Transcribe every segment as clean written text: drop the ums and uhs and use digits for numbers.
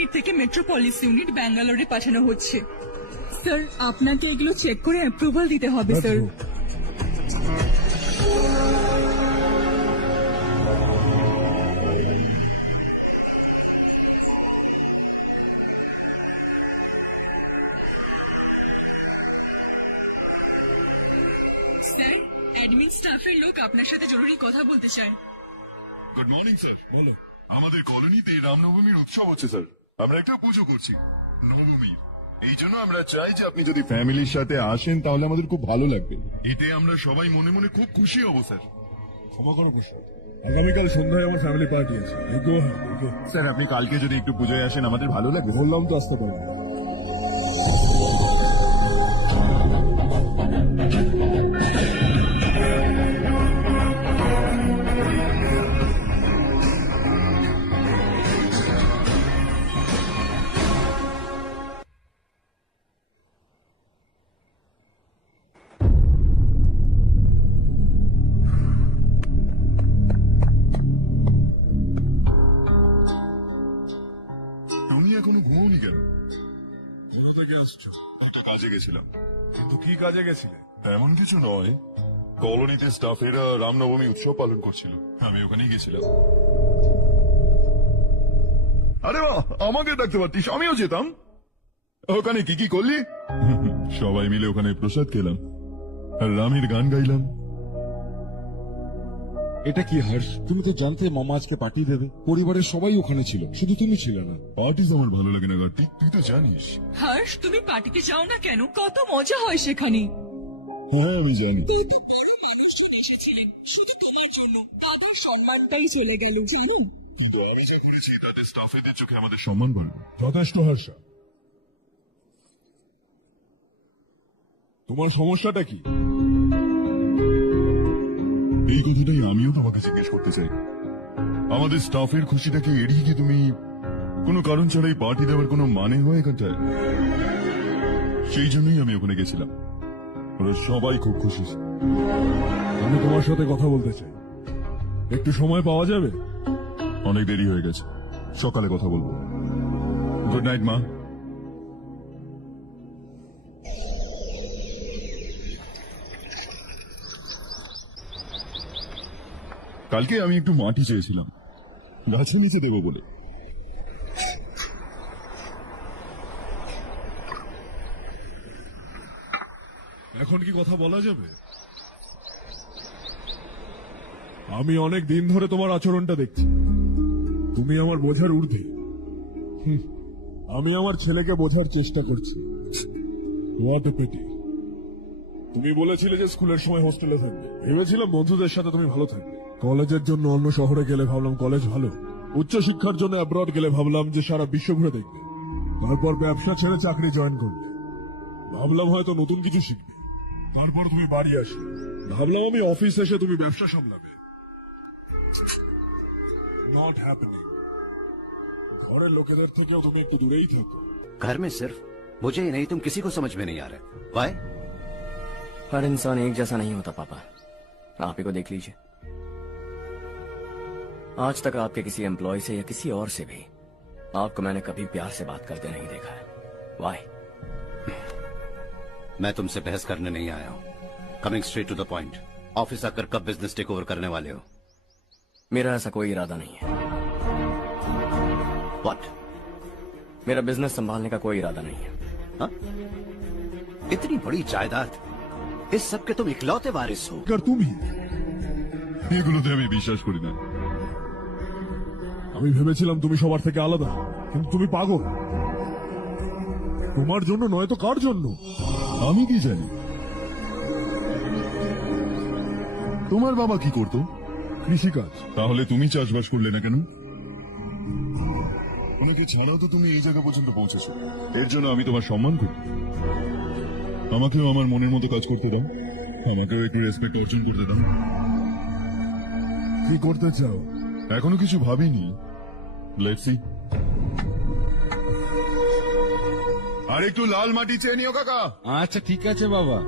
Unit থেকে metropolis unit ব্যাঙ্গালোরে পাঠানো হচ্ছে। স্যার, আপনাকে এগুলো চেক করে অ্যাপ্রুভাল দিতে হবে স্যার। স্যার, অ্যাডমিন স্টাফের লোক আপনার সাথে জরুরি কথা বলতে চায়। Good morning sir. বলো। আমাদের কলোনিতে রামনবমীর উৎসব হচ্ছে স্যার। আমরা একটা পুজো করছি নবমীর। এই জন্য আমরা চাই যে আপনি যদি ফ্যামিলির সাথে আসেন তাহলে আমাদের খুব ভালো লাগবে। এতে আমরা সবাই মনে মনে খুব খুশি হব স্যার। ক্ষমা করো প্রসাদ, আগামীকাল সন্ধ্যায় আমার ফ্যামিলি পার্টি আছে। স্যার আপনি কালকে যদি একটু পুজোয় আসেন আমাদের ভালো লাগবে। বললাম তো আসতে পারবো। তুমি এখনো ঘুমোনি কেন? কোথা থেকে আসছো? একটা কাজে গেছিলাম। কিন্তু কি কাজে গেছিলে? তেমন কিছু নয়, কলোনিতে স্টাফেরা রামনবমী উৎসব পালন করছিল, আমি ওখানেই গেছিলাম। আরে বাহ, আমাকে ডাকতে পারতিস, আমিও যেতাম। ওখানে কি কি করলি? সবাই মিলে ওখানে প্রসাদ খেলাম আর রামের গান গাইলাম। এটা কি হর্ষ? তুমি তো জানতে মামা আজকে পার্টি দেবে। পরিবারের সবাই ওখানে ছিল, শুধু তুমি ছিলে না। পার্টি আমার ভালো লাগে না কার্তিক, তুই তো জানিস। হর্ষ, তুমি পার্টিতে যাও না কেন? কত মজা হয় সেখানে। হ্যাঁ আমি জানি। এসেছিলেন শুধু তোমার জন্য, বাবার সম্মানটাই চলে গেল জানো। কিন্তু আমি যা করেছি তাতে স্টাফেদের চোখে আমাদের সম্মান বাড়বে। যথেষ্ট হর্ষ। তোমার সমস্যাটা কি? এই কথাটাই আমিও তোমাকে জিজ্ঞেস করতে চাই। আমাদের স্টাফের খুশিটাকে এড়িয়ে কি তুমি কোনো কারণ ছাড়াই পার্টি দেওয়ার কোনো মানে হয় এখানটায়? সেই জন্যই আমি ওখানে গেছিলাম। ওরা সবাই খুব খুশি। আমি তোমার সাথে কথা বলতে চাই, একটু সময় পাওয়া যাবে? অনেক দেরি হয়ে গেছে, সকালে কথা বলবো। গুড নাইট মা। কালকে আমি একটু মাটি চেয়েছিলাম গাছের নিচে দেবো বলে। এখন কি কথা বলা যাবে? আমি অনেক দিন ধরে তোমার আচরণটা দেখছি, তুমি আমার বোঝার ঊর্ধ্বে। আমি আমার ছেলেকে বোঝার চেষ্টা করছি। What a pity. তুমি বলেছিলে যে স্কুলের সময় হোস্টেলে থাকবে, ভেবেছিলাম বন্ধুদের সাথে তুমি ভালো থাকবে। কলেজের জন্য অন্য শহরে গেলে ভাবলাম কলেজ ভালো, উচ্চ শিক্ষার জন্য অ্যাব্রড গেলে ভাবলাম যে সারা বিশ্ব ঘুরে দেখবে। তারপর ব্যবসা ছেড়ে চাকরি জয়েন করলে, ভাবলাম হয়তো নতুন কিছু শিখবে। তারপর তুমি বাড়ি আসলে, ভাবলাম আমি অফিস এসে তুমি ব্যবসা সামলাবে। Not happening. ঘরের লোকেদের থেকেও তুমি একটু দূরেই থাকো। घर में सिर्फ मुझे ही नहीं तुम किसी को समझ में नहीं आ रहे। वाई? हर इंसान एक जैसा नहीं होता पापा, आप ही को देख लीजिए। आज तक आपके किसी एम्प्लॉय से या किसी और से भी आपको मैंने कभी प्यार से बात करते नहीं देखा है। वाई? मैं तुमसे बहस करने नहीं आया हूँ। Coming straight to the point, office आकर कब बिजनेस टेक ओवर करने वाले हो? मेरा ऐसा कोई इरादा नहीं है। व्हाट? मेरा बिजनेस संभालने का कोई इरादा नहीं है। हाँ? इतनी बड़ी जायदाद, इस सब के तुम इकलौते वारिस हो। আর তুমি? এগুলোতে আমি বিশ্বাস করি না। আমি ভেবেছিলাম তুমি সবার থেকে আলাদা, কিন্তু তুমি পাগল। তোমার জন্য নয় তো কার জন্য? আমি কি জানি? তোমার বাবা কি করতো? কৃষিকাজ। তাহলে তুমি চাষবাস করলে না কেন? ওনাকে ছাড়াও তো তুমি এই জায়গা পর্যন্ত পৌঁছেছো, এর জন্য আমি তোমার সম্মান করি। আমাকেও আমার মনের মতো কাজ করতে দাও, আমাকেও একটু রেসপেক্ট অর্জন করতে দাও। কি করতে চাও? এখনো কিছু ভাবিনি, লেটস সি। আর একটু লাল মাটি চেয়ে নিও কাকা। আচ্ছা ঠিক আছে বাবা।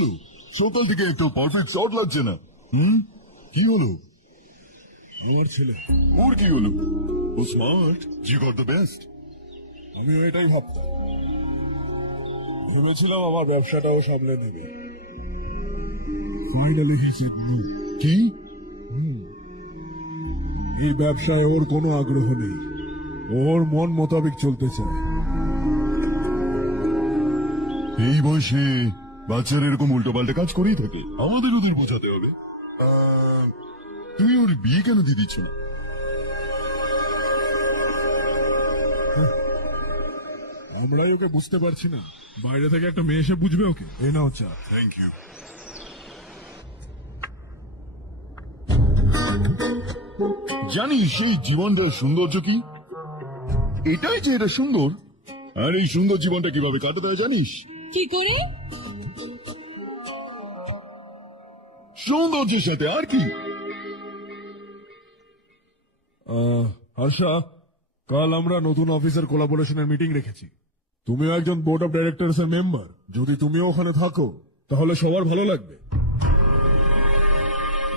হলো? সকাল থেকে একটু পারফেক্ট শট লাগছে না। কি হলো? ওর ছেলে। ওর কি হলো? ও smart, he got the best. আমি এটাই ভাবতাম, ভেবেছিলাম আমার ব্যবসাটাও সামলে নেবে। Finally he said no. কি? এই ব্যবসায় ওর কোনো আগ্রহ নেই, ওর মন মোতাবেক চলতে চায়। এই বয়সে বাচ্চারা এরকম উল্টো পাল্টা কাজ করেই থাকে, আমাদের ওদের বোঝাতে হবে। তুমি ওর বিয়ে কেন দিয়ে দিচ্ছ না? আমরাই ওকে বুঝতে পারছি না, বাইরে থেকে একটা মেয়ে এসে বুঝবে ওকে। এ নাও চা। Thank you. জানিস সেই জীবনটার সৌন্দর্য কি? এটাই যে এটা সুন্দর, আর এই সুন্দর জীবনটা কিভাবে কাটাতে হয় জানিস? কি করে? সৌন্দর্যের সাথে, আর কি? হর্ষা, কাল আমরা নতুন অফিসের কোলাবোরেশনের মিটিং রেখেছি। তুমি একজন বোর্ড অফ ডাইরেক্টরস এর মেম্বার, যদি তুমিও ওখানে থাকো তাহলে সবার ভালো লাগবে।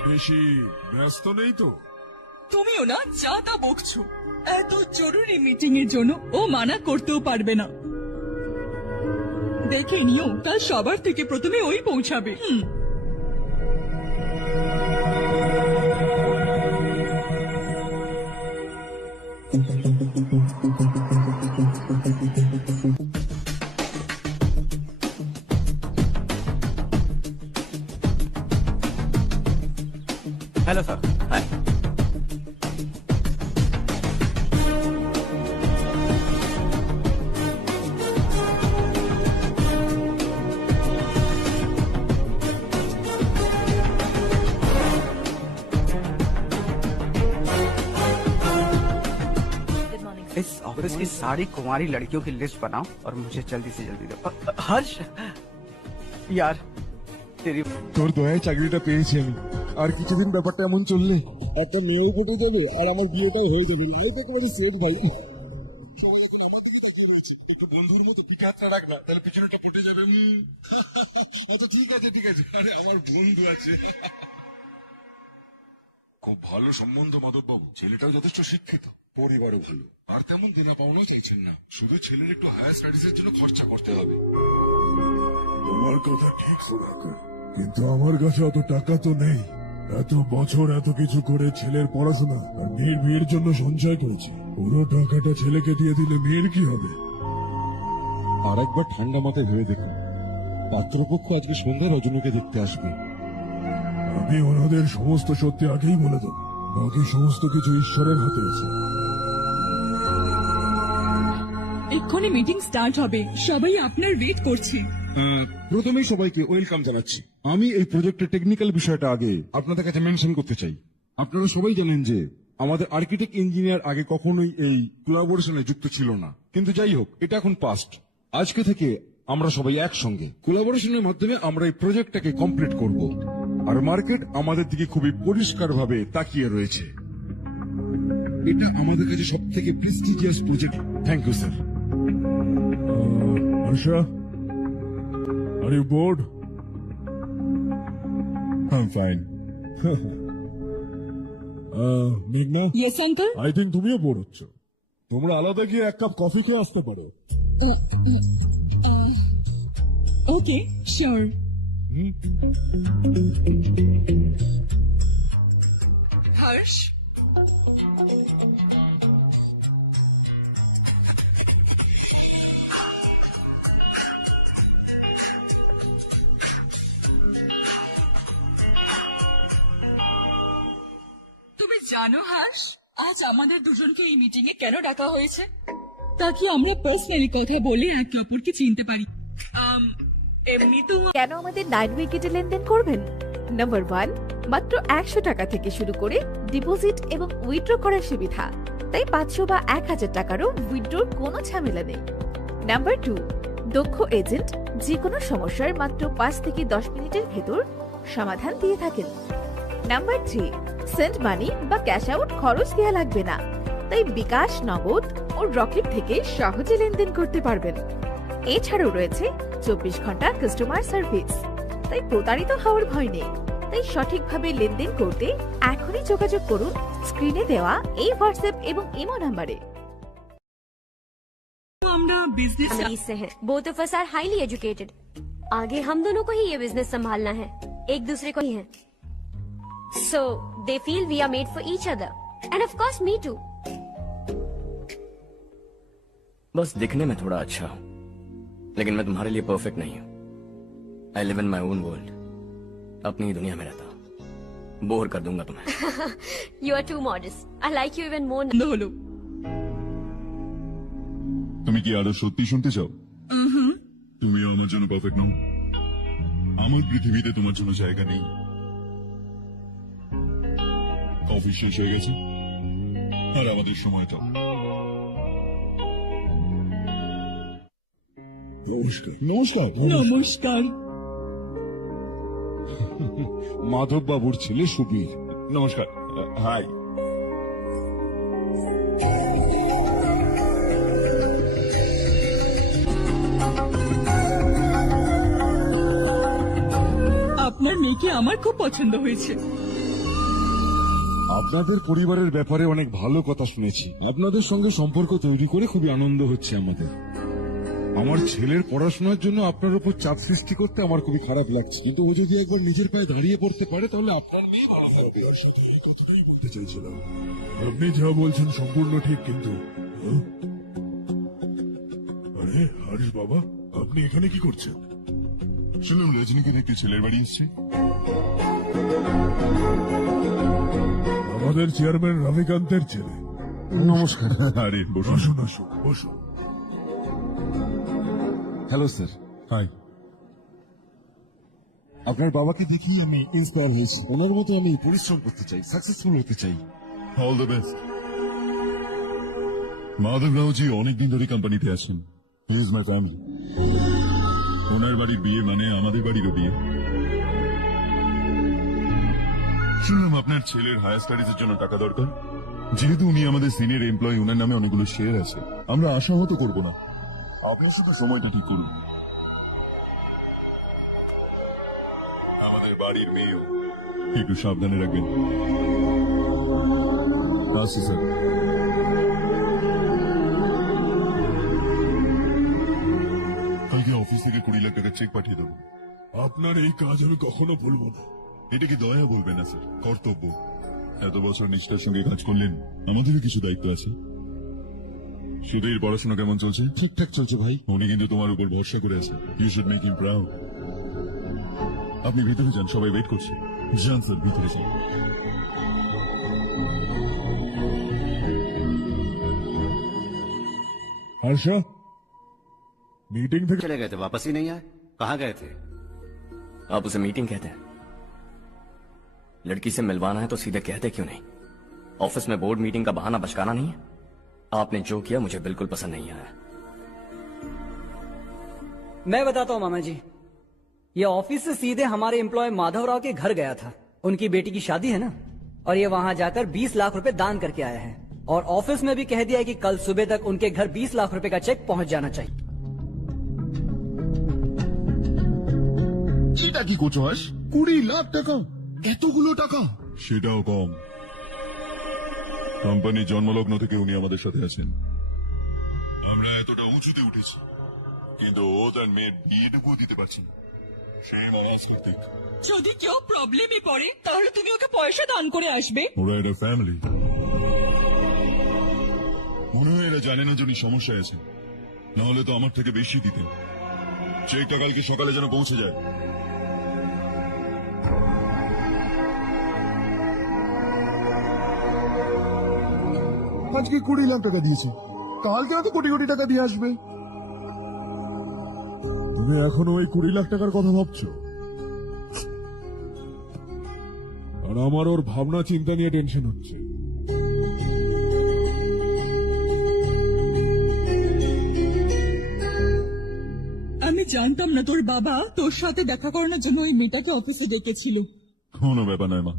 বেশি ব্যস্ত নেই তো? তুমিও না যা তা বকছো। এত জরুরি মিটিং এর জন্য ও মানা করতেও পারবে না। দেখে নিও, কাল সবার থেকে প্রথমে ওই পৌঁছাবে। Hello sir. हाय। इस ऑफिस की सारी कुंवारी लड़कियों की लिस्ट बनाओ और मुझे जल्दी से जल्दी दो। हर्ष यार तेरी তোর দয়ায় চাকরিটা পেয়েছি আমি, আর কিছুদিন ব্যাপারটা এমন চললে একটা মেয়েও পটে যাবে আর আমার বিয়েটাও হয়ে যাবে। এই তো একেবারে সেফ ভাই। বন্ধুর মতো টিকাটা রাখ না, তাহলে পিছনেটা ফুটে যাবে। আচ্ছা ঠিক আছে ঠিক আছে, আরে আমার বন্ধু আছে। খুব ভালো সম্বন্ধ মাধব বাবু, ছেলেটাও যথেষ্ট শিক্ষিত, পরিবারও ভালো, আর তেমন দিনা পাওনাও চাইছেন না, শুধু ছেলের একটু হায়ার স্টাডিজ এর জন্য খরচা করতে হবে। তোমার কথা ঠিক শোনাকার, কিন্তু আমার কাছে অত টাকা তো নেই। এত বছর এত কিছু করে ছেলের পড়াশোনা আর মেয়ের বিয়ের জন্য সঞ্চয় করেছি, পুরো টাকাটা ছেলেকে দিয়ে দিলে মেয়ের কি হবে? আর একবার ঠান্ডা মাথায় ভেবে দেখুন, পাত্রপক্ষ আজকে সন্ধ্যায় রজনীকে দেখতে আসবে। আমি ওনাদের সমস্ত সত্যি আগেই বলে দেব, বাকি সমস্ত কিছু ঈশ্বরের হাতে আছে। এক্ষুনি মিটিং স্টার্ট হবে, সবাই আপনার ওয়েট করছে। প্রথমেই সবাইকে ওয়েলকাম জানাচ্ছি। আমি এই প্রজেক্টের টেকনিক্যাল বিষয়টা আগে আপনাদের কাছে মেনশন করতে চাই। আপনারা সবাই জানেন যে আমাদের আর্কিটেক্ট ইঞ্জিনিয়ার আগে কখনোই এই কোলাবোরেশনে যুক্ত ছিল না, কিন্তু যাই হোক, এটা এখন পাস্ট। আজকে থেকে আমরা সবাই একসঙ্গে কোলাবোরেশনের মাধ্যমে আমরা এই প্রজেক্টটাকে কমপ্লিট করব, আর মার্কেট আমাদের দিকে খুবই পরিষ্কারভাবে তাকিয়ে রয়েছে। এটা আমাদের কাছে সব থেকে prestigious project. Thank you sir. Asha, are you bored? I'm fine. মেঘনা, ইয়েস আঙ্কেল। আই থিঙ্ক তুমিও বোর হচ্ছ। তোমরা আলাদা গিয়ে এক কাপ কফি খেয়ে আসতে পারো। ওকে, শিওর। হর্ষ, তুমি জানো হর্ষ, আজ আমাদের দুজনকে এই মিটিং এ কেন ডাকা হয়েছে? তাকে আমরা পার্সোনালি কথা বলে একে অপরকে চিনতে পারি। এমনি তো কেন আমাদের 9 উইকেটে লেনদেন করবেন? নাম্বার 1, মাত্র 100 টাকা থেকে শুরু করে ডিপোজিট এবং উইথড্র করার সুবিধা, তাই 500 বা 1000 টাকারও উইথড্রর কোনো ঝামেলা নেই। নাম্বার 2, দক্ষ এজেন্ট যে কোনো সমস্যার মাত্র 5 থেকে 10 মিনিটের ভেতর সমাধান দিয়ে থাকেন। নাম্বার 3, সেন্ড মানি বা ক্যাশ আউট খরচ দেওয়া লাগবে না, তাই বিকাশ, নগদ ও রকেট থেকে সহজে লেনদেন করতে পারবেন। এছাড়াও রয়েছে 24 ঘন্টা কাস্টমার সার্ভিস, তাই প্রতারিত হওয়ার ভয় নেই। তাই সঠিকভাবে লেনদেন করতে এখনই যোগাযোগ করুন স্ক্রিনে দেওয়া এই হোয়াটসঅ্যাপ এবং ইমো নাম্বারে। আমরা বিজনেস फैमिली से हैं। Both of us are highly educated. आगे हम दोनों को ही ये बिजनेस संभालना है, एक दूसरे को ही है। So they feel we are made for each other and of course me too. बस दिखने में थोड़ा अच्छा हूं, लेकिन मैं तुम्हारे लिए परफेक्ट नहीं हूं। I live in my own world, अपनी ही दुनिया में रहता हूं। बोर कर दूंगा तुम्हें। You are too modest. I like you even more. বন্ধ হলো। তুমি কি আরো সত্যি শুনতে চাও? তুমি আমার জন্য পারফেক্ট নও। আমার পৃথিবীতে তোমার জন্য জায়গা নেই। অফিস শেষ হয়ে গেছে আর আমাদের সময়টা। নমস্কার। নমস্কার। নমস্কার। মাধব বাবুর ছেলে সুবীর। নমস্কার। হাই। আপনার মেয়েকে আমার খুব পছন্দ হয়েছে। আপনাদের পরিবারের ব্যাপারে অনেক ভালো কথা শুনেছি। আপনাদের সঙ্গে সম্পর্ক তৈরি করে খুবই আনন্দ হচ্ছে আমাদের। আমার ছেলের পড়াশোনার জন্য আপনার উপর চাপ সৃষ্টি করতে আমার খুবই খারাপ লাগছে, কিন্তু ও যদি একবার নিজের পায়ে দাঁড়িয়ে পড়তে পারে তাহলে আপনার মেয়ে ভালো থাকবে। ওর সাথে এই কথাটাই বলতে চাইছিলাম। আপনি যা বলছেন সম্পূর্ণ ঠিক, কিন্তু আরে হর্ষ বাবা, আপনি এখানে কি করছেন? শুনুন, রজনীকে দেখতে ছেলের বাড়ি এসছে। আমাদের চেয়ারম্যান রবিকান্তের ছেলে। নমস্কার। আরে বসুন। আসুন আসুন বসুন। Hello sir. হাই। আপনার বাবাকে দেখি আমি ইন্সপায়ার হয়েছি। ওনার মতো আমি পরিশ্রম করতে চাই, সাকসেসফুল হতে চাই। All the best. Madhav Raoji অনেকদিন ধরে কোম্পানিতে আছেন। He is my family. ওনার বাড়ির বিয়ে মানে আমাদের বাড়িরও বিয়ে। শুনলাম আপনার ছেলের হায়ার স্টাডিজের জন্য টাকা দরকার। যেহেতু উনি আমাদের সিনিয়র এমপ্লয়ি, ওনার নামে অনেকগুলো শেয়ার আছে। আমরা আশাহত করব না, আপনি শুধু সময়টা ঠিক করুন। আমাদের বাড়ির মেয়েও একটু সাবধানে রাখবেন। আসছি স্যার। কালকে অফিস থেকে 20 লাখ টাকা চেক পাঠিয়ে দেবো। আপনার এই কাজ আমি কখনো ভুলবো না। এটা কি দয়া বলবেন না স্যার, কর্তব্য। এত বছর নিষ্ঠার সঙ্গে কাজ করলেন, আমাদেরও কিছু দায়িত্ব আছে। সুধীর পড়াশোনা কেমন চলছে? ঠিকঠাক চলছে ভাই। উনি কিন্তু তোমার উপর ভরসা করে আছে। You should make him proud. আপনি ভিতরে যান, সবাই ওয়েট করছে। যান স্যার, ভিতরে যান। হর্ষ, मीटिंग থেকে चले गए थे, वापस ही नहीं आए। कहाँ गए थे? आप उसे मीटिंग कहते हैं? लड़की से मिलवाना है तो सीधे कहते क्यों नहीं? ऑफिस में बोर्ड मीटिंग का बहाना बचकाना नहीं है। आपने जो किया मुझे बिल्कुल पसंद नहीं आया। मैं बताता हूँ मामा जी, ये ऑफिस से सीधे हमारे एम्प्लॉय माधव राव के घर गया था। उनकी बेटी की शादी है ना, और ये वहां जाकर 20 लाख रुपए दान करके आया है। और ऑफिस में भी कह दिया है कि कल सुबह तक उनके घर 20 लाख रुपए का चेक पहुंच जाना चाहिए। এটা কি করছো হাস? 20 লাখ টাকা? এতগুলো টাকা? সেটাও কম। কোম্পানির জন্মলগ্ন থেকে উনি আমাদের সাথে আছেন। আমরা এতটা উঁচুতে উঠেছি, কিন্তু ও তার মেয়ের বিয়েটুকু দিতে পারছি না। সেই মহাজ কার্তিক। যদি কেউ প্রবলেমে পড়ে তাহলে তুমি ওকে পয়সা দান করে আসবে। ওরা একটা ফ্যামিলি। মনে হয় এরা জানে না যে উনি সমস্যায় আছেন, নাহলে তো আমার থেকে বেশি দিতেন। চেকটা কালকে সকালে যেন পৌঁছে যায়। আজকে 20 লাখ টাকা দিয়েছে, কালকে হয়তো কোটি কোটি টাকা দিয়ে আসবে। তুমি এখনো ওই 20 লাখ টাকার কথা ভাবছো? আর আমার ওর ভাবনা চিন্তা নিয়ে টেনশন হচ্ছে। আমি জানতাম না তোর বাবা তোর সাথে দেখা করানোর জন্য ওই মেয়েটাকে অফিসে ডেকেছিল। কোনো ব্যাপার নয় মা।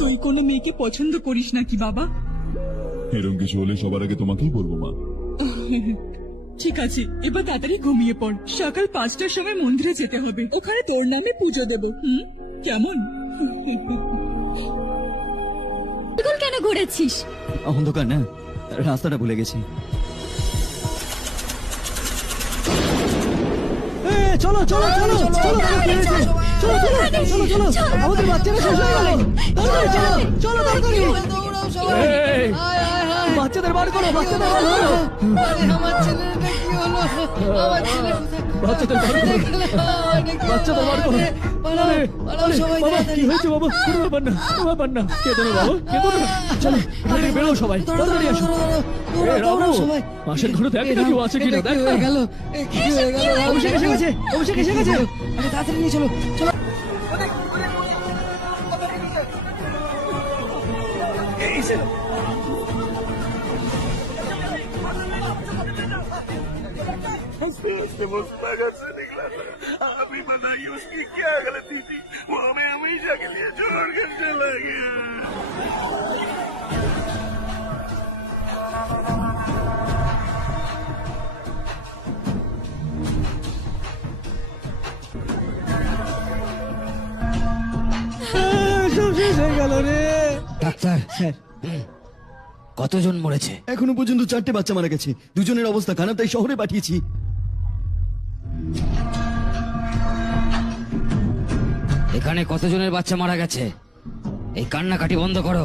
তুই কোনো মেয়েকে পছন্দ করিস নাকি বাবা? এরকম কিছু হলে সবার আগে তোমাকেই বলবো মা। ঠিক আছে, এবার তাড়াতাড়ি ঘুমিয়ে পড়। সকাল 5টার সময় মন্দিরে যেতে হবে, ওখানে তোর নামে পুজো দেবো। কেমন? স্কুল কেন ঘুরেছিস? অন্ধকার না, রাস্তাটা ভুলে গেছি। চলো চলো চলো চলো চলো চলো চলো, আমাদের বাচ্চারা শেষ হয়ে গেল। চলো তাড়াতাড়ি, বাচ্চাদের বার করো, বাচ্চাদের বার করো, বাচ্চাদের বার করো, বাচ্চাদের বার করো। বাবা কি হয়েছে বাবা? কোনো ব্যাপার না, কোনো ব্যাপার না, কেঁদো না বাবা, কেঁদো না। চলো বাইরে বেরো সবাই, তাড়াতাড়ি আসো। পাশের ঘরে দেখ না কেউ আছে কিনা, দেখ না। অভিষেক এসে গেছে, অভিষেক এসে গেছে, তাড়াতাড়ি নিয়ে চলো চলো। अभी बताइए उसकी क्या गलती थी, वो हमें हमेशा के लिए छोड़ कर चला गया। ডাক্তার স্যার, কতজন মরেছে? এখনো পর্যন্ত 4টে বাচ্চা মারা গেছে, দুজনের অবস্থা খারাপ, তাই শহরে পাঠিয়েছি। এখানে কতজনের বাচ্চা মারা গেছে? এই কান্নাকাটি বন্ধ করো।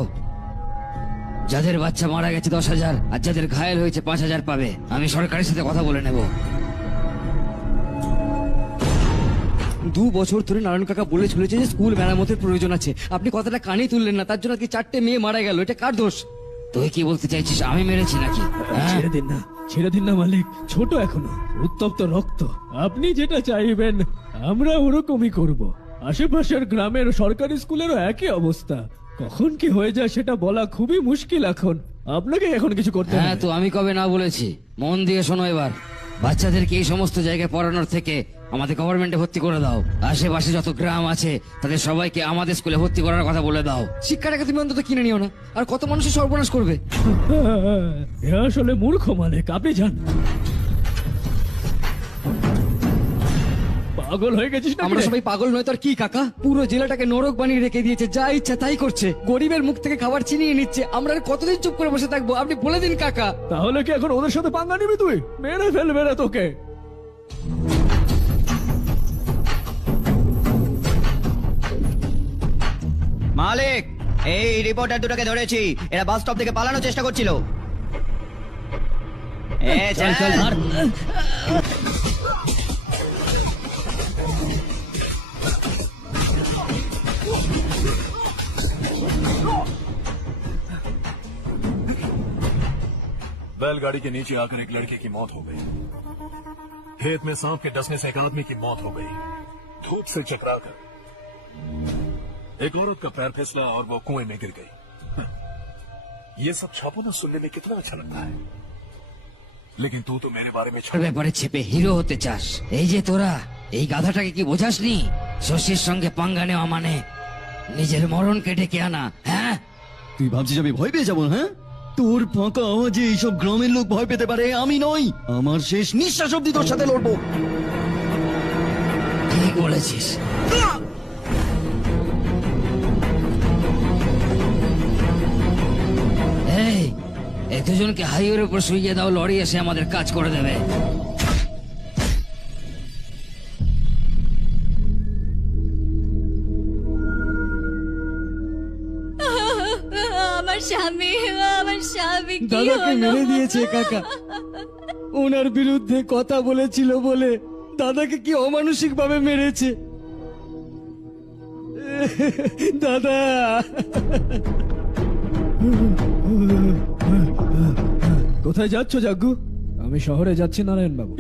যাদের বাচ্চা মারা গেছে 10,000 আর যাদের ঘায়েল হয়েছে 5,000 পাবে। আমি সরকারের সাথে কথা বলে নেব। 2 বছর ধরে নারায়ণ কাকা বলে চলেছে যে স্কুল মেরামতের প্রয়োজন আছে, আপনি কথাটা কানে তুললেন না, তার জন্য আজকে 4টে মেয়ে মারা গেল। এটা কার দোষ? তুই কি বলতে চাইছিস আমি মেরেছি নাকি? ছেড়ে দিন না, ছেড়ে দিন না মালিক, ছোট এখনো, উত্তপ্ত রক্ত। আপনি যেটা চাইবেন আমরা ওরকমই করব। আশেপাশের গ্রামের সরকারি স্কুলেরও একই অবস্থা, কখন কি হয়ে যায় সেটা বলা খুবই মুশকিল এখন। আপনাকে এখন কিছু করতে হবে। হ্যাঁ তো আমি কবে না বলেছি? মন দিয়ে শোনো এবার। বাচ্চাদেরকে এই সমস্ত জায়গায় পড়ানোর থেকে আমাদের গভর্নমেন্টে ভর্তি করে দাও। আশেপাশে যত গ্রাম আছে তাদের সবাইকে আমাদের স্কুলে ভর্তি করার কথা বলে দাও। শিক্ষাটাকে তুমি অন্তত কিনে নিও না, আর কত মানুষের সর্বনাশ করবে। এ আসলে মূর্খ মালিক, আপনি জান। পাগল হয়ে গেছিস না? আমরা সবাই পাগল নয় তো আর কি কাকা? পুরো জেলাটাকে নরক বানিয়ে রেখে দিয়েছে, যা ইচ্ছা তাই করছে, গরিবের মুখ থেকে খাবার ছিনিয়ে নিচ্ছে। আমরা আর কতদিন চুপ করে বসে থাকবো? আপনি বলে দিন কাকা। তাহলে কি এখন ওদের সাথে পাঙ্গা নিবি তুই? মেরে ফেলবে না তোকে। মালিক, এই রিপোর্টার দুটোকে ধরেছি, এরা বাস স্টপ থেকে পালানোর চেষ্টা করছিল। চল চল ধর। बैलगाड़ी के नीचे आकर एक लड़के की मौत हो गई, खेत में सांप के डसने से एक आदमी की मौत हो गई, धूप से चकराकर एक औरत का पैर फिसला और वो कुएं में गिर गई। ये सब छापो ना, सुनने में कितना अच्छा लगता है, लेकिन तू तो मेरे बारे में ব্যাপারে ছেপে হিরো হতে চাস? এই যে তোরা, এই গাধাটাকে কি বোঝাসনি? শশীর সঙ্গে পাঙ্গা নেওয়া মানে নিজের মরণকে ডেকে আনা। হ্যাঁ, তুই ভাবছিস আমি ভয় পেয়ে যাবো? হ্যাঁ, তোর ফাঁকা আওয়াজে এইসব গ্রামের লোক ভয় পেতে পারে, আমি নই। আমার শেষ নিঃশ্বাস অব্দি তোর সাথে লড়বো। ঠিক বলেছিস। এই দুজনকে হাইওয়ের উপর শুইয়ে দাও, লরি এসে আমাদের কাজ করে দেবে। আমার স্বামী, আমার স্বামী কি দাদাকে হলো? মেরে দিয়েছে কাকা। ওনার বিরুদ্ধে কথা বলেছিল বলে দাদাকে কি অমানসিক ভাবে মেরেছে। দাদা, কোথায় যাচ্ছ জাগ্গু? আমি শহরে যাচ্ছি নারায়ণ বাবু,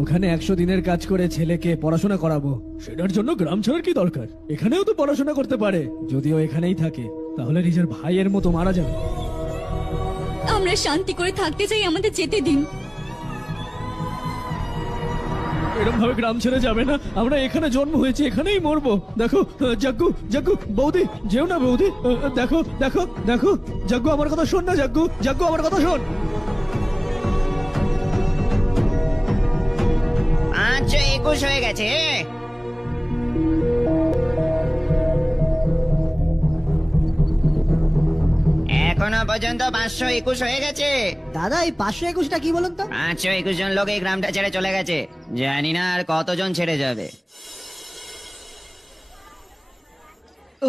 ওখানে 100 দিনের কাজ করে ছেলেকে পড়াশোনা করাবো। সেটার জন্য গ্রাম ছাড়ার কি দরকার? এখানেও তো পড়াশোনা করতে পারে। যদিও এখানেই থাকে তাহলে নিজের ভাইয়ের মতো মারা যাবে। আমরা শান্তি করে থাকতে চাই, আমাদের যেতে দিন। এরকম ভাবে গ্রাম ছেড়ে যাবে না, আমরা এখানে জন্ম হয়েছে, এখানেই মরবো। দেখো জাগ্গু, জাগ্গু বৌদি, যেও না বৌদি। দেখো দেখো দেখো, জাগ্গু আমার কথা শোন না, জাগ্গু, জাগ্গু আমার কথা শোন। 521 হয়ে গেছে। এখনো পর্যন্ত 521 হয়ে গেছে। দাদা এই 521টা কি বলুন তো? 521 জন লোক এই গ্রামটা ছেড়ে চলে গেছে, জানি না আর কতজন ছেড়ে যাবে।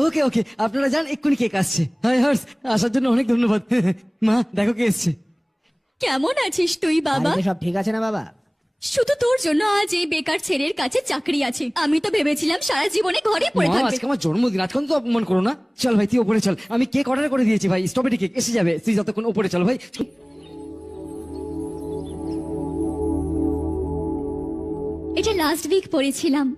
ওকে ওকে, আপনারা যান, এক্ষুনি কেক আসছে। হাই হর্ষ, আসার জন্য অনেক ধন্যবাদ। মা দেখো কে এসছে। কেমন আছিস তুই বাবা? সব ঠিক আছে না বাবা? শুধু তোর জন্য আজ এই বেকার ছেলের কাছে চাকরি আছে। আমি তো ভেবেছিলাম সারা জীবনে ঘরে পড়ে মা, থাকবে। আজকে আমার জন্মদিন, আজকাল তো অপমান করো না। চল ভাই তুই ওপরে চল, আমি কেক অর্ডার করে দিয়েছি ভাই, স্ট্রবেরি কেক এসে যাবে। তুই যতক্ষণ ওপরে চল ভাই। এটা লাস্ট উইক পড়েছিলাম।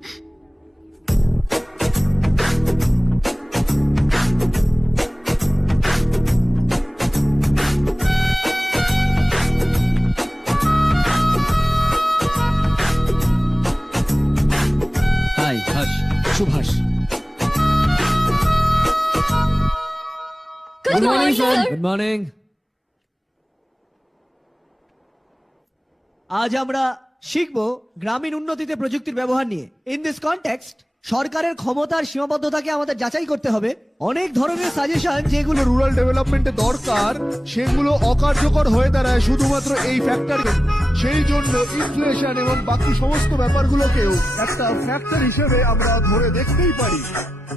Hi Harsh, Subhash. Good morning sir. Good morning. আজ আমরা শিখব গ্রামীণ উন্নতিতে প্রযুক্তির ব্যবহার নিয়ে। ইন দিস কনটেক্সট সরকারের ক্ষমতার সীমাবদ্ধতাকে আমাদের যাচাই করতে হবে। অনেক ধরনের সাজেশন যেগুলো রুরাল ডেভেলপমেন্টে দরকার সেগুলো অকার্যকর হয়ে দাঁড়ায় শুধুমাত্র এই ফ্যাক্টর। সেই জন্য ইনফ্লেশন এবং বাকি সমস্ত ব্যাপারগুলোকেও একটা ফ্যাক্টর হিসেবে আমরা ধরে দেখতেই পারি।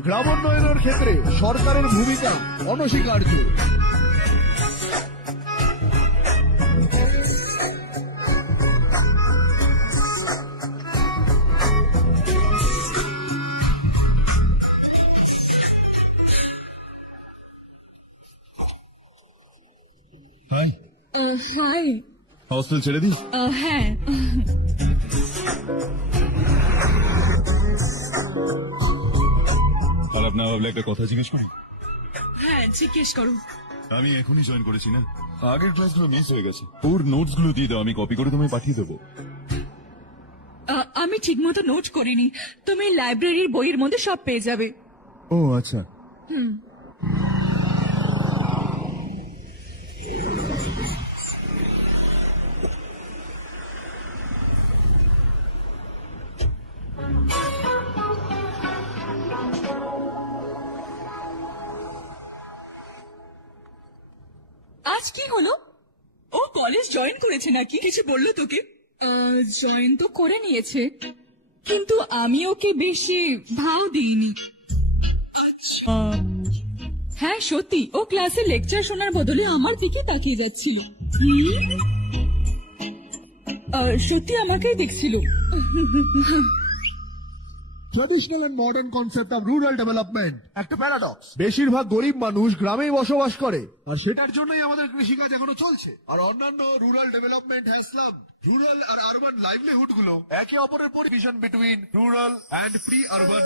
গ্রামোন্নয়নের ক্ষেত্রে সরকারের ভূমিকা অনস্বীকার্য। হাই। হস্টেল ছেড়ে দিই? হ্যাঁ। খারাপ না ভাবলে একটা কথা জিজ্ঞেস করি? হ্যাঁ জিজ্ঞেস করো। আমি এখনই জয়েন করেছি না, আগের ক্লাসগুলো মিস হয়ে গেছে। ওর নোটস গুলো দিয়ে দাও, আমি কপি করে তোমায় পাঠিয়ে দেবো। আমি ঠিক মতো নোট করিনি, তুমি লাইব্রেরির বইয়ের মধ্যে সব পেয়ে যাবে। ও আচ্ছা। হুম। আজ কি হলো? ও কলেজ জয়েন করেছে নাকি? কিছু বললো তোকে? জয়েন তো করে নিয়েছে, কিন্তু আমি ওকে বেশি ভাও দিইনি। হ্যাঁ সত্যি, ও ক্লাসে লেকচার শোনার বদলে আমার দিকে তাকিয়ে যাচ্ছিল। সত্যি আমাকেই দেখছিল। Traditional and modern concept of rural development একটা প্যারাডক্স। বেশিরভাগ গরিব মানুষ গ্রামেই বসবাস করে, আর সেটার জন্যই আমাদের কৃষিকাজ এখনো চলছে। আর অন্যান্য rural development has slammed rural আর আরবান লাইভলিহুড গুলো একে অপরের provision between rural and peri urban.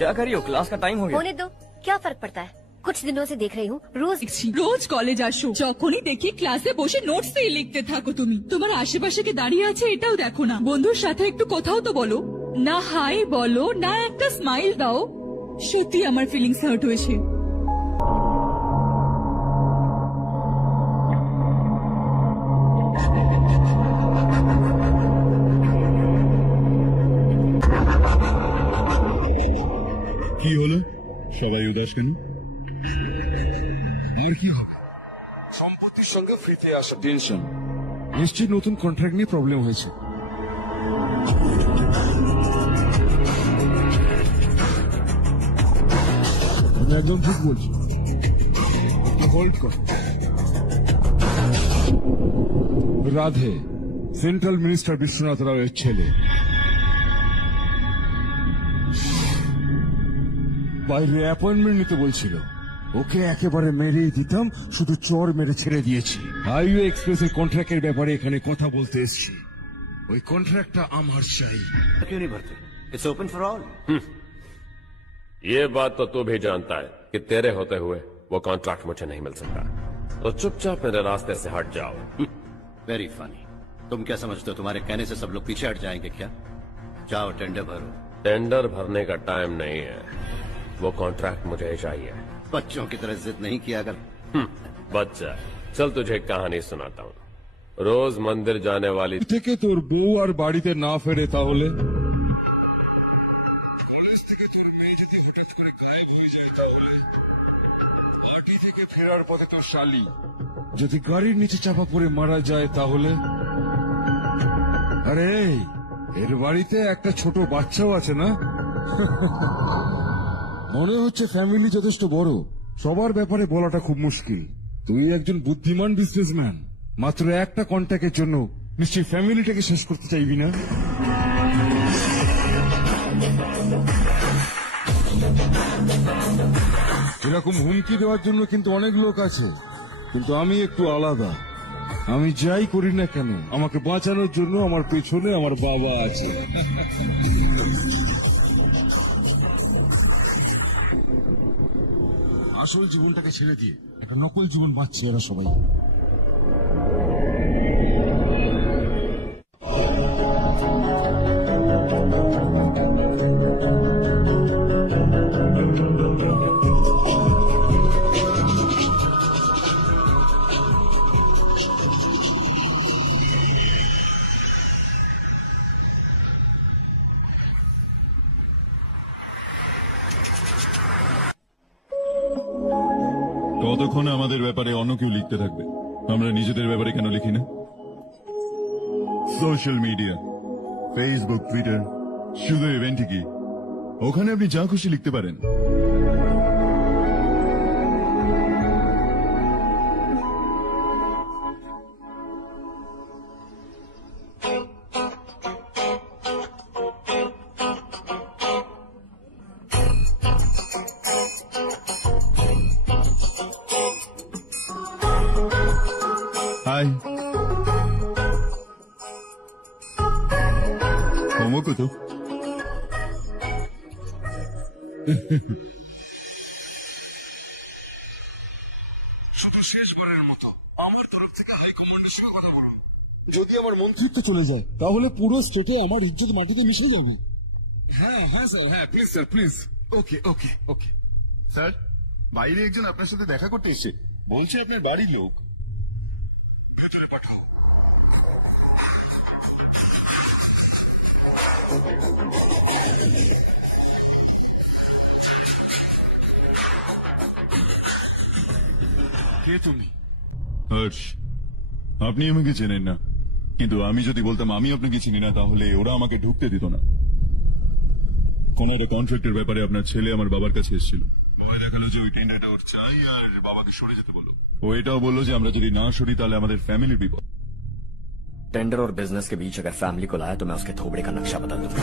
क्या करी हो? क्लास का टाइम हो गया। होने दो, क्या फर्क पड़ता है? कुछ दिनों से देख रही हूँ রোজ কলেজ আসো, যখনই দেখি ক্লাসে বসে নোটস লিখতে থাকো। তুমি তোমার আশেপাশে কে দাঁড়িয়ে আছে এটাও দেখো না। বন্ধুর সাথে একটু কথাও তো বলো না। হাই বলো না, একটা স্মাইল দাও। সত্যি আমার ফিলিংস হার্ট হয়েছে। কি হলো, সবাই উদাস কেন? আর কি হবে? সম্পত্তির সঙ্গে ফ্রিতে আসা টেনশন। নিশ্চয়ই নতুন কন্ট্রাক্ট নিয়ে প্রবলেম হয়েছে। আমি একদম ঠিক বলছি, হোল্ড কর। রাধে সেন্ট্রাল মিনিস্টার বিশ্বনাথ রাওয়ের ছেলে। বাইরে অ্যাপয়েন্টমেন্ট নিতে বলছিল, ওকে একেবারে মেরেই দিতাম, শুধু চর মেরে ছেড়ে দিয়েছি। হাইওয়ে এক্সপ্রেসের কন্ট্রাক্টের ব্যাপারে এখানে কথা বলতে এসেছি। ওই কন্ট্রাক্টটা আমার চাই। क्यों नहीं भरते? It's open for all. ये बात तो तू भी जानता है कि तेरे होते हुए वो कॉन्ट्रैक्ट मुझे नहीं मिल सकता, तो चुपचाप मेरे रास्ते से हट जाओ। Very funny. तुम क्या समझते हो तुम्हारे कहने से सब लोग पीछे हट जाएंगे क्या? जाओ टेंडर भरो। टेंडर भरने का टाइम नहीं है, वो कॉन्ट्रैक्ट मुझे ही चाहिए। बच्चों की तरह जिद नहीं किया अगर। बच्चा, चल तुझे एक कहानी सुनाता हूँ। रोज मंदिर जाने वाली থেকে তোর বউ আর বাড়িতে না ফেরে তাহলে কলেজ থেকে তোর মেয়ে যদি হঠাৎ করে গায়েব হয়ে যায় তাহলে পার্টি থেকে ফেরার পথে তোর শালি যদি গাড়ির নিচে চাপা পড়ে মারা যায় তাহলে আরে এর বাড়িতে একটা ছোট বাচ্চাও আছে না মনে হচ্ছে ফ্যামিলি যথেষ্ট বড় সবার ব্যাপারে বলাটা খুব মুশকিল তুই একজন বুদ্ধিমান বিজনেসম্যান মাত্র একটা কন্ট্যাক্টের জন্য নিশ্চয়ই ফ্যামিলিটাকে শেষ করতে চাইবি না এরকম হুমকি দেওয়ার জন্য কিন্তু অনেক লোক আছে কিন্তু আমি একটু আলাদা আমি যাই করি না কেন আমাকে বাঁচানোর জন্য আমার পেছনে আমার বাবা আছে আসল জীবনটাকে ছেড়ে দিয়ে একটা নকল জীবন বাঁচছে এরা সবাই কতক্ষণ আমাদের ব্যাপারে অন্য কেউ লিখতে থাকবে? আমরা নিজেদের ব্যাপারে কেন লিখি না? সোশ্যাল মিডিয়া, ফেসবুক, টুইটার, শুধু ইভেন্ট কি ওখানে আপনি যা খুশি লিখতে পারেন। হাই, হোমওয়ার্ক তো শুধু শেষবারের মতো আমার তরফ থেকে হাই কমান্ডের সঙ্গে কথা বলুন যদি আমার মন্ত্রিত্ব চলে যায় তাহলে পুরো স্টেটে আমার ইজ্জত মাটিতে মিশে যাবে হ্যাঁ হ্যাঁ স্যার হ্যাঁ please sir please okay okay okay sir, বাইরে একজন আপনার সাথে দেখা করতে এসে বলছে আপনার বাড়ির লোক। ভেতরে পাঠাও কে তুমি? হর্ষ, আপনি আমাকে চেনেন না, কিন্তু আমি যদি বলতাম আমি আপনাকে চিনি না তাহলে ওরা আমাকে ঢুকতে দিত না। কোন একটা কন্ট্রাক্টের ব্যাপারে আপনার ছেলে আমার বাবার কাছে এসেছিল। বাবা দেখালো যে ওই টেন্ডারটা ওর চাই আর বাবাকে সরে যেতে বলো। ও এটাও বললো যে আমরা যদি না সরি তাহলে আমাদের ফ্যামিলির বিপদ। टेंडर और बिजनेस के बीच अगर फैमिली को लाया तो मैं उसके थोबड़े का नक्शा बदल दूंगा।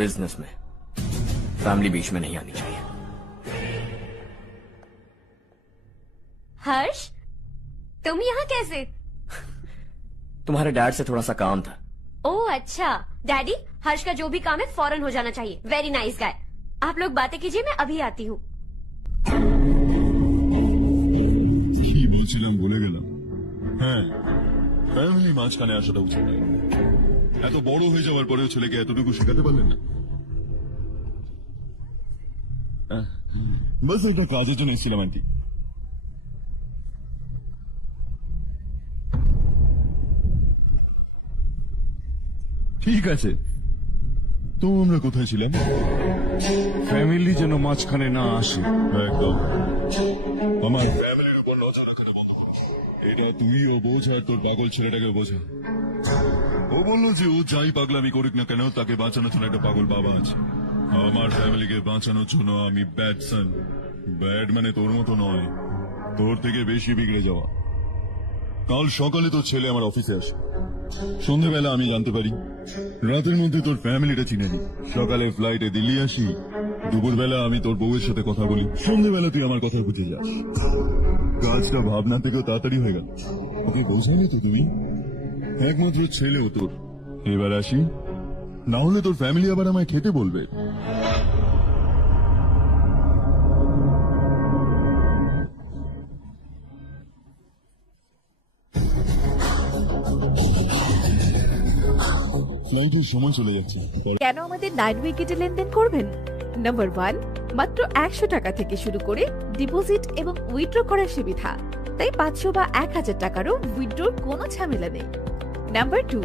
बिजनेस में फैमिली बीच में नहीं आनी चाहिए। हर्ष, तुम यहाँ कैसे? तुम्हारे डैड से थोड़ा सा काम था। ओह अच्छा, डैडी, हर्ष का जो भी काम है फौरन हो जाना चाहिए। Very nice guy. आप लोग बातें कीजिए, मैं अभी आती हूँ। কি বলছিলাম ভুলে গেলাম। হ্যাঁ, ফ্যামিলি মাঝখানে আসাটা উচিত নয়। এত বড় হয়ে যাওয়ার পরেও ছেলেকে এতটুকু শেখাতে পারলেন না। বাস এটা কাজের জন্য এসেছিলাম আন্টি। ঠিক আছে, তো আমরা কোথায় ছিলাম? ফ্যামিলি যেন মাঝখানে না আসে একদম। আমার ফ্যামিলির উপর নজর রাখাটা বন্ধ কর। এটা তুইও বোঝ আর তোর পাগল ছেলেটাকে বোঝা। ও বললো যে ও যাই পাগলামি করুক না কেন তাকে বাঁচানোর জন্য একটা পাগল বাবা আছে। আমার ফ্যামিলিকে বাঁচানোর জন্য আমি ব্যাড সান। ব্যাড মানে তোর মতো নয়, তোর থেকে বেশি বিগড়ে যাওয়া। কাল সকালে তোর ছেলে আমার অফিসে আসে। সন্ধ্যেবেলা আমি জানতে পারি রাতের মধ্যে তোর ফ্যামিলিটা চিনে নি। সকালে ফ্লাইটে দিল্লি আসি, দুপুরবেলা আমি তোর বউয়ের সাথে কথা বলি, সন্ধ্যেবেলা তুই আমার কথা বুঝে যাস। কাজটা ভাবনা থেকেও তাড়াতাড়ি হয়ে গেল। ওকে বোঝাইনি তো তুমি? একমাত্র ছেলেও তোর এবার আসি, না হলে তোর ফ্যামিলি আবার আমায় খেতে বলবে। ফ্লাইটের সময় চলে যাচ্ছে। কেন আমাদের 9 উইকেটে লেনদেন করবেন? নাম্বার 1, মাত্র 100 টাকা থেকে শুরু করে ডিপোজিট এবং উইথড্র করার সুবিধা, তাই 500 বা 1000 টাকারও উইথড্রর কোনো ঝামেলা নেই। নাম্বার 2,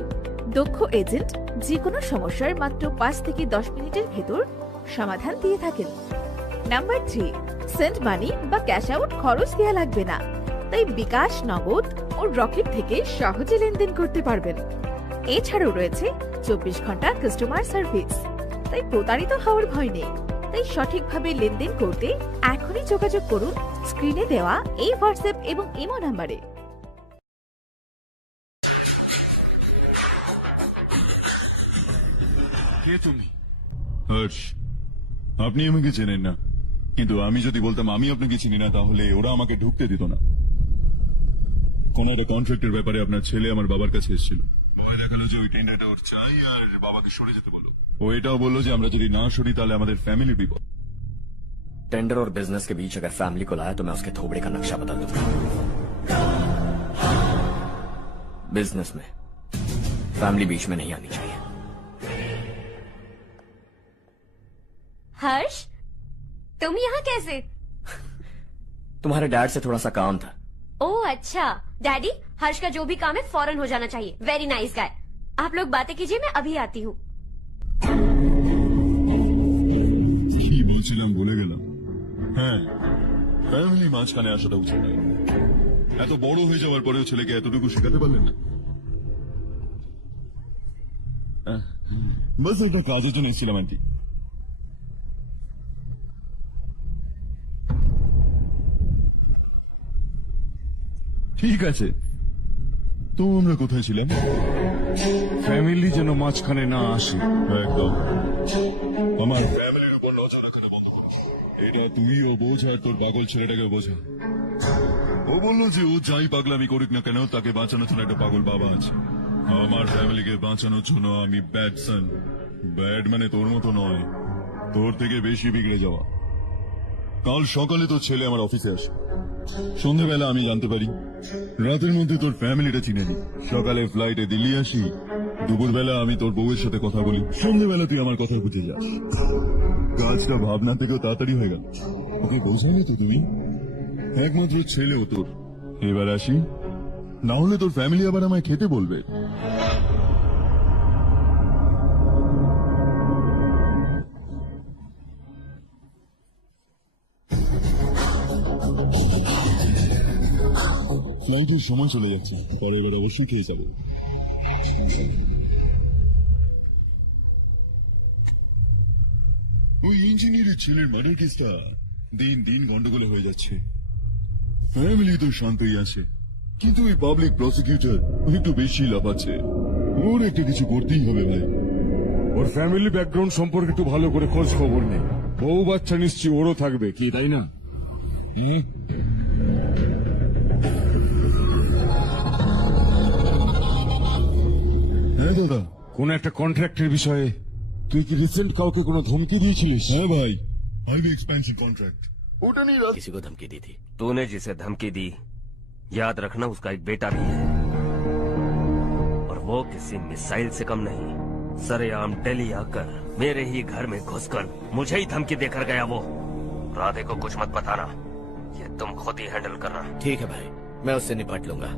দক্ষ এজেন্ট যে কোনো সমস্যার মাত্র 5 থেকে 10 মিনিটের ভেতর সমাধান দিয়ে থাকেন। নাম্বার 3, সেন্ড মানি বা ক্যাশ আউট খরচ দেওয়া লাগবে না, তাই বিকাশ, নগদ ও রকেট থেকে সহজে লেনদেন করতে পারবেন। এছাড়াও রয়েছে 24 ঘন্টা কাস্টমার সার্ভিস, তাই প্রতারিত হওয়ার ভয় নেই। তাই সঠিকভাবে লেনদেন করতে এখনই যোগাযোগ করুন স্ক্রিনে দেওয়া এই হোয়াটসঅ্যাপ এবং ইমো নাম্বারে। কে তুমি? হর্ষ, আপনি আমাকে চেনেন না, কিন্তু আমি যদি বলতাম আমি আপনাকে চিনি না, তাহলে ওরা আমাকে ঢুকতে দিত না। কোন একটা কন্ট্রাক্টের ব্যাপারে আপনার ছেলে আমার বাবার কাছে এসেছিল। বাবা দেখালো যে ওই টেন্ডারটা ওর চাই, আর বাবাকে সরে যেতে বলো। ও এটাও বললো যে আমরা যদি না সরি তাহলে আমাদের ফ্যামিলির বিপদ। टेंडर और बिजनेस के बीच अगर फैमिली को लाया तो मैं उसके थोबड़े का नक्शा बदल दूंगा। बिजनेस में फैमिली बीच में नहीं आनी चाहिए। हर्ष, तुम यहाँ कैसे? तुम्हारे डैड से थोड़ा सा काम था। ओह अच्छा। डैडी, हर्ष का जो भी काम है फौरन हो जाना चाहिए। Very nice guy. आप लोग बातें कीजिए, मैं अभी आती हूँ। কি বলছিলাম ভুলে গেলাম। হ্যাঁ, ফ্যামিলি মাঝখানে আসাটা উচিত নয়। এত বড় হয়ে যাওয়ার পরেও ছেলেকে এতটুকু শেখাতে পারলেন না। বাস একটা কাজের জন্য এসেছিলাম আন্টি। ঠিক আছে, তো আমরা কোথায় ছিলাম? ফ্যামিলি যেন মাঝখানে না আসে। একদম। আমার ফ্যামিলির উপর নজর রাখা বন্ধ কর। এটা তুইও বোঝ আর তোর পাগল ছেলেটাকে বোঝা। ও বললো যে ও যাই পাগলামি করুক না কেন, তাকে বাঁচানোর জন্য একটা পাগল বাবা আছে। আমার ফ্যামিলিকে বাঁচানোর জন্য আমি ব্যাড সান। ব্যাড মানে তোর মতো নয়, তোর থেকে বেশি বিগড়ে যাওয়া। কাল সকালে তোর ছেলে আমার অফিসে আসে। সন্ধ্যেবেলা আমি জানতে পারি, রাতের মধ্যে তোর ফ্যামিলিটা চিনে নি। সকালে ফ্লাইটে দিল্লি আসি, দুপুরবেলা আমি তোর বউয়ের সাথে কথা বলি, সন্ধ্যেবেলা তুই আমার কথা বুঝে যাস। কাজটা ভাবনা থেকেও তাড়াতাড়ি হয়ে গেল। ওকে বোঝাইনি তো তুমি? একমাত্র ছেলেও তোর। এবার আসি, না হলে তোর ফ্যামিলি আবার আমায় খেতে বলবে। ফ্লাইটের সময় চলে যাচ্ছে, পরে এবার অবশ্যই খেয়ে যাবে। ওই ইঞ্জিনিয়ারের ছেলের মার্ডার কেসটা দিন দিন গন্ডগোল হয়ে যাচ্ছে। ফ্যামিলি তো শান্তই আছে, কিন্তু ওই পাবলিক প্রসিকিউটর একটু বেশি লাফাচ্ছে। ওর একটা কিছু করতেই হবে ভাই। ওর ফ্যামিলি ব্যাকগ্রাউন্ড সম্পর্কে একটু ভালো করে খোঁজ খবর নেই। বউ বাচ্চা নিশ্চয়ই ওরও থাকবে, কি তাই না? হ্যাঁ দাদা, কোন একটা কন্ট্রাক্টের বিষয়ে তুই কি রিসেন্ট কাউকে কোনো ধমকি দিয়েছিলিস? হ্যাঁ ভাই, হাইওয়ে এক্সপেন্সিভ কন্ট্রাক্ট। ওটা নিয়ে किसी को धमकी दी थी? तूने जिसे धमकी दी, याद रखना उसका एक बेटा भी है, और वो किसी मिसाइल से कम नहीं। सरेआम दिल्ली आकर मेरे ही घर में घुसकर मुझे ही धमकी देकर गया वो। राधे को कुछ मत बताना, ये तुम खुद ही हैंडल करना। ठीक है भाई, मैं उससे निपट लूंगा।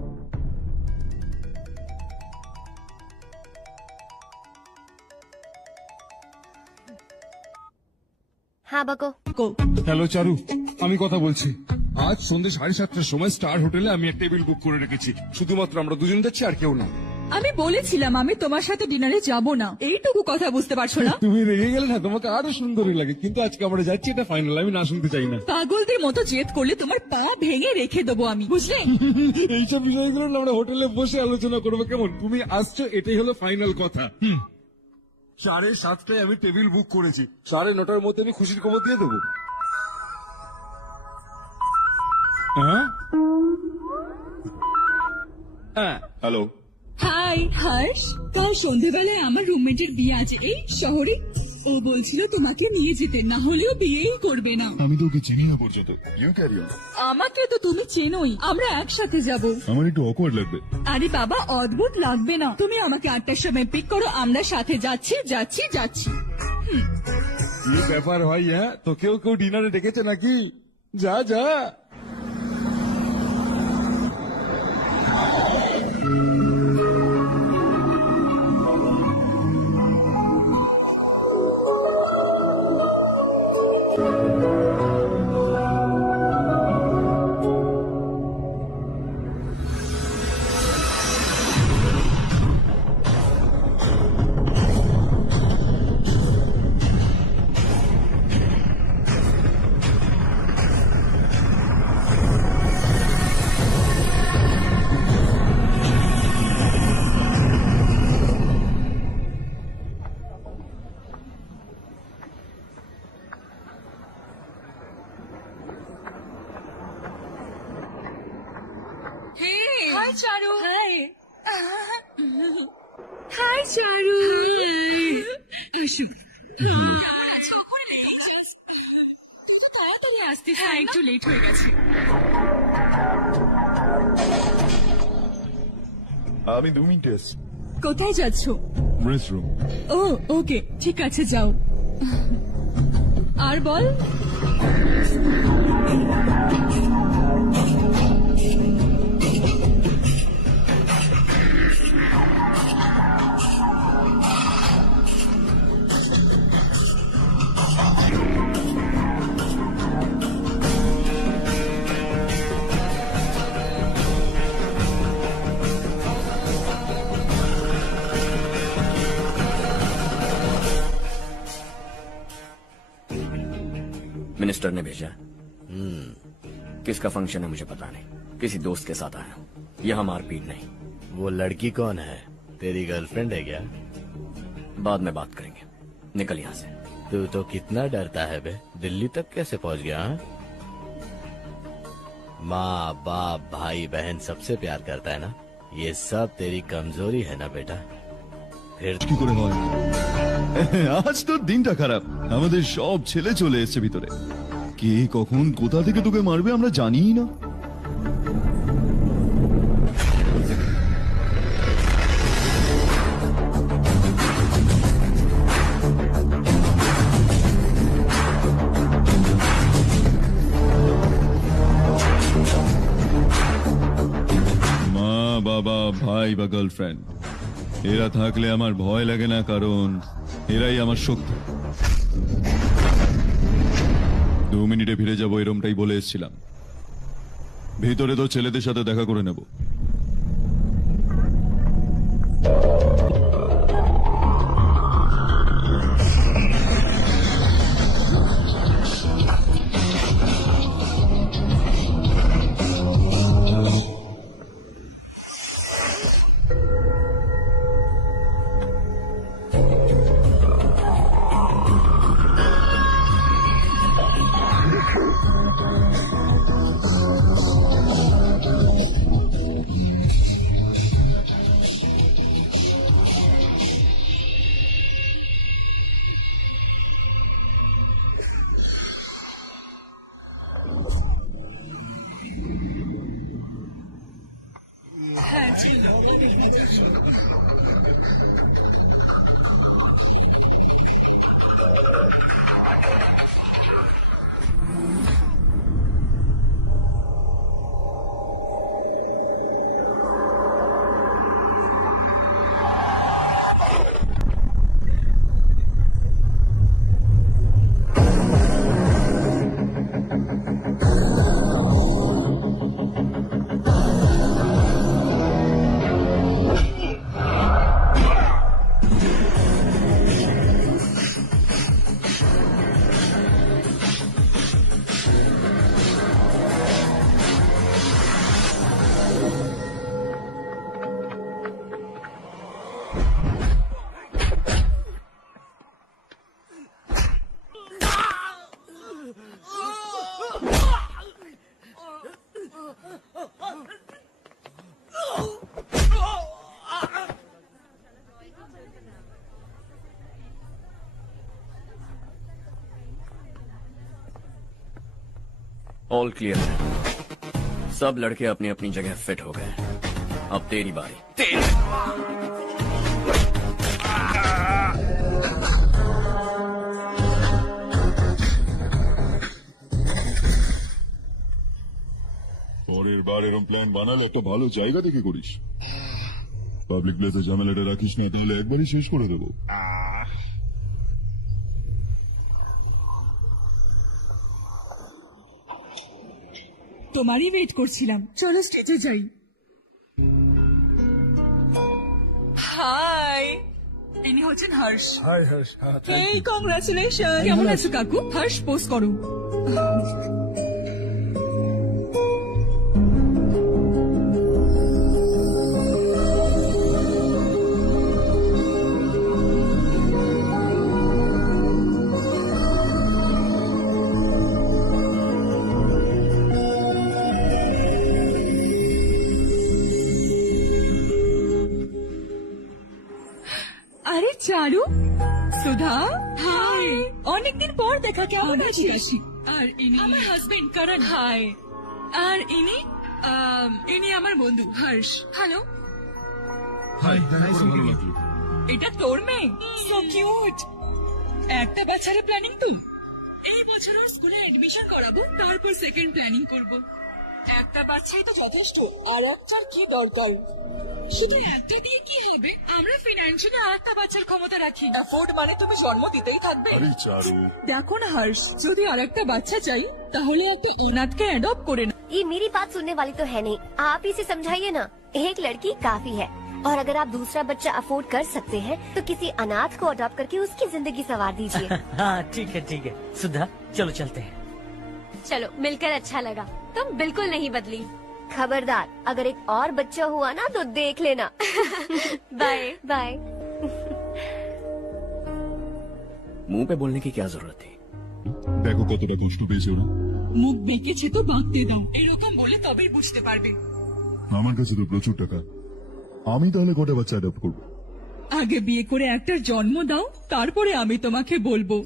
हाँ बको। হ্যালো চারু, আমি কথা বলছি। আজ সন্ধ্যে 7:30টার সময় স্টার হোটেলে আমি একটা টেবিল বুক করে রেখেছি। শুধুমাত্র আমরা দুজন যাচ্ছি, আর কেউ না। আমি বলেছিলাম আমি তোমার সাথে ডিনারে যাব না, এইটুকু কথা বুঝতে পারছো না? তুমি রেগে গেলে না, তোমাকে আরো সুন্দরই লাগে, কিন্তু আজকে আমরা যাচ্ছি, এটা ফাইনাল। আমি না শুনতে চাই না। পাগলদের মতো জেদ করলে তোমার পা ভেঙে রেখে দেবো আমি, বুঝলে? এইসব বিষয়গুলো না আমরা হোটেলে বসে আলোচনা করবো, কেমন? তুমি আসছো, এটাই হলো ফাইনাল কথা। 7:30টায় আমি টেবিল বুক করেছি, 9:30টার মধ্যে আমি খুশির খবর দিয়ে দেবো। হ্যালো, হাই হর্ষ, কাল সন্ধেবেলায় আমার রুমমেটের বিয়ে আছে এই শহরে। ও বলছিল তোমাকে নিয়ে যেতে, না হলেও বিয়েই করবে না। আমি তো ওকে চিনি না পর্যন্ত। You carry on. আমাকে তো তুমি চেনোই, আমরা একসাথে যাব। আমার একটু অকওয়ার্ড লাগবে। আরে বাবা, অদ্ভুত লাগবে না। তুমি আমাকে 8টার সময় পিক করো, আমরা সাথে যাচ্ছি যাচ্ছি যাচ্ছি। কি ব্যাপার ভাই? হ্যাঁ, তোকেও কেউ ডিনারে ডেকেছে নাকি? যা যা। হাই চারু। হাই হাই চারু। আসো। তাড়াতাড়ি আসতে। হ্যাঁ, একটু লেট হয়ে গেছে। আমি 2 মিনিট আসছি। কোথায় যাচ্ছ? রেস্টরুম। ও ওকে, ঠিক আছে যাও। আর বল। मिनिस्टर ने भेजा। किसका फंक्शन है मुझे पता नहीं, किसी दोस्त के साथ आया हूँ। यहाँ मारपीट नहीं। वो लड़की कौन है? तेरी गर्लफ्रेंड है क्या? बाद में बात करेंगे, निकल यहाँ से। तू तो कितना डरता है बे, दिल्ली तक कैसे पहुँच गया? हाँ? माँ बाप भाई बहन सबसे प्यार करता है ना, ये सब तेरी कमजोरी है ना बेटा। फिर কি করে হয়? আজ তোর দিনটা খারাপ। আমাদের সব ছেলে চলে এসেছে ভিতরে। কে কখন কোথা থেকে তোকে মারবে আমরা জানিই না। মা বাবা ভাই বা গার্লফ্রেন্ড, এরা থাকলে আমার ভয় লাগে না, কারণ এরাই আমার শক্তি। 2 মিনিটে ফিরে যাবো এরমটাই বলে এসেছিলাম। ভিতরে তো ছেলেদের সাথে দেখা করে নেব। ऑल क्लियर है। सब लड़के अपनी अपनी जगह फिट हो गए। अब तेरी बारी। পরের বার এরকম প্ল্যান বানালে একটা ভালো জায়গা দেখে করিস। পাবলিক প্লেসে ঝামেলাটা রাখিস না, তাহলে একবারই শেষ করে দেবো। তোমারই ওয়েট করছিলাম, চলো স্টেজে যাই। হাই, ইনি হচ্ছেন হর্ষ। হাই হর্ষ। এই কংগ্রাচুলেশন। কেমন আছো কাকু? হর্ষ পোজ করো। আরে চারু, সুধা, হাই, অনেকদিন পর দেখা, কেমন আছিস? আর ইনি আমার হাজবেন্ড করণ। হাই। আর ইনি আমার বন্ধু হর্ষ। হ্যালো। হাই, দেখা করে ভালো লাগলো। এটা তোর মেয়ে? So cute. একটা বাচ্চারে প্ল্যানিং তো? এই বছর ওর স্কুলে এডমিশন করাবো, তারপর সেকেন্ড প্ল্যানিং করব। একটা বাচ্চাই তো যথেষ্ট, আর একটার কি দরকার? শুধু একটা দিয়ে কি হবে? আমরা ফিনান্সিয়ালি আর একটা বাচ্চার ক্ষমতা রাখি। অ্যাফোর্ড মানে তুমি জন্ম দিতেই থাকবে। আরে চারু, দেখো না হর্ষ, যদি আর একটা বাচ্চা চাই তাহলে একটা অনাথকে অ্যাডপ্ট করে না। ये मेरी बात सुनने वाली तो है नहीं, आप ही से समझाइए ना। एक लड़की काफी है, और अगर आप दूसरा बच्चा अफोर्ड कर सकते हैं तो किसी अनाथ को अडॉप्ट करके उसकी जिंदगी संवार दीजिए। हाँ ठीक है सुधा, चलो चलते हैं। चलो, मिलकर अच्छा लगा। तुम बिल्कुल नहीं बदली। खबरदार, अगर एक और बच्चा हुआ ना तो देख लेना। Bye bye. मुंह पे बोलने की क्या जरूरत थी? দেখো কতটা কষ্ট পেয়েছে ওরা। মুখ বেঁকেছে তো বাঁকতে দাও, এরকম বলে তবেই বুঝতে পারবে। আমার কাছে তো প্রচুর টাকা, আমি তাহলে কটা বাচ্চা অ্যাডপ্ট করবো? আগে বিয়ে করে একটার জন্ম দাও, তারপরে আমি তোমাকে বলবো।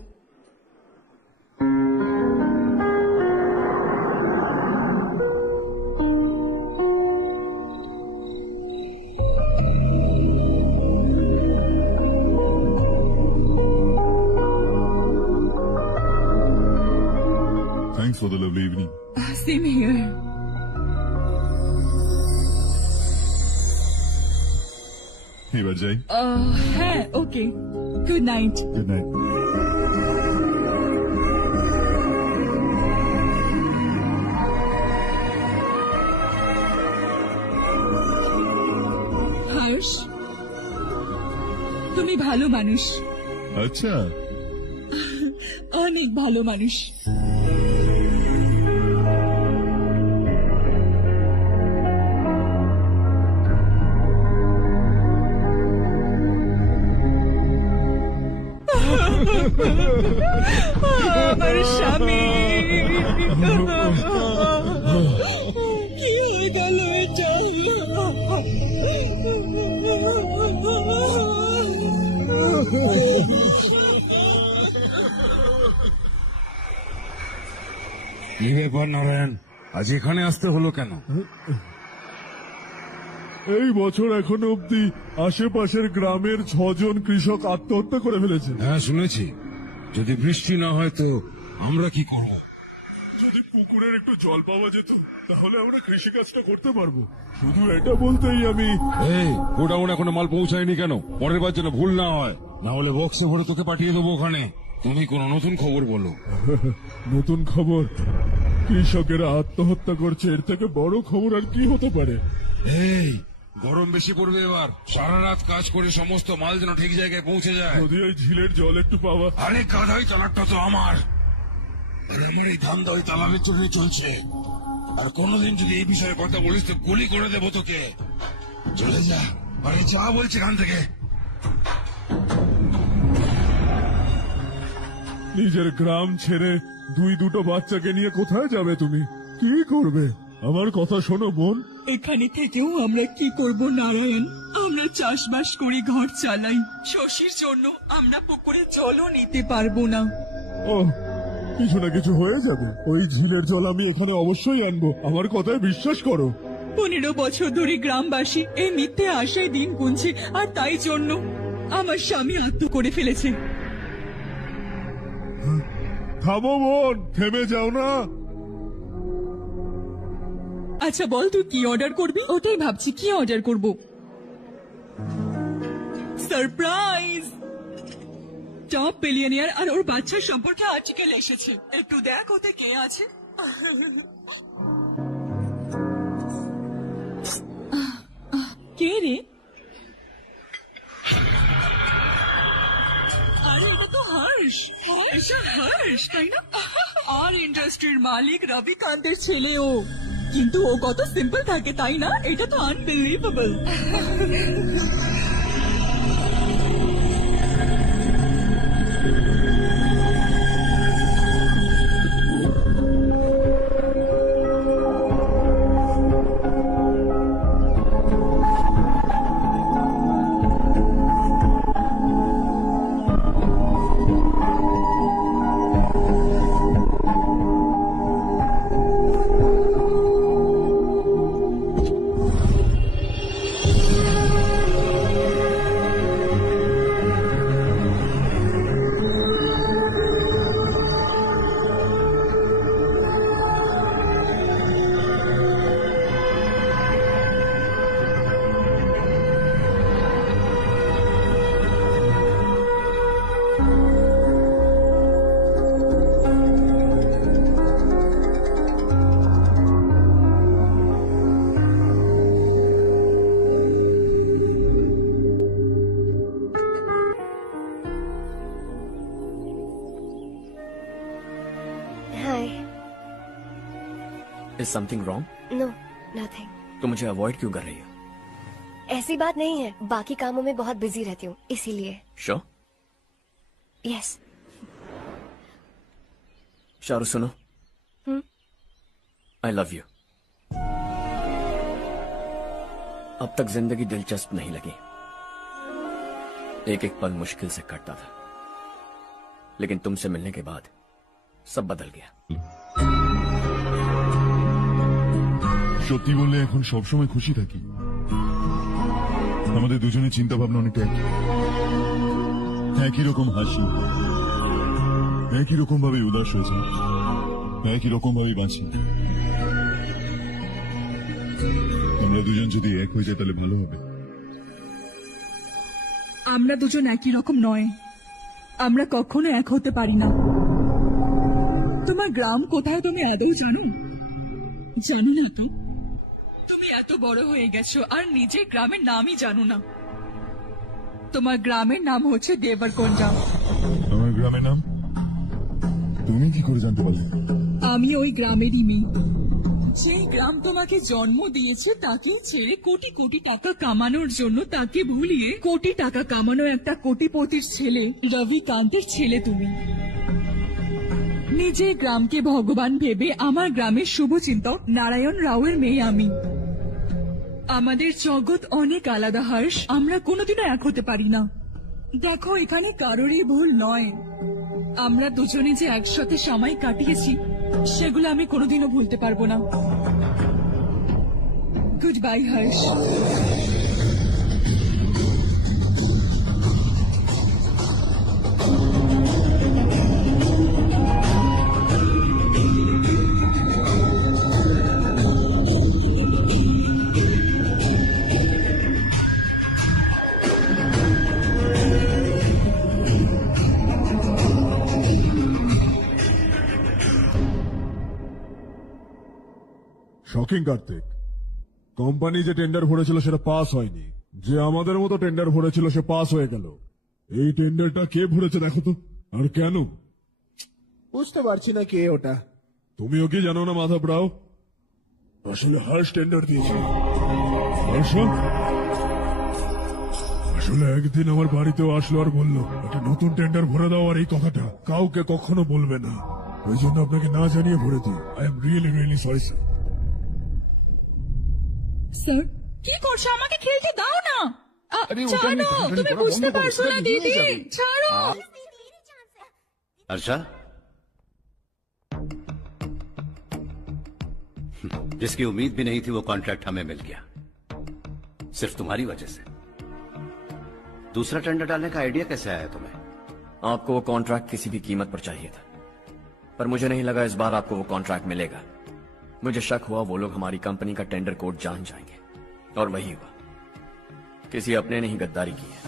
Thanks for the lovely evening. Same here. এবার যাই। হ্যাঁ, okay, good night. Good night. Harsh, তুমি ভালো মানুষ। আচ্ছা, অনেক ভালো মানুষ। আমার স্বামী, কি হয়ে গেল এটা? কি ব্যাপার নারায়ণ, আজ এখানে আসতে হলো কেন? এই বছর এখনো অব্দি আশেপাশের গ্রামের 6 জন কৃষক আত্মহত্যা করে ফেলেছে। হ্যাঁ শুনেছি। যদি বৃষ্টি না হয় তো আমরা কি করব? যদি পুকুরের একটু জল পাওয়া যেত তাহলে আমরা কৃষি কাজটা করতে পারবো। শুধু এটা বলতেই আমি। এই গোডাউন এখনো মাল পৌঁছায়নি কেন? পরের বার যেন ভুল না হয়, না হলে বক্সে ভরে তোকে পাঠিয়ে দেবো ওখানে। তুমি কোনো নতুন খবর বলো। নতুন খবর? কৃষকেরা আত্মহত্যা করছে, এর থেকে বড় খবর আর কি হতে পারে? এই গরম বেশি পড়বে এবার, সারা রাত কাজ করে সমস্ত মাল যেন ঠিক জায়গায় পৌঁছে যায়। যদি ওই ঝিলের জল একটু পাওয়া। আরে গাধাই, তালাকটা তো আমার, আর আমার এই ধান্দা ওই তালাবের জন্য চলছে। আর কোনোদিন যদি এই বিষয়ে কথা বলিস তো গুলি করে দেবো তোকে। চলে যা, আরে যা বলছে এখান থেকে। নিজের গ্রাম ছেড়ে দুটো বাচ্চাকে নিয়ে কোথায় যাবে তুমি? কি করবে? আমার কথা শোনো বোন। এখানে থেকেও আমরা কি করব নারায়ণ? আমরা চাষবাস করি, ঘর চালাই। শশীর জন্য আমরা পুকুরে জলও নিতে পারবো না। ও কিছু না কিছু হয়ে যাবে। ওই ঝিলের জল আমি এখানে অবশ্যই আনবো, আমার কথায় বিশ্বাস করো। 15 বছর ধরে গ্রামবাসী এই মিথ্যে আশায় দিন গুনছে, আর তাই জন্য আমার স্বামী আত্মহত্যা করে ফেলেছে। থামো বোন, থেমে যাও না। আচ্ছা বল, তুই কি অর্ডার করবি? ওটাই ভাবছি কি অর্ডার করব। সারপ্রাইজ! টপ বিলিয়নিয়ার আর ওর বাচ্চার সম্পর্কে আর্টিকেল এসেছে, একটু দেখ ওতে কে আছে। কে রে? আরে এটা তো হর্ষ। এটা হর্ষ, তাই না? আর ইন্ডাস্ট্রির মালিক রবিকান্তের ছেলে ও। কিন্তু ও কত সিম্পল থাকে, তাই না? এটা তো unbelievable. Hi. Is something wrong? No, nothing. तो मुझे अवॉइड क्यों कर रही है? ऐसी बात नहीं है, बाकी कामों में बहुत बिजी रहती हूँ इसीलिए। श्योर? यस। शारू सुनो, आई लव यू। अब तक जिंदगी दिलचस्प नहीं लगी, एक एक पल मुश्किल से कटता था, लेकिन तुमसे मिलने के बाद सब बदल गया। সত্যি বললে এখন সবসময় খুশি থাকি। আমাদের দুজনের চিন্তা ভাবনা অনেকটা একই রকম হাসি, একই রকম ভাবে উদাস হয়েছে, একই রকম ভাবে বাঁচি। আমরা দুজন যদি এক হয়ে যায় তাহলে ভালো হবে। আমরা দুজন একই রকম নয়, আমরা কখনো এক হতে পারি না। তোমার গ্রাম কোথায় তুমি আদৌ জানো? জানো না তো? তুমি এত বড় হয়ে গেছো আর নিজের গ্রামের নামই জানো না। তোমার গ্রামের নাম হচ্ছে দেবরকোন্ডা। আমার গ্রামের নাম তুমি কি করে জানতে পারলে? আমি ওই গ্রামেরই মেয়ে। যে গ্রাম তোমাকে জন্ম দিয়েছে তাকে ছেড়ে কোটি কোটি টাকা কামানোর জন্য তাকে ভুলিয়ে কোটি টাকা কামানো একটা কোটিপতির ছেলে রবিকান্তের ছেলে তুমি। নিজের গ্রামকে ভগবান ভেবে আমার গ্রামের শুভচিন্তক নারায়ণ রাওয়ের মেয়ে আমি। আমাদের জগৎ অনেক আলাদা হর্ষ, আমরা কোনোদিনও এক হতে পারি না। দেখো এখানে কারোরই ভুল নয়, আমরা দুজনে যে একসাথে সময় কাটিয়েছি সেগুলো আমি কোনোদিনও ভুলতে পারবো না। Good bye Harsh. Shocking Kartik, company যে টেন্ডার ভরেছিল সেটা পাস হয়নি, যে আমাদের মতো টেন্ডার ভরেছিল সে পাস হয়ে গেল। এই টেন্ডারটা কে ভরেছে দেখো তো, আর কেন? বুঝতে পারছি না কে ওটা। তুমিও কি জানো না মাধব রাও? আসলে হর্ষ টেন্ডার দিয়েছে। হর্ষ আসলে একদিন আমার বাড়িতেও আসলো আর বললো একটা নতুন টেন্ডার ভরে দাও, আর এই কথাটা কাউকে কখনো বলবে না। ওই জন্য আপনাকে না জানিয়ে ভরে দিই। I am really really sorry sir. Sir কি করছো? আমাকে খেলতে দাও না। ছাড়ো, তুমি বুঝতে পারছো না দিদি, ছাড়ো। हर्षा, जिसकी उम्मीद भी नहीं थी वो कॉन्ट्रैक्ट हमें मिल गया, सिर्फ तुम्हारी वजह से। दूसरा टेंडर डालने का आइडिया कैसे आया तुम्हें? आपको वो कॉन्ट्रैक्ट किसी भी कीमत पर चाहिए था, पर मुझे नहीं लगा इस बार आपको वो कॉन्ट्रैक्ट मिलेगा। मुझे शक हुआ वो लोग हमारी कंपनी का टेंडर कोड जान जाएंगे, और वही हुआ। किसी अपने ने ही गद्दारी की है।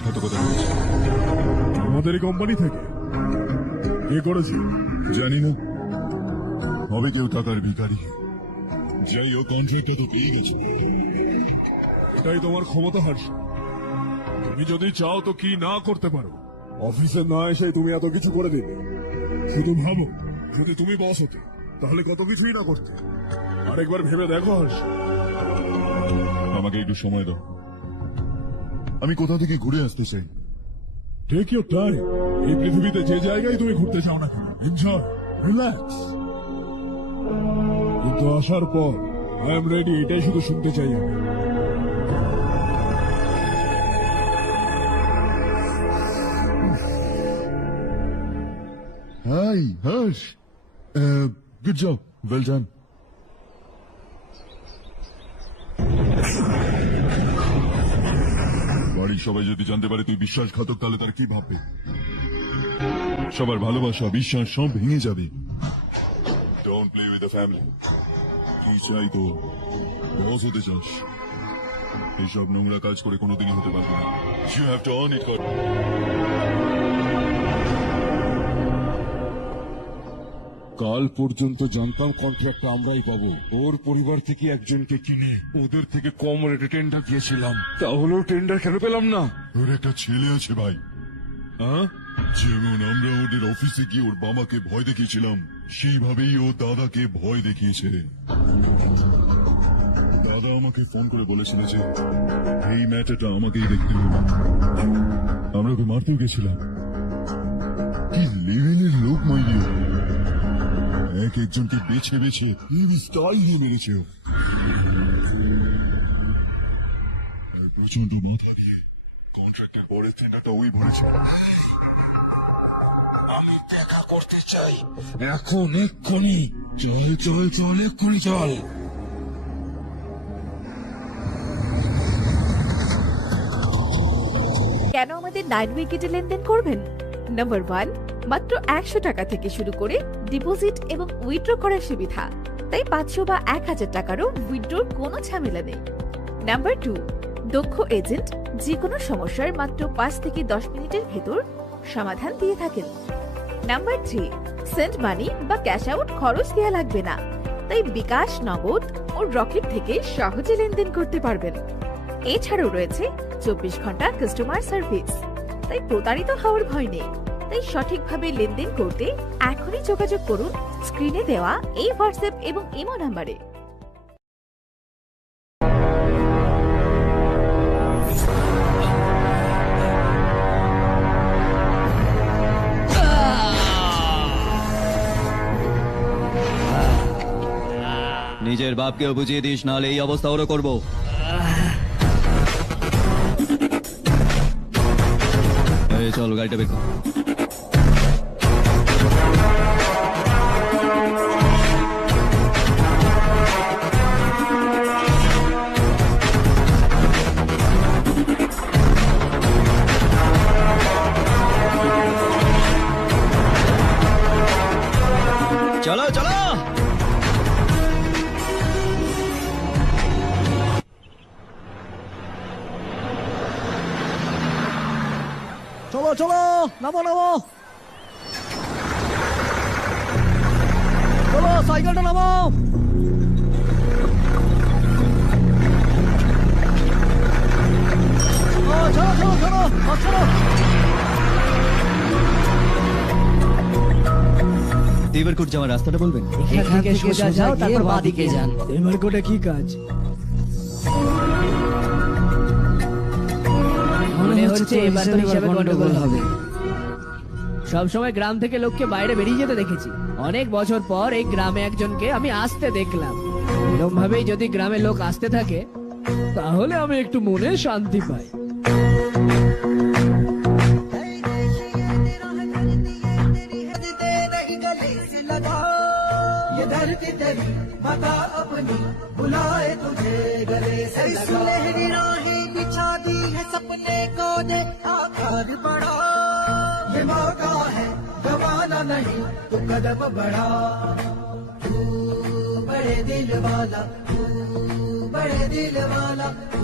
আমাদের কোম্পানি থেকে কে করেছে জানি না, হবে কেউ টাকার ভিখারি। যাই হোক, কন্ট্রাক্টটা তো পেয়ে গেছে। এটাই তোমার ক্ষমতা হর্ষ। তুমি যদি চাও তো কি না করতে পারো। অফিসে না এসে তুমি এত কিছু করে দিবে। শুধু ভাবো, যদি তুমি বস হতে তাহলে কত কিছুই না করতে। আরেকবার ভেবে দেখো হর্ষ। আমাকে একটু সময় দাও, আমি কোথা থেকে ঘুরে আসতে চাই। Take your time. এই পৃথিবীতে যে জায়গায় তুমি ঘুরতে চাও না কেন, এনজয়, রিল্যাক্স। কিন্তু আসার পর আই এম রেডি, এটাই শুধু শুনতে চাই আমি। Hi Harsh, good job, well done. বাড়ির সবাই যদি জানতে পারে তুই বিশ্বাসঘাতক, তাহলে তার কি ভাববে? সবার ভালোবাসা, বিশ্বাস সব ভেঙে যাবে। Don't play with the family. তুই চাই তো বস হতে চাস, এইসব নোংরা কাজ করে কোনোদিনই হতে পারবে না। You have to earn it. কাল পর্যন্ত জানতাম কন্ট্রাক্ট আমরাই পাবো। ওর পরিবার থেকে একজনকে কিনে ওদের থেকে কম রেটে টেন্ডার দিয়েছিলাম, তাহলেও টেন্ডার কেন পেলাম না? ওর একটা ছেলে আছে ভাই, হ্যাঁ? যেমন আমরা ওদের অফিসে গিয়ে ওর বাবাকে ভয় দেখিয়েছিলাম, সেইভাবেই ও দাদাকে ভয় দেখিয়েছে। দাদা আমাকে ফোন করে বলেছিল যে এই ম্যাটারটা আমাকেই দেখতে হবে। আমরা ওকে মারতেও গেছিলাম। কি লেভেলের লোক মাইরিও, এক একজনকে বেছে বেছে স্টাইল দিয়ে মেরেছে। প্রচন্ড মাথা দিয়ে কন্ট্রাক্টের পরের টেন্ডারটা ওই ভরেছে। আমি দেখা করতে চাই এখন, এক্ষুনি। চল চল চল, এক্ষুনি চল। কেন আমাদের 9 উইকেটে লেনদেন করবেন? নাম্বার 1, মাত্র 100 টাকা থেকে শুরু করে ডিপোজিট এবং উইথড্র করার সুবিধা, তাই 500 বা 1000 টাকারও উইথড্রর কোনো ঝামেলা নেই। নাম্বার 2, দক্ষ এজেন্ট যে কোনো সমস্যার মাত্র 5 থেকে 10 মিনিটের ভেতর সমাধান দিয়ে থাকেন। নাম্বার 3, সেন্ড মানি বা ক্যাশ আউট খরচ দেওয়া লাগবে না, তাই বিকাশ, নগদ ও রকেট থেকে সহজে লেনদেন করতে পারবেন। এছাড়াও রয়েছে 24 ঘন্টা কাস্টমার সার্ভিস, তাই প্রতারিত হওয়ার ভয় নেই। তাই সঠিকভাবে লেনদেন করতে এখনই যোগাযোগ করুন স্ক্রিনে দেওয়া এই হোয়াটসঅ্যাপ এবং ইমো নাম্বারে। নিজের বাপকেও বুঝিয়ে দিস, নাহলে এই অবস্থা ওরও করবো। এই চল, গাড়িটা বের কর। চলো চলো। চলো চলো, নামো নামো, চলো সাইকেলটা নামো। চলো চলো চলো চলো। দেবরকোট যাওয়ার রাস্তাটা বলবেন? এখান থেকে সোজা যাও, তারপর বাঁদিকে যান। দেবরকোটে কি কাজ? মনে হচ্ছে এবার তো হিসাবে গন্ডগোল হবে। সবসময় গ্রাম থেকে লোককে বাইরে বেরিয়ে যেতে দেখেছি, অনেক বছর পর এই গ্রামে একজনকে আমি আসতে দেখলাম। এরকম ভাবেই যদি গ্রামে লোক আসতে থাকে তাহলে আমি একটু মনে শান্তি পাই। अदा अपनी बुलाए तुझे गले से लगा। सुनहरी राहें बिछा दी है सपने को दे आकार बढ़ा, ये मौका है गवाना नहीं तू कदम बढ़ा। तू बड़े दिल वाला, तू बड़े दिल वाला, तू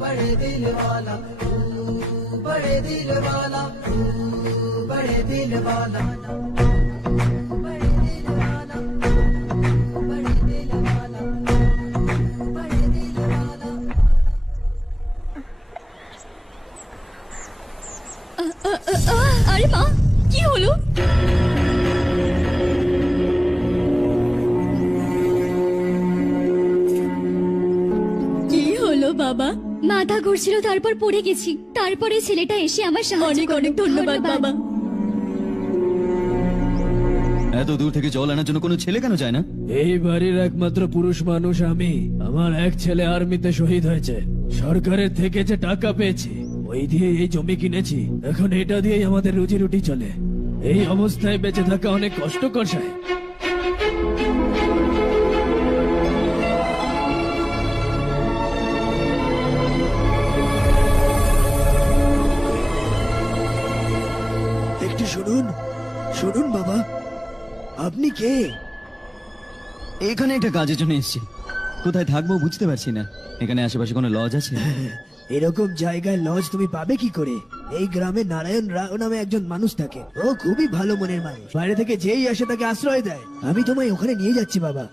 बड़े दिल वाला, तू बड़े दिल वाला, तू बड़े दिल वाला। আরে মা, কি হলো? কি হলো বাবা? মাথা ঘুরছিল, তারপর পড়ে গেছি। তারপরে ছেলেটা এসে আমার সাহায্য অনেক অনেক ধন্যবাদ বাবা। এত দূর থেকে জল আনার জন্য কোনো ছেলে কেন যায় না? এই বাড়ির একমাত্র পুরুষ মানুষ আমি। আমার এক ছেলে আর্মিতে শহীদ হয়েছে। সরকারের থেকে যে টাকা পেয়েছি ওই দিয়ে এই জমি কিনেছি। এখন এটা দিয়েই আমাদের রুজি রুটি চলে। এই অবস্থায় বেঁচে থাকা অনেক কষ্টকর সাহেব। একটু শুনুন, শুনুন বাবা, আপনি কে? এখানে একটা কাজের জন্য এসেছি। কোথায় থাকবো বুঝতে পারছি না। এখানে আশেপাশে কোনো লজ আছে? এরকম জায়গায় লজ তুমি পাবে কি করে? এই গ্রামে নারায়ণ রাও নামে একজন মানুষ থাকে। ও খুবই ভালো মনের মানুষ। বাইরে থেকে যেই আসে তাকে আশ্রয় দেয়। আমি তোমায় ওখানে নিয়ে যাচ্ছি বাবা।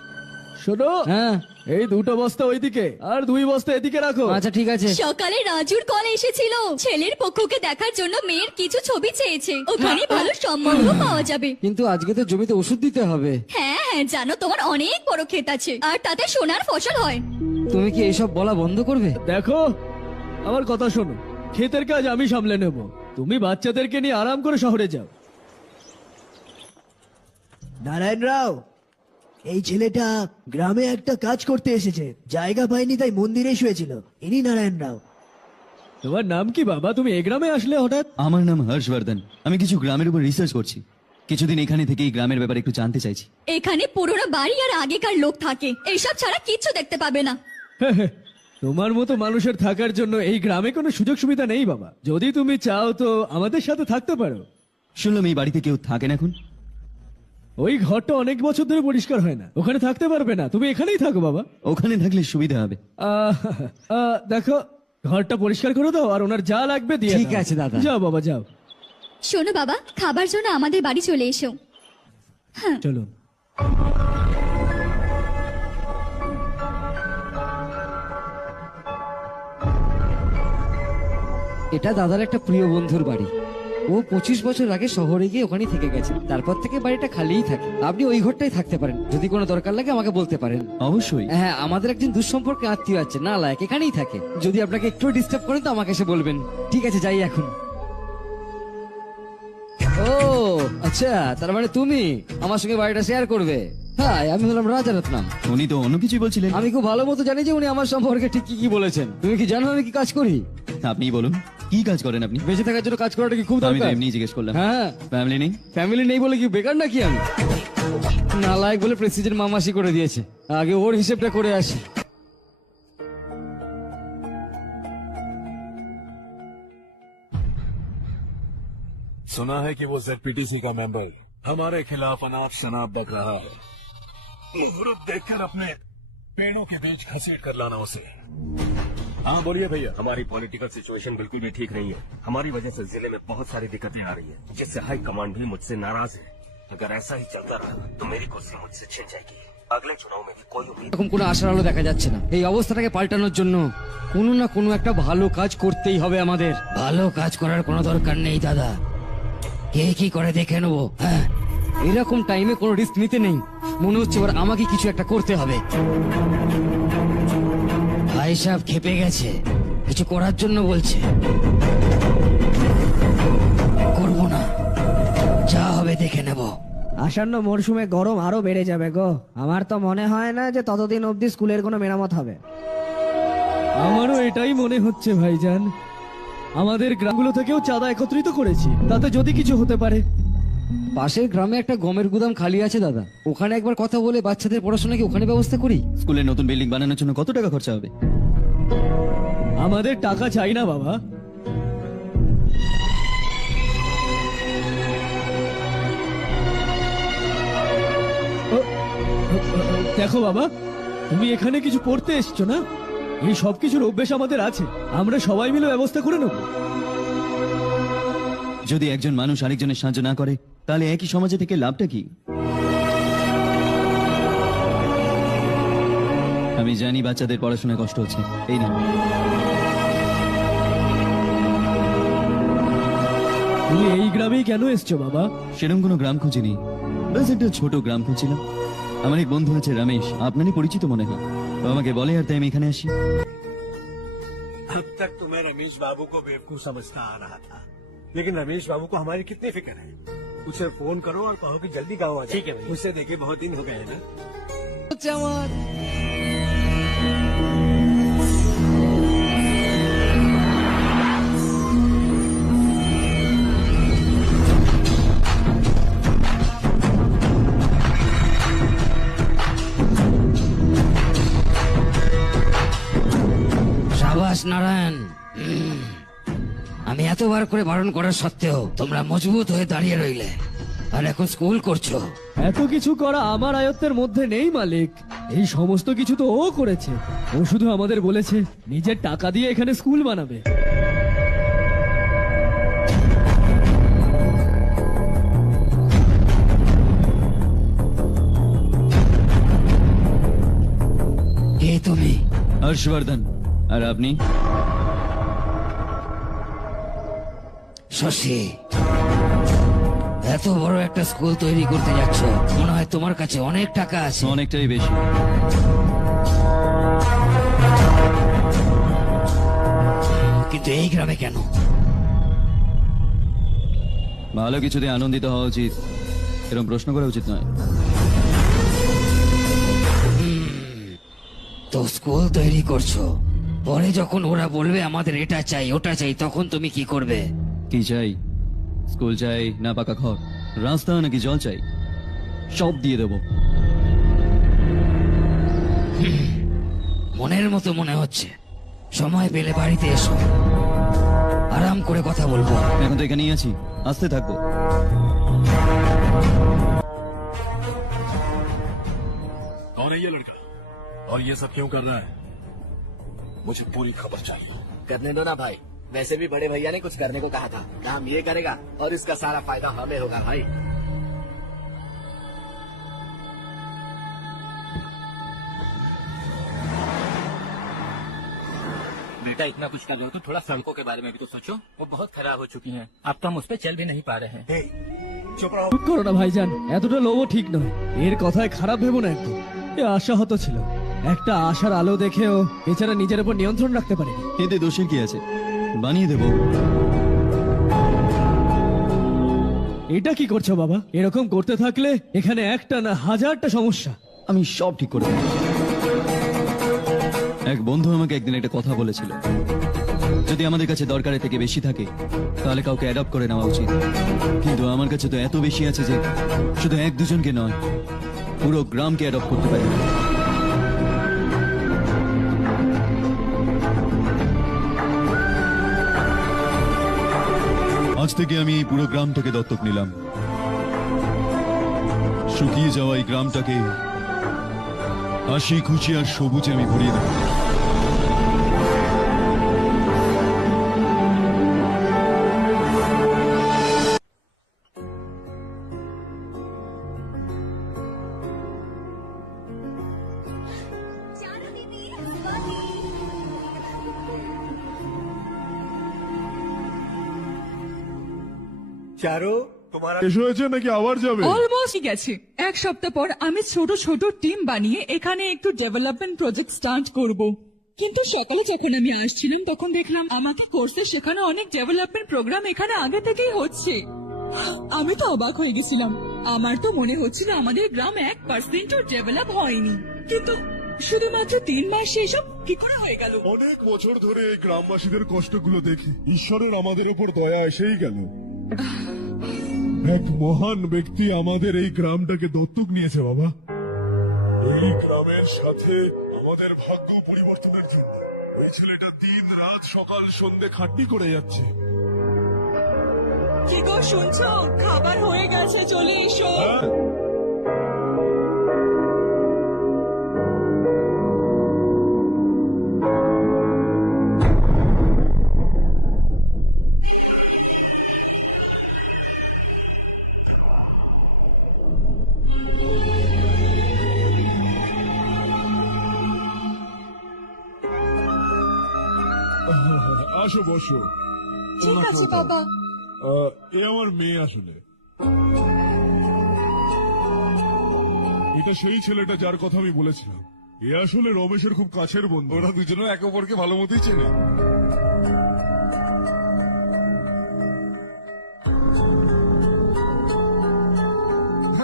শোনো, হ্যাঁ, এই 2টো বস্তা ওইদিকে আর 2 বস্তা এদিকে রাখো। আচ্ছা ঠিক আছে। সকালে রাজুর কল এসেছিল। ছেলের পক্ষকে দেখার জন্য মেয়ের কিছু ছবি চেয়েছে। ওখানে ভালো সম্বন্ধ পাওয়া যাবে। কিন্তু আজকে তো জমিতে ওষুধ দিতে হবে। হ্যাঁ হ্যাঁ, জানো তোমার অনেক বড় ক্ষেত আছে আর তাতে সোনার ফসল হয়। তুমি কি এইসব বলা বন্ধ করবে? দেখো, আমার কথা শোনো। ক্ষেতের কাজ আমি সামলে নেব। তুমি বাচ্চাদেরকে নিয়ে আরাম করে শহরে যাও। নারায়ণ রাও, এই ছেলেটা গ্রামে একটা কাজ করতে এসেছে। জায়গা পায়নি তাই মন্দিরে শুয়েছিল। ইনি নারায়ণ রাও। তোমার নাম কি বাবা? তুমি এই গ্রামে আসলে হঠাৎ? আমার নাম হর্ষবর্ধন। আমি কিছু গ্রামের উপর রিসার্চ করছি। কিছুদিন এখানে থেকে এই গ্রামের ব্যাপারে একটু জানতে চাইছি। এখানে পুরোনো বাড়ি আর আগেকার লোক থাকে। এইসব ছাড়া কিচ্ছু দেখতে পাবে না। তোমার মতো মানুষের থাকার জন্য এই গ্রামে কোনো সুযোগ সুবিধা নেই বাবা। যদি তুমি চাও তো আমাদের সাথে থাকতে পারো। শুনলাম এই বাড়িতে কেউ থাকেন এখন? ওই ঘরটা অনেক বছর ধরে পরিষ্কার হয় না। ওখানে থাকতে পারবে না। তুমি এখানেই থাকো বাবা। ওখানে থাকলে সুবিধা হবে। দেখো, ঘরটা পরিষ্কার করে দাও আর ওনার যা লাগবে দিয়ে ঠিক দাও। আছে দাদা। যাও বাবা যাও। শোনো বাবা, খাবার জন্য আমাদের বাড়ি চলে এসো। হ্যাঁ চলো। এটা দাদার একটা প্রিয় বন্ধুর বাড়ি। ও 25 বছর আগে শহরে গিয়ে ওখানেই থেকে গেছে। তারপর থেকে বাড়িটা খালিই থাকে। আপনি ওই ঘরটাই থাকতে পারেন। যদি কোনো দরকার লাগে আমাকে বলতে পারেন। অবশ্যই। হ্যাঁ, আমাদের একজন দুঃসম্পর্কে আত্মীয় আছে, না লায়ক, এখানেই থাকে। যদি আপনাকে একটু ডিস্টার্ব করেন তো আমাকে এসে বলবেন। ঠিক আছে, যাই এখন। ও আচ্ছা, তার মানে তুমি আমার সঙ্গে বাড়িটা শেয়ার করবে। হ্যাঁ, আমি হলাম রাজারত্নম। উনি তো অন্য কিছুই বলছিলেন। আমি খুব ভালো মতো জানি যে উনি আমার সম্পর্কে ঠিক কি কি বলেছেন। তুমি কি জানো আমি কি কাজ করি? আপনি বলুন, কি কাজ করেন আপনি? বেঁচে থাকার জন্য কাজ করাটা কি খুব আমি তো দরকার? এমনি জিজ্ঞেস করলাম। হ্যাঁ, ফ্যামিলি নেই? ফ্যামিলি নেই বলে কি বেকার নাকি আমি? নালায়ক বলে প্রেসিডেন্ট মামাসি করে দিয়েছে। আগে ওর হিসেবটা করে আসি। सुना है कि वो ZPTC का मेंबर हमारे खिलाफ अनाप शनाप बक रहा है। मुहूर्त देखकर अपने पेड़ों के बीच घसीट कर लाना उसे। हाँ बोलिए भैया। हमारी पॉलिटिकल सिचुएशन बिल्कुल भी ठीक नहीं है। हमारी वजह से जिले में बहुत सारी दिक्कतें आ रही है, जिससे हाई कमांड भी मुझसे नाराज है। अगर ऐसा ही चलता रहा तो मेरी कुर्सी मुझसे छिन जाएगी। अगले चुनाव में भी कोई उम्मीद এরকম কোনো আশার আলো দেখা যাচ্ছে না। এই অবস্থাটাকে পাল্টানোর জন্য কোনো না কোনো একটা ভালো কাজ করতেই হবে আমাদের। ভালো কাজ করার কোনো দরকার নেই দাদা, কে কি করে দেখে নেবো। হ্যাঁ, এরকম টাইমে কোনো রিস্ক নিতে নেই। মনে হচ্ছে এবার আমাকে কিছু একটা করতে হবে। ভাই সাহেব খেপে গেছে, কিছু করার জন্য বলছে। করবো না, যা হবে দেখে নেব। আসন্ন মরশুমে গরম আরো বেড়ে যাবে গো। আমার তো মনে হয় না যে ততদিন অবধি স্কুলের কোনো মেরামত হবে। আমারও এটাই মনে হচ্ছে ভাইজান। আমাদের গ্রামগুলো থেকেও চাঁদা একত্রিত করেছি, তাতে যদি কিছু হতে পারে। পাশের গ্রামে একটা গমের গুদাম খালি আছে দাদা, ওখানে একবার কথা বলে বাচ্চাদের পড়াশোনা কি ওখানে ব্যবস্থা করি? স্কুলের নতুন বিল্ডিং বানানোর জন্য কত টাকা খরচা হবে? আমাদের টাকা চাই না বাবা। দেখো বাবা, তুমি এখানে কিছু পড়তে এসছো না, এই সব কিছুর অভ্যেস আমাদের আছে, আমরা সবাই মিলে ব্যবস্থা করে নেব। যদি একজন মানুষ আরেকজনের সাহায্য না করে তাহলে একই সমাজে থেকে লাভটা কি? আমি জানি বাচ্চাদের পড়াশোনায় কষ্ট হচ্ছে, এই না তুমি এই গ্রামেই কেন এসছো বাবা? সেরকম কোনো গ্রাম খুঁজিনি, ব্যাস একটা ছোট গ্রাম খুঁজছিলাম। আমার এক বন্ধু আছে রমেশ, আপনারই পরিচিত মনে হয়, ও আমাকে বলে আর তাই আমি এখানে আসি। अब तक तो मैं रमेश बाबू को बेवकूफ समझता आ रहा था, लेकिन रमेश बाबू को हमारी कितनी फिक्र है। उसे फोन करो और कहो कि जल्दी गाँव आ जाए। ठीक है भाई। उसे देखे बहुत दिन हो गए हैं ना। সাবাস নারায়ণ, আমি এতবার করে বারণ করার সত্ত্বেও তোমরা মজবুত হয়ে দাঁড়িয়ে রইলে আর এখন স্কুল করছো। এত কিছু করা আমার আয়ত্তের মধ্যে নেই মালিক, এই সমস্ত কিছু তো ও করেছে। ও শুধু আমাদের বলেছে নিজের টাকা দিয়ে এখানে স্কুল বানাবে। কে তুমি? হর্ষবর্ধন। আর আপনি? শশী, এত বড় একটা স্কুল তৈরি করতে যাচ্ছ, মনে হয় তোমার কাছে অনেক টাকা আছে। অনেকটাই বেশি। কিন্তু এই গ্রামে কেন? ভালো কিছুতে আনন্দিত হওয়া উচিত, এরকম প্রশ্ন করা উচিত নয়। তো স্কুল তৈরি করছো, পরে যখন ওরা বলবে আমাদের এটা চাই ওটা চাই, তখন তুমি কি করবে? কি চাই? স্কুল চাই না পাকা ঘর, রাস্তা নাকি জল চাই, সব দিয়ে দেবো। মনের মতো মনে হচ্ছে, সময় পেলে বাড়িতে এসো, আরাম করে কথা বলবো। এখন তো এখানেই আছি, আসতে থাকবো। कौन है ये लड़का और ये सब क्यों कर रहा है? मुझे पूरी खबर चाहिए। करने दो ना भाई, वैसे भी बड़े भैया ने कुछ करने को कहा था, काम ये करेगा और इसका सारा फायदा हमें होगा भाई। बेटा इतना कुछ कर रहे हो तो थोड़ा सड़कों के बारे में भी तो सोचो, वो बहुत खराब हो चुकी हैं। अब तो हम उस पर चल भी नहीं पा रहे हैं। चुप रहो। চুপ করো না ভাইজান, এতটা লোভও ঠিক নয়। এর কথায় খারাপ ভেবো না একদম। এ আশাহত ছিল, একটা আশার আলো দেখেও বেচারা নিজের উপর নিয়ন্ত্রণ রাখতে পারেনি। এতে দোষের কি আছে? বানিয়ে দেবো। এটা কি করছো বাবা? এরকম করতে থাকলে এখানে একটা না হাজারটা সমস্যা। আমি সব ঠিক করে দেবো। এক বন্ধু আমাকে একদিন একটা কথা বলেছিল, যদি আমাদের কাছে দরকারের থেকে বেশি থাকে তাহলে কাউকে অ্যাডপ্ট করে নেওয়া উচিত। কিন্তু আমার কাছে তো এত বেশি আছে যে শুধু এক দুজনকে নয়, পুরো গ্রামকে অ্যাডপ্ট করতে পারি। আজ থেকে আমি এই পুরো গ্রামটাকে দত্তক নিলাম। শুকিয়ে যাওয়া এই গ্রামটাকে হাসি খুশি আর সবুজে আমি ভরিয়ে দেব। चारो तुम्हारा শেষ হয়েছে নাকি আবার যাবে? অলমোস্ট গেছে। এক সপ্তাহ পর আমি ছোট ছোট টিম বানিয়ে এখানে একটু ডেভেলপমেন্ট প্রজেক্ট স্টার্ট করব। কিন্তু সকালে যখন আমি আসছিলাম তখন দেখলাম আমাকে কোর্সে শেখানো অনেক ডেভেলপমেন্ট প্রোগ্রাম এখানে আগে থেকেই হচ্ছে। আমি তো অবাক হয়ে গেছিলাম। আমার তো মনে হচ্ছিল আমাদের গ্রাম 1%ও ডেভেলপ হয়নি, কিন্তু শুধুমাত্র 3 মাসে এসব কি করে হয়ে গেল? অনেক বছর ধরে এই গ্রামবাসীদের কষ্টগুলো দেখি, ঈশ্বরের আমাদের উপর দয়া এসেই গেল। এক মহান ব্যক্তি আমাদের এই গ্রামটাকে দত্তক নিয়েছে বাবা। এই গ্রামের সাথে আমাদের ভাগ্য পরিবর্তনের জন্য ওই ছেলেটা দিন রাত সকাল সন্ধে খাটনি করে যাচ্ছে। কি গো শুনছো? খাবার হয়ে গেছে, চলে এসো। আসো বসো। ঠিক আছে বাবা। এ আমার মেয়ে আসলে। এটা সেই ছেলেটা যার কথা আমি বলেছিলাম। এ আসলে রমেশের খুব কাছের বন্ধু। ওরা দুজনে একে অপরকে ভালো মতোই চেনে।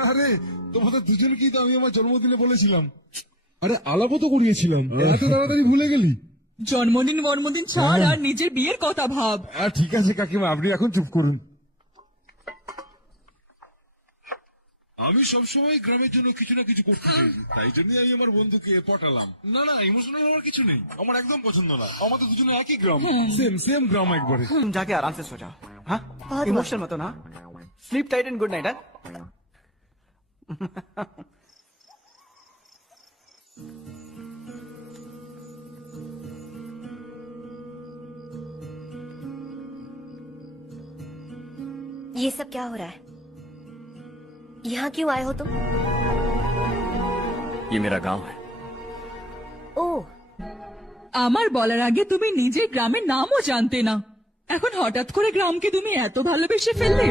আরে তোমাদের দুজনকেই তো আমি আমার জন্মদিনে বলেছিলাম। আরে আলাপও তো করিয়েছিলাম, এত তাড়াতাড়ি ভুলে গেলি? জন্মদিন ছাড় আর নিজের বিয়ের কথা ভাব। ঠিক আছে কাকিমা, আপনি এখন চুপ করুন। আমি সবসময় গ্রামের জন্য কিছু না কিছু করতে চাই, তাই জন্যই আমি আমার বন্ধুকে পটালাম। না না, ইমোশনাল হওয়ার কিছু নেই, আমার একদম পছন্দ না। আমাদের দুজনে একই গ্রাম, সেম গ্রাম একবারে। जाके आराम से सो जाओ। हाँ इमोशनल मत हो ना। Sleep tight and good night. ये सब क्या हो रहा है? यहाँ क्यों आए हो तुम? ये मेरा गांव है। ओह, আমার বলার আগে তুমি নিজের গ্রামের নামও জানতে না, এখন হঠাৎ করে গ্রামকে তুমি এত ভালোবেসে ফেললে।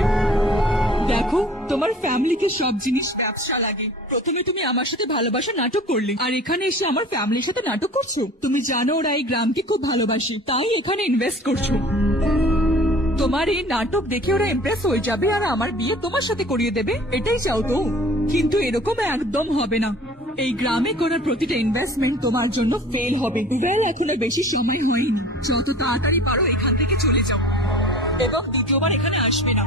দেখো, তোমার ফ্যামিলিকে সব জিনিস ব্যবসা লাগে। প্রথমে তুমি আমার সাথে ভালোবাসা নাটক করলে, আর এখানে এসে আমার ফ্যামিলির সাথে নাটক করছো। তুমি জানো ওরা এই গ্রামকে খুব ভালোবাসে, তাই এখানে ইনভেস্ট করছো। তোমার এই নাটক দেখে ওরা ইমপ্রেস হয়ে যাবে আর আমার বিয়ে তোমার সাথে করিয়ে দেবে, এটাই চাও তো? কিন্তু এরকম একদম হবে না। এই গ্রামে করার প্রতিটা ইনভেস্টমেন্ট তোমার জন্য ফেল হবে। ওয়েল, এখনো বেশি সময় হয়নি, যত তাড়াতাড়ি পারো এখান থেকে চলে যাও এবং দ্বিতীয়বার এখানে আসবে না।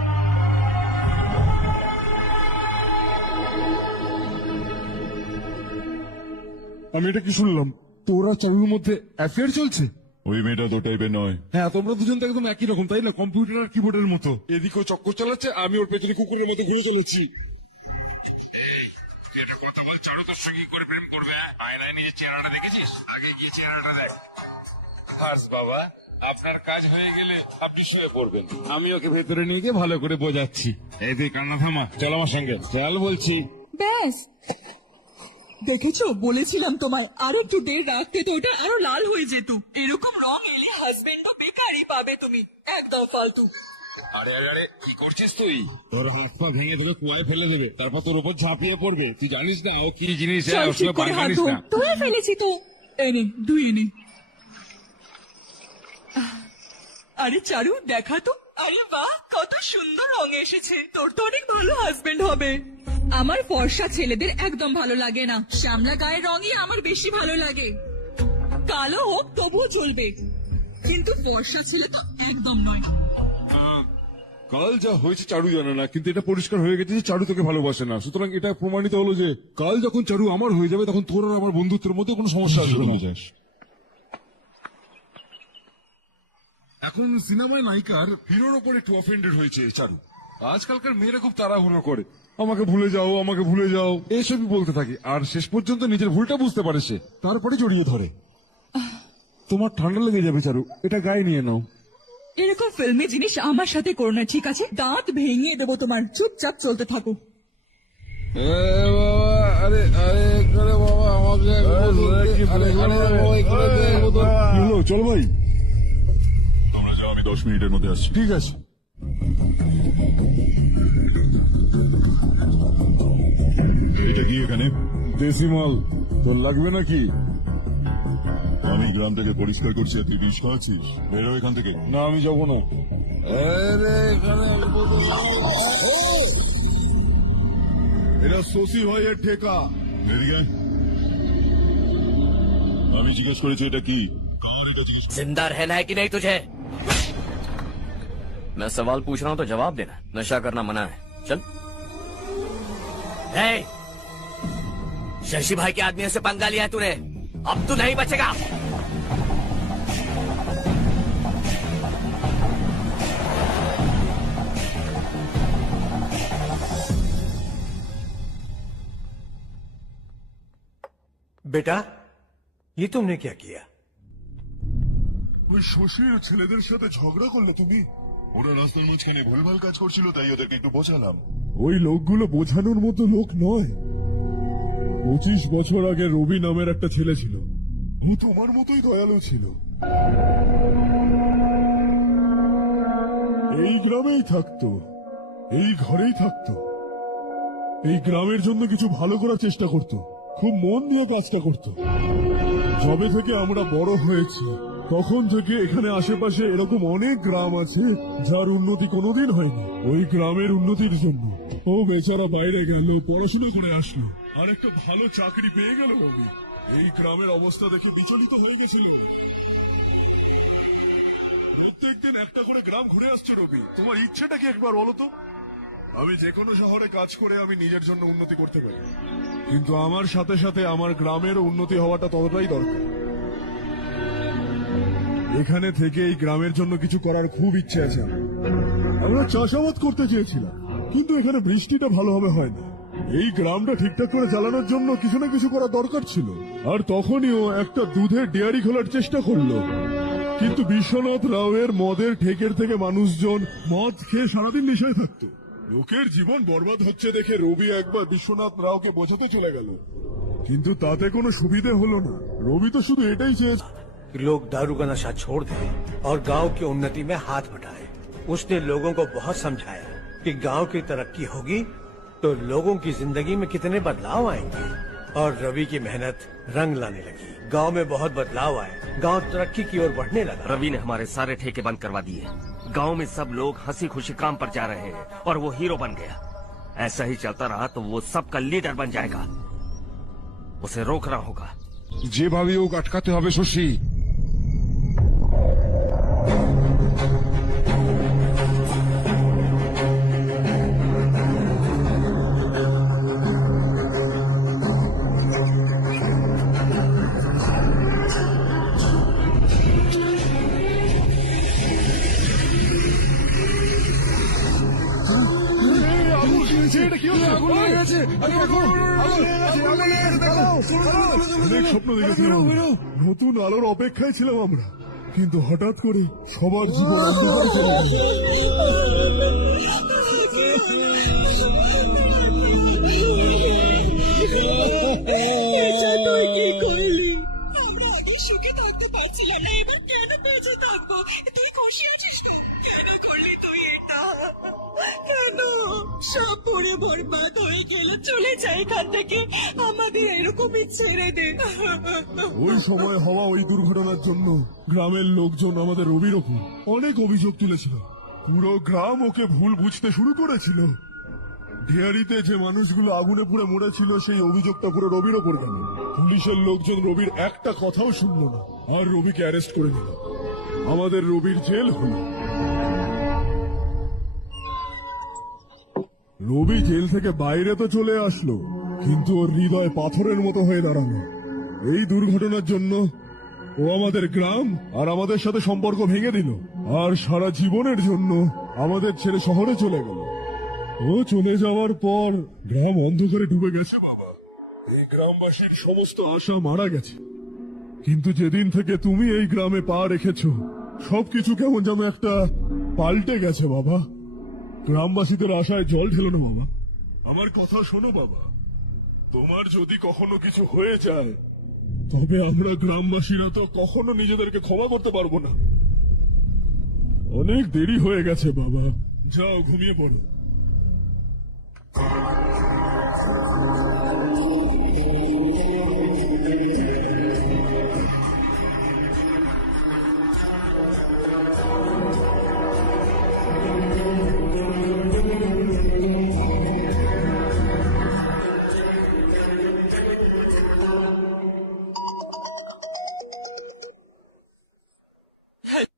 আমি এটা কি শুনলাম? তোরা চারুর মধ্যে অ্যাফেয়ার চলছে? ওই মেয়েটা তো টাইপের নয়। হ্যাঁ, তোমরা দুজন তো একদম একই রকম, তাই না? কম্পিউটার আর কিবোর্ডের মতো। এদিকেও চক্কর চালাচ্ছে, আমি ওর পেছনে কুকুরের মতো ঘুরে চলেছি। কথা বল, চারু তোর সঙ্গে করে প্রেম করবে? আয়নায় নিজের চেহারাটা দেখেছিস? আগে গিয়ে চেহারাটা দেখ। হাস বাবা, আপনার কাজ হয়ে গেলে আপনি শুয়ে পড়বেন, আমি ওকে ভেতরে নিয়ে গিয়ে ভালো করে বোঝাচ্ছি। এই তুই কান্না থামা, চল আমার সঙ্গে চল বলছি। ব্যাস, দেখেছো, বলেছিলাম তোমায় আর একটু দেড় রাখতে, তো ওটা আরো লাল হয়ে যেত। এরকম রং এলে হাজবেন্ডও বেকারই পাবে তুমি, একদম ফালতু। আরে আরে আরে, কি করছিস তুই? তোর হাত পা ভেঙে তোকে কুয়ায় ফেলে দেবে, তারপর তোর উপর ঝাঁপিয়ে পড়বে। তুই জানিস না ও কি জিনিস? চল, ঠিক করে হাত ধো। তুলে ফেলেছি তো, এনে ধুয়ে নে। আরে চারু, দেখা তো। আরে বাহ, কত সুন্দর রং এসেছে। তোর তো অনেক ভালো হাজবেন্ড হবে। আমার ফর্সা ছেলেদের একদম ভালো লাগে না, শ্যামলা গায়ের রঙই আমার বেশি ভালো লাগে। কালো হোক তবুও চলবে, কিন্তু ফর্সা ছেলে তো একদম নয়। কাল যা হয়েছে চারু জানে না, কিন্তু এটা পরিষ্কার হয়ে গেছে যে চারু তোকে ভালোবাসে না। সুতরাং এটা প্রমাণিত হলো যে কাল যখন চারু আমার হয়ে যাবে, তখন তোর আর আমার বন্ধুত্বের মধ্যে কোনো সমস্যা আসবে না। এখন সিনেমায় নায়িকার হিরোর ওপর একটু অফেন্ডেড হয়েছে চারু। আজকালকার মেয়েরা খুব তাড়াহুড়ো করে, আমাকে ভুলে যাও, আমাকে ভুলে যাও, এসবই বলতে থাকে। আর শেষ পর্যন্ত নিজের ভুলটা বুঝতে পারে সে, তারপরে জড়িয়ে ধরে। তোমার ঠান্ডা লেগে যাবে চারু, এটা গায়ে নিয়ে নাও। এরকম ফিল্মি জিনিস আমার সাথে করো না, ঠিক আছে? দাঁত ভেঙে দেবো তোমার। চুপচাপ চলতে থাকো। আরে আরে বাবা, আমাকে চল ভাই, তোমরা যাও, আমি 10 মিনিটের মধ্যে আসছি। ঠিক আছে। এটা কি এখানে? দেশি মাল, তোর লাগবে নাকি? আমি গ্রাম থেকে পরিষ্কার করছি আর তুই বিষ খাওয়াচ্ছিস? বেরো এখান থেকে। না, আমি যাবো না। এটা শশী ভাইয়ের ঠেকা। এদিকে আমি জিজ্ঞেস করেছি এটা কি? जिंदा रहना है कि नहीं तुझे? मैं सवाल पूछ रहा हूँ तो जवाब देना। नशा करना मना है, चल। ए, शशि भाई के आदमियों से पंगा लिया है तूने, अब तू नहीं बचेगा। बेटा, ये तुमने क्या किया? ওই শশীর ছেলেদের সাথে ঝগড়া করলে তুমি? ওরা রাস্তার মাঝখানে ভুলভাল কাজ করছিল, তাই ওদেরকে একটু বোঝালাম। ওই লোকগুলো বোঝানোর মতো লোক নয়। 25 বছর আগে রবি নামের একটা ছেলে ছিল, ও তোমার মতোই দয়ালু ছিল। এই গ্রামেই থাকতো, এই ঘরেই থাকতো, এই গ্রামের জন্য কিছু ভালো করার চেষ্টা করত, খুব মন দিয়ে কাজটা করত। যবে থেকে আমরা বড় হয়েছি তখন থেকে এখানে আশেপাশে এরকম অনেক গ্রাম আছে যার উন্নতি কোনোদিন হয়নি। ওই গ্রামের উন্নতির জন্য ও বেচারা বাইরে গেল, পড়াশোনা করে আসলো, আর একটা ভালো চাকরি পেয়ে গেল। রবি এই গ্রামের অবস্থা দেখে বিচলিত হয়ে গেছিল। প্রত্যেকদিন একটা করে গ্রাম ঘুরে আসছে। রবি, তোমার ইচ্ছেটা কি একবার বলো তো? আমি যে কোনো শহরে কাজ করে আমি নিজের জন্য উন্নতি করতে পারি, কিন্তু আমার সাথে সাথে আমার গ্রামের উন্নতি হওয়াটা ততটাই দরকার। এখানে থেকে এই গ্রামের জন্য কিছু করার খুব ইচ্ছে আছে। আমরা চাষাবাদ করতে চেয়েছিলাম, কিন্তু এখানে বৃষ্টিটা ভালোভাবে হয়নি। এই গ্রামটা ঠিকঠাক করে চালানোর জন্য কিছু না কিছু করা দরকার ছিল। আর তখনই ও একটা দুধের ডেয়ারি খোলার চেষ্টা করলো, কিন্তু বিশ্বনাথ রাওয়ের মদের ঠেকের থেকে মানুষজন মদ খেয়ে সারাদিন নেশায় থাকতো। লোকের জীবন বরবাদ হচ্ছে দেখে রবি একবার বিশ্বনাথ রাওকে বোঝাতে চলে গেল, কিন্তু তাতে কোনো সুবিধে হলো না। রবি তো শুধু এটাই চেয়েছে लोग दारू का नशा छोड़ दें और गांव की उन्नति में हाथ बटाएं। उसने लोगों को बहुत समझाया कि गांव की तरक्की होगी तो लोगों की जिंदगी में कितने बदलाव आएंगे, और रवि की मेहनत रंग लाने लगी। गांव में बहुत बदलाव आए, गांव तरक्की की ओर बढ़ने लगा। रवि ने हमारे सारे ठेके बंद करवा दिए, गांव में सब लोग हंसी खुशी काम पर जा रहे हैं और वो हीरो बन गया। ऐसा ही चलता रहा तो वो सबका लीडर बन जाएगा, उसे रोकना होगा। যেভাবে ও আটকাতে হবে শশী। অনেক স্বপ্ন দেখেছিলাম, নতুন আলোর অপেক্ষায় ছিলাম আমরা, কিন্তু হঠাৎ করে সবার জীবন অন্ধকারে চলে গেল। এটা তুই কি করলি? আমরা আগে সুখে থাকতে পারছিলাম না, এবার কেন বেঁচে থাকবো? তুই খুশি আছিস? কেন করলি তুই এটা? কেন? সব পুরো বরবাদ হয়ে গেল, চলে যাই এখান থেকে, আমাদের এরকমই ছেড়ে দে। ওই সময় হওয়া ওই দুর্ঘটনার জন্য গ্রামের লোকজন আমাদের রবির ওপর অনেক অভিযোগ তুলেছিল। পুরো গ্রাম ওকে ভুল বুঝতে শুরু করেছিল। ডেয়ারিতে যে মানুষগুলো আগুনে পুড়ে মরেছিল সেই অভিযোগটা পুরো রবির ওপর গেল। পুলিশের লোকজন রবির একটা কথাও শুনল না, আর রবিকে অ্যারেস্ট করে নিল। আমাদের রবির জেল হলো। রবি জেল থেকে বাইরে তো চলে আসলো, কিন্তু ওর হৃদয় পাথরের মতো হয়ে দাঁড়ালো। এই দুর্ঘটনার জন্য ও আমাদের গ্রাম আর আমাদের সাথে সম্পর্ক ভেঙে দিল, আর সারা জীবনের জন্য আমাদের ছেড়ে শহরে চলে গেল। ও চলে যাওয়ার পর গ্রাম অন্ধকারে ডুবে গেছে বাবা। এই গ্রামবাসীর সমস্ত আশা মারা গেছে। কিন্তু যেদিন থেকে তুমি এই গ্রামে পা রেখেছ, সবকিছু কেমন যেন একটা পাল্টে গেছে বাবা। গ্রামবাসীদের আশায় জল ঢেলো না বাবা। আমার কথা শোনো বাবা, তোমার যদি কখনো কিছু হয়ে যায় তবে আমরা গ্রামবাসীরা তো কখনো নিজেদেরকে ক্ষমা করতে পারবো না। অনেক দেরি হয়ে গেছে বাবা, যাও ঘুমিয়ে পড়ো।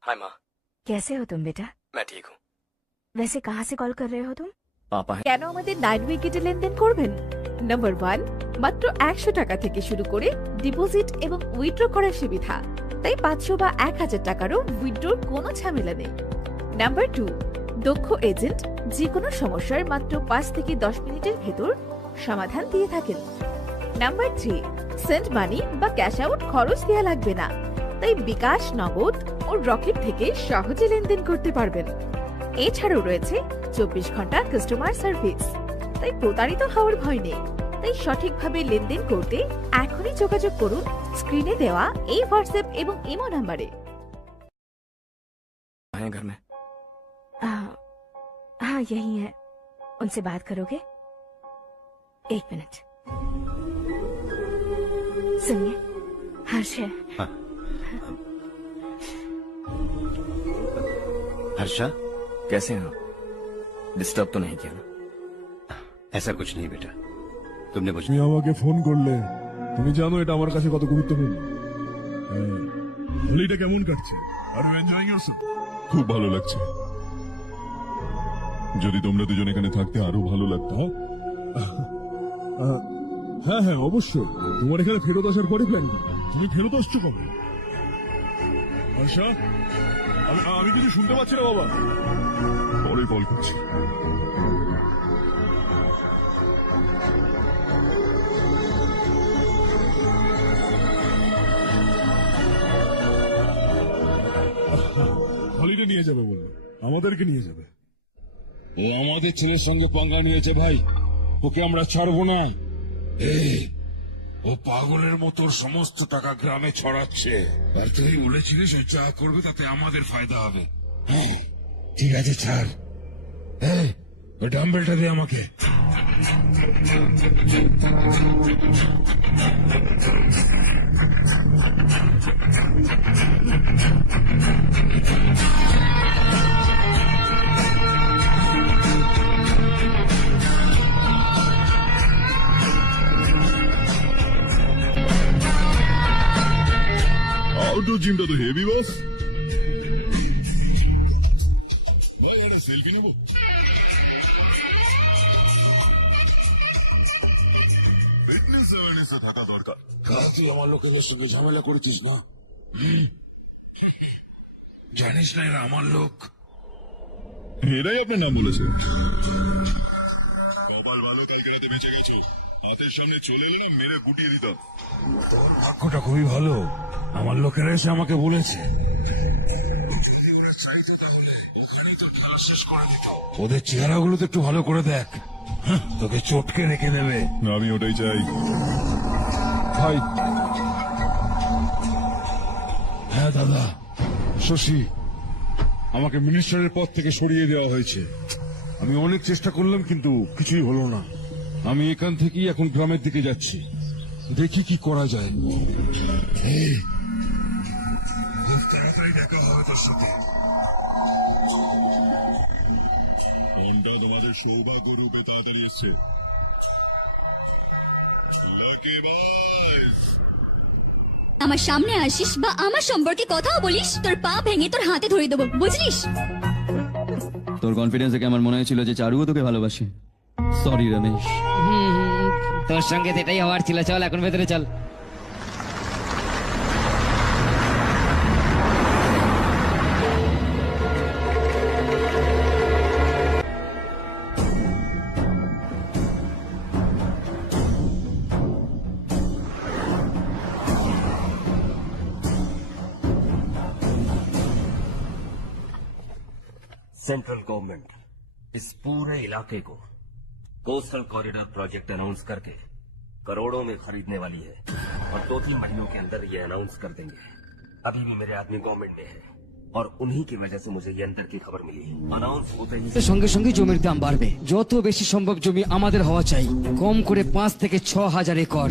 हाय माँ। कैसे हो तुम बेटा? मैं ठीक हूँ। वैसे कहाँ से कॉल कर रहे हो तुम? पापा हैं। কেন আমাদের 9 উইকেটে লেনদেন করবেন? নাম্বার 1, মাত্র 100 টাকা থেকে শুরু করে ডিপোজিট এবং উইথড্র করার সুবিধা, তাই 500 বা 1000 টাকারও উইথড্রর কোনো ঝামেলা নেই। নাম্বার 2, দক্ষ এজেন্ট যে কোনো সমস্যার মাত্র 5 থেকে 10 মিনিটের ভেতর সমাধান দিয়ে থাকেন। নাম্বার 3, সেন্ড মানি বা ক্যাশ আউট খরচ দেওয়া লাগবে না, তাই বিকাশ, নগদ ও রকেট থেকে সহজে লেনদেন করতে পারবেন। এছাড়াও রয়েছে 24 ঘন্টা কাস্টমার সার্ভিস, তাই প্রতারিত হওয়ার ভয় নেই। তাই সঠিকভাবে লেনদেন করতে এখনই যোগাযোগ করুন স্ক্রিনে দেওয়া এই হোয়াটসঅ্যাপ এবং ইমো নাম্বারে। हैं घर में? हाँ यही है, उनसे बात करोगे? 1 मिनट सुनिए, हर्ष है। हर्षा, कैसे हैं आप? डिस्टर्ब तो नहीं किया ना? ऐसा कुछ नहीं बेटा, तुमने मुझे তুমি আমাকে ফোন করলে, তুমি জানো এটা আমার কাছে কত গুরুত্বপূর্ণ। হোলিটা কেমন কাটছে? Are enjoying yourself? খুব ভালো লাগছে। যদি তোমরা দুজন এখানে থাকতে আরো ভালো লাগতো। হ্যাঁ হ্যাঁ অবশ্যই। তোমার এখানে ফেরত আসার পরে প্ল্যান কি? তুমি ফেরত আসছো কবে? আশা, আমি কিছু শুনতে পাচ্ছি না বাবা। পরে কল করছি। হলিডে নিয়ে যাবে বললো, আমাদেরকে নিয়ে যাবে। ও আমাদের ছেলের সঙ্গে পঙ্গা নিয়েছে ভাই, ওকে আমরা ছাড়বো না। ও পাগলের মতো সমস্ত টাকা গ্রামে ছড়াচ্ছে, আর তুই বলেছিলিস ও যা করবে তাতে আমাদের ফায়দা হবে। হ্যাঁ ঠিক আছে ছাড়। ওই ডাম্বেলটা দে আমাকে। আউটডোর জিমটা তো হেভি বস। ভাই একটা সেলফি নিব? ফিটনেস অ্যাওয়ারনেসে থাকা দরকার। কাল তুই আমার লোকেদের সঙ্গে ঝামেলা করেছিস না? জানিস না এরা আমার লোক। এরাই আপনার নাম বলেছে। কপাল ভাবে কালকে রাতে বেঁচে গেছে, হাতের সামনে চলে এলে না মেরে গুটিয়ে দিতাম। তোর ভাগ্যটা খুবই ভালো, আমার লোকেরা এসে আমাকে বলেছে যদি ওরা চাইতো তাহলে ওখানেই তো খেলা শেষ করে দিত। ওদের চেহারাগুলো তো একটু ভালো করে দেখ, তোকে চটকে রেখে দেবে। আমি ওটাই চাই ভাই। হ্যাঁ দাদা, শশী আমাকে মিনিস্টারের পদ থেকে সরিয়ে দেওয়া হয়েছে। আমি অনেক চেষ্টা করলাম কিন্তু কিছুই হলো না। আমি এখান থেকেই এখন গ্রামের দিকে যাচ্ছি, দেখি কি করা যায়। খুব তাড়াতাড়ি দেখা হবে তোর সাথে। ফোনটা তোমাদের সৌভাগ্য রূপে তাড়াতাড়ি এসছে। লাকি বয়েজ, আমার সামনে আসিস বা আমার সম্পর্কে কথাও বলিস, তোর পা ভেঙে তোর হাতে ধরে দেবো, বুঝলিস? তোর কনফিডেন্স দেখে আমার মনে হয়েছিল যে চারুও তোকে ভালোবাসে। সরি রমেশ। তোর সঙ্গে তো এটাই হওয়ার ছিল। চল এখন ভেতরে চল। सेंट्रल गवर्नमेंट इस पूरे इलाके को कोस्टल कॉरिडोर प्रोजेक्ट अनाउंस करके करोड़ों में खरीदने वाली है और 2-3 महीनों के अंदर ये अनाउंस कर देंगे। अभी भी मेरे आदमी गवर्नमेंट में है और उन्हीं की वजह से मुझे ये अंदर की खबर मिली। अनाउंस होते ही সঙ্গে সঙ্গে জমির দাম বাড়বে। যত বেশি সম্ভব জমি আমাদের হওয়া চাই, কম করে 5 থেকে 6 হাজার একর।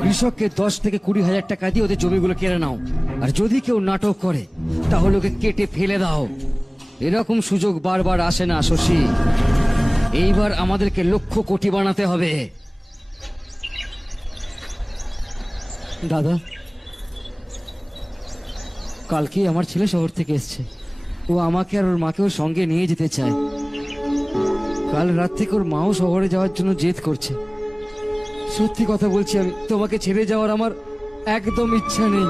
কৃষককে 10 থেকে 20 হাজার টাকা দিয়ে ওদের জমিগুলো কেড়ে নাও, আর যদি কেউ নাটক করে তাহলে ওকে কেটে ফেলে দাও। এরকম সুযোগ বারবার আসে না শশী, এইবার আমাদেরকে লক্ষ কোটি বানাতে হবে। দাদা, কালকেই আমার ছেলে শহর থেকে এসছে, ও আমাকে আর ওর মাকেও সঙ্গে নিয়ে যেতে চায়। কাল রাত থেকে ওর মাও শহরে যাওয়ার জন্য জেদ করছে। সত্যি কথা বলছি, আমি তোমাকে ছেড়ে যাওয়ার আমার একদম ইচ্ছা নেই।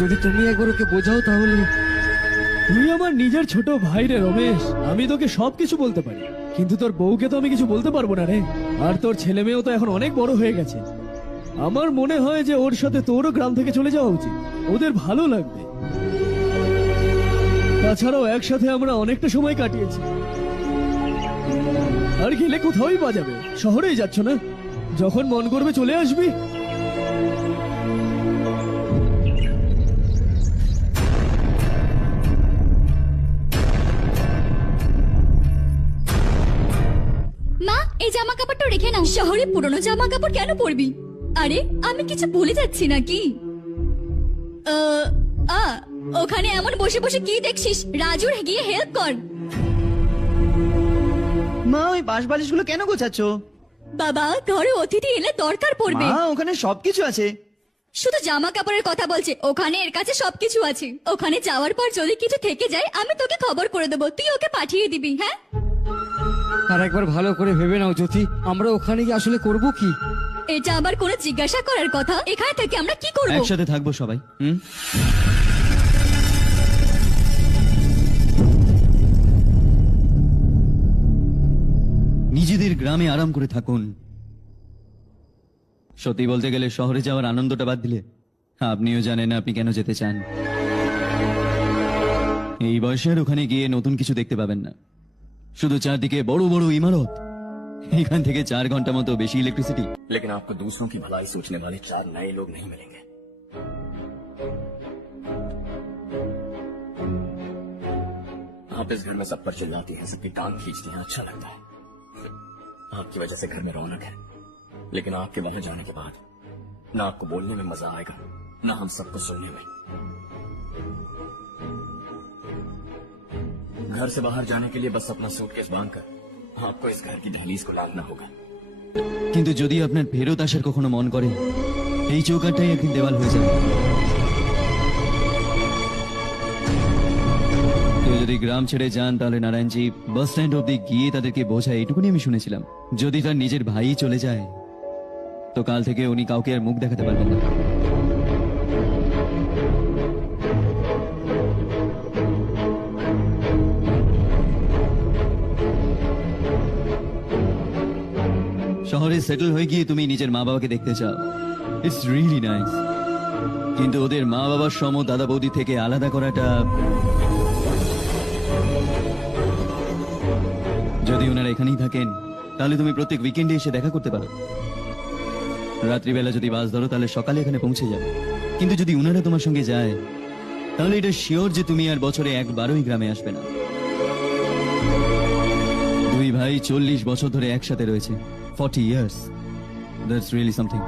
যদি তুমি একবার ওকে বোঝাও তাহলে। তুই আমার নিজের ছোট ভাই রে রমেশ, আমি তোকে সবকিছু বলতে পারি, কিন্তু তোর বউকে তো আমি কিছু বলতে পারবো না রে। আর তোর ছেলে মেয়েও তো এখন অনেক বড় হয়ে গেছে। আমার মনে হয় যে ওর সাথে তোরও গ্রাম থেকে চলে যাওয়া উচিত, ওদের ভালো লাগবে। তাছাড়াও একসাথে আমরা অনেকটা সময় কাটিয়েছি। আর গেলে কোথাওই বাজাবে, শহরেই যাচ্ছ না? যখন মন করবে চলে আসবি। মা, এই জামা কাপড়টা রেখে নাও। শহরে পুরনো জামা কাপড় কেন পরবি? আরে আমি কিছু বলে যাচ্ছি নাকি? ওখানে এমন বসে বসে কি দেখছিস? রাজুর গিয়ে হেল্প কর। মা, ওই বাঁশ বালিশগুলো কেন গোছাচ্ছ? বাবা, ঘরে অতিথি এলে দরকার পড়বে। মা, ওখানে সবকিছু আছে। শুধু জামা কাপড়ের কথা বলছে, ওখানে এর কাছে সবকিছু আছে। ওখানে যাওয়ার পর যদি কিছু থেকে যায় আমি তোকে খবর করে দেবো, তুই ওকে পাঠিয়ে দিবি। হ্যাঁ, আর একবার ভালো করে ভেবে নাও জ্যোতি, আমরা ওখানে গিয়ে আসলে করব কি? এটা আবার কোনো জিজ্ঞাসা করার কথা? এখানে থেকে আমরা কি করব? একসাথে থাকবো সবাই। নিজেদের গ্রামে আরাম করে থাকুন। সত্যি বলতে গেলে শহরে যাওয়ার আনন্দটা বাদ দিলে আপনিও জানেন আপনি কেন যেতে চান। এই বয়সের ওখানে গিয়ে নতুন কিছু দেখতে পাবেন না, শুধু চারদিকে বড় বড় ইমারত। এখান থেকে 4 ঘন্টা মতো বেশি ইলেक्ट्रिसिटी। लेकिन आपको दूसरों की भलाई सोचने वाले 4 नए लोग नहीं मिलेंगे। आप इस घर में सब पर चिल्लाती हैं, सबकी टांग खींचती हैं, अच्छा लगता है। आपकी वजह से घर में रौनक है, लेकिन आपके बाहर जाने के बाद ना आपको बोलने में मजा आएगा, ना हम सबको सुनने में। घर से बाहर जाने के लिए बस अपना सूटकेस बांधकर आपको इस घर की दहलीज को लांघना होगा। কিন্তু যদি আপনার ফেরত আসার কখনো মন করে, এই চৌকাটটাই একদিন দেওয়াল হয়ে যাবে। কেউ যদি গ্রাম ছেড়ে যান তাহলে নারায়ণজি বাস স্ট্যান্ড অব্দি গিয়ে তাদেরকে বোঝায়, এইটুকুনি আমি শুনেছিলাম। যদি তার নিজের ভাই চলে যায় তো কাল থেকে উনি কাউকে আর মুখ দেখাতে পারবেন না। শহরে সেটেল হয়ে গিয়ে তুমি নিজের মা বাবাকে দেখতে চাও, ইটস রিয়েলি নাইস। কিন্তু ওদের মা বাবার সম দাদা বৌদি থেকে আলাদা করাটা, যদি ওনারা এখানেই থাকেন তাহলে তুমি প্রত্যেক উইকেন্ডে এসে দেখা করতে পারো। রাত্রিবেলা যদি বাস ধরো তাহলে সকালে এখানে পৌঁছে যাবে। কিন্তু যদি ওনারা তোমার সঙ্গে যায় তাহলে এটা শিওর যে তুমি আর বছরে একবারই গ্রামে আসবে না। 2 ভাই 40 বছর ধরে একসাথে রয়েছে, 40 years, that's really something.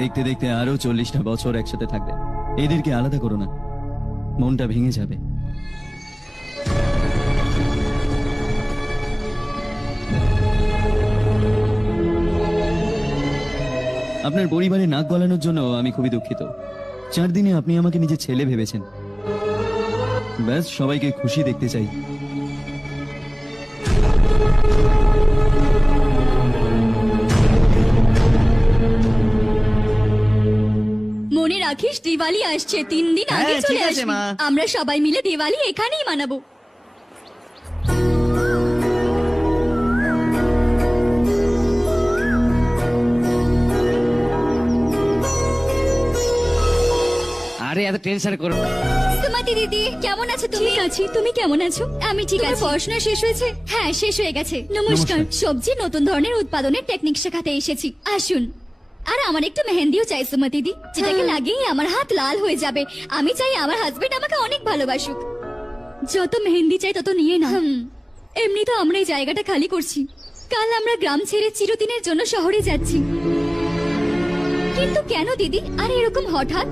দেখতে দেখতে আরো 40টা বছর একসাথে থাকবে। এদেরকে আলাদা করো না, মনটা ভেঙে যাবে। আপনার পরিবারে নাক গলানোর জন্য আমি খুবই দুঃখিত। 4 দিনে আপনি আমাকে নিজের ছেলে ভেবেছেন, ব্যাস সবাইকে খুশি দেখতে চাই। মনে রাখিস দিওয়ালি আসছে, 3 দিন আগে হ্যাঁ, চলে ঠিক আছে, আসবি। মা। আমরা সবাই মিলে দিওয়ালি এখানেই মানাবো। আরে এত টেনশন করো না। সুমতি দিদি, কেমন আছো তুমি? ঠিক আছি, তুমি কেমন আছো? আমি ঠিক আছি। পড়াশোনা শেষ হয়েছে? হ্যাঁ, শেষ হয়ে গেছে। নমস্কার। সবজি নতুন ধরনের উৎপাদনের টেকনিক শেখাতে এসেছি, আসুন। আর আমার একটু মেহেন্দিও চাই সুমতি দি, যেটাকে লাগিয়ে আমার হাত লাল হয়ে যাবে। আমি চাই আমার হাজবেন্ড আমাকে অনেক ভালোবাসুক। যত মেহেন্দি চাই তত নিয়ে না। এমনি তো আমরা এই জায়গাটা খালি করছি, কাল আমরা গ্রাম ছেড়ে চিরদিনের জন্য শহরে যাচ্ছি। কিন্তু কেন দিদি, আর এরকম হঠাৎ?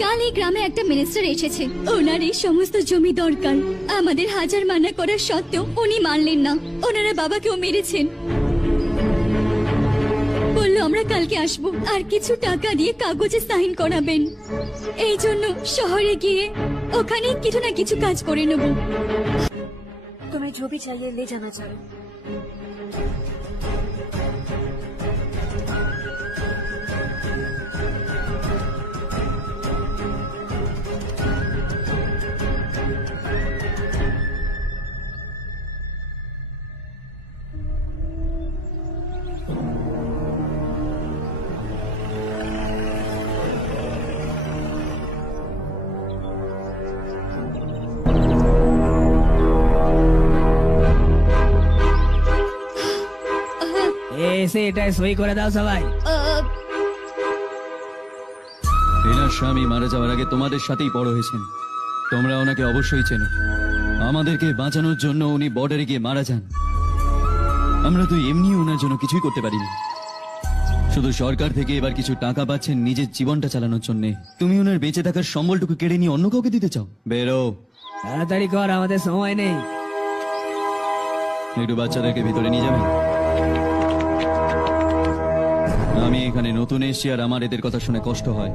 কাল এই গ্রামে একটা মিনিস্টার এসেছে, ওনার এই সমস্ত জমি দরকার। আমাদের হাজার মানা করার সত্ত্বেও উনি মানলেন না, ওনারা বাবাকেও মেরেছেন। বললো আমরা কালকে আসবো আর কিছু টাকা দিয়ে কাগজে সাইন করাবেন। এই জন্য শহরে গিয়ে ওখানে কিছু না কিছু কাজ করে নেব। तुम्हें तुम्हें जो भी चाहिए ले जाना चाहे। এসে এটা সই করে দাও সবাই। এনার স্বামী মারা যাওয়ার আগে তোমাদের সাথেই বড় হয়েছেন, তোমরা ওনাকে অবশ্যই চেনো। আমাদেরকে বাঁচানোর জন্য উনি বর্ডারে গিয়ে মারা যান। আমরা তো এমনি ওনার জন্য কিছুই করতে পারিনি, শুধু সরকার থেকে এবার কিছু টাকা পাচ্ছেন নিজের জীবনটা চালানোর জন্য। তুমি ওনার বেঁচে থাকার সম্বলটুকু কেড়ে নিয়ে অন্য কাউকে দিতে চাও? বেরো, তাড়াতাড়ি কর, আমাদের সময় নেই। একটু বাচ্চাদেরকে ভিতরে নিয়ে যাবে। আমি এখানে নতুন এসেছি আর আমার এদের কথা শুনে কষ্ট হয়।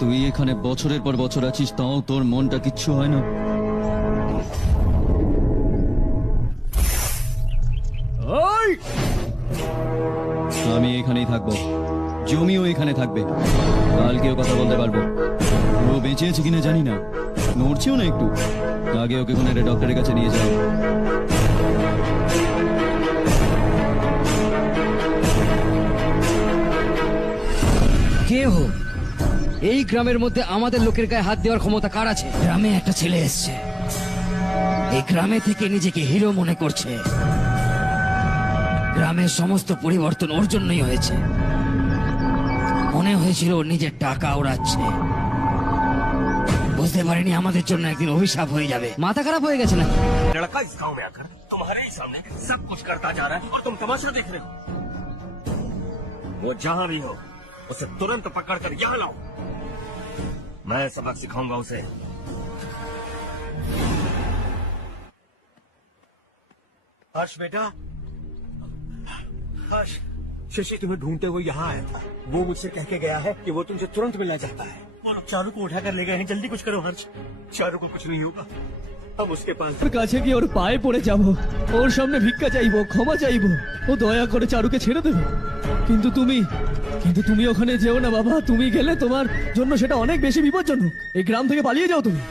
তুই এখানে বছরের পর বছর আছিস, তাও তোর মনটা কিচ্ছু হয় না। আমি এখানেই থাকবো, জমিও এখানে থাকবে, কালকেও কথা বলতে পারবো। ও বেঁচে আছে কিনা জানি না, নড়ছেও না একটু। আগে ওকে কোনো একটা ডক্টরের কাছে নিয়ে যাও। কে হো? এই গ্রামের মধ্যে আমাদের লোকের গায়ে হাত দেওয়ার ক্ষমতা কার আছে? গ্রামে একটা ছেলে এসছে, এই গ্রামে থেকে নিজেকে হিরো মনে করছে। গ্রামের সমস্ত পরিবর্তন ওর জন্যই হয়েছে। মনে হয়েছিল ওর নিজের টাকা ওড়াচ্ছে, বুঝতে পারিনি আমাদের জন্য একদিন অভিশাপ হয়ে যাবে। মাথা খারাপ হয়ে গেছে না? लड़का इस गांव में आकर तुम्हारे ही सामने सब कुछ करता जा रहा है और तुम तमाशा देख रहे हो। वो जहां भी हो उसे तुरंत पकड़कर यहाँ लाओ, मैं सबक सिखाऊंगा उसे। हर्ष बेटा, हर्ष, शशि तुम्हें ढूंढते हुए यहाँ आया था। वो मुझसे कह के गया है कि वो तुमसे तुरंत मिलना चाहता है। वो लोग चारू को उठाकर ले गए हैं, जल्दी कुछ करो हर्ष। चारू को कुछ नहीं होगा, अब उसके पास ওর কাছে গিয়ে ওর পায়ে পড়ে যাব, ওর সামনে ভিক্ষা চাইবো, ক্ষমা চাইবো। ও দয়া করে চারুকে ছেড়ে দেবে। কিন্তু তুমি ওখানে যেও না বাবা। তুমি গেলে তোমার জন্য সেটা অনেক বেশি বিপজ্জনক। এই গ্রাম থেকে পালিয়ে যাও তুমি।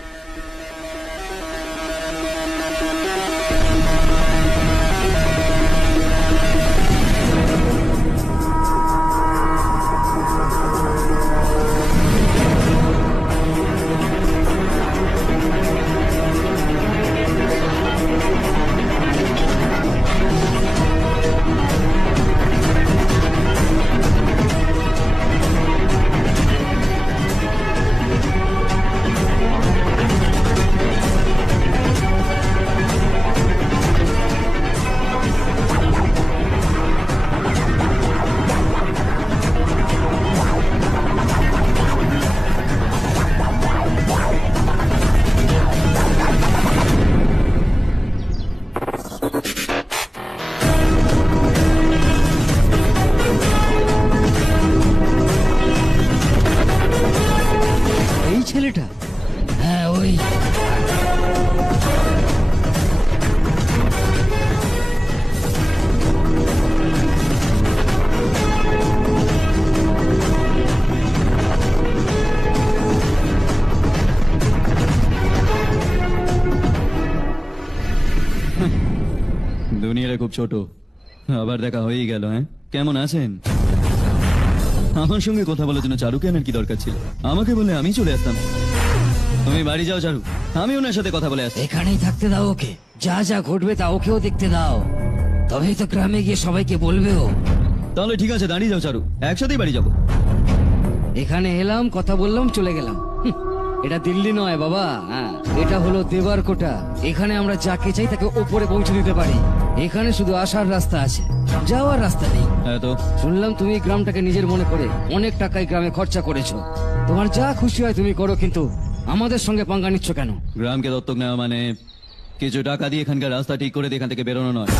ছেলেটা? হ্যাঁ, ওই। দুনিয়াটা খুব ছোট, আবার দেখা হয়েই গেল। হ্যাঁ, কেমন আছেন? আমার সঙ্গে কথা বলার জন্য চারুকে আনার কি দরকার ছিল? আমাকে বলে আমি চলে আসতাম। তুমি বাড়ি যাও চারু, আমি ওনার সাথে কথা বলে আসছি। এখানেই থাকতে দাও ওকে, যা যা ঘটবে তা ওকেও দেখতে দাও, তবেই তো গ্রামে গিয়ে সবাইকে বলবেও। তাহলে ঠিক আছে, দাঁড়িয়ে যাও চারু, একসাথেই বাড়ি যাবো। এখানে এলাম, কথা বললাম, চলে গেলাম। এটা দিল্লি নয় বাবা, হ্যাঁ, এটা হলো দেবার কোটা। এখানে আমরা যাকে চাই তাকে ওপরে পৌঁছে দিতে পারি। এখানে শুধু আসার রাস্তা আছে, যাওয়ার রাস্তা নেই। হ্যাঁ তো শুনলাম তুমি গ্রামটাকে নিজের মনে করে অনেক টাকাই গ্রামে খরচা করেছো। তোমার যা খুশি হয় তুমি করো, কিন্তু আমাদের সঙ্গে পাঙ্গা নিচ্ছ কেন? গ্রামকে দত্তক নেওয়া মানে কিছু টাকা দিয়ে এখানকার রাস্তা ঠিক করে দিয়ে এখান থেকে বেরোনো নয়।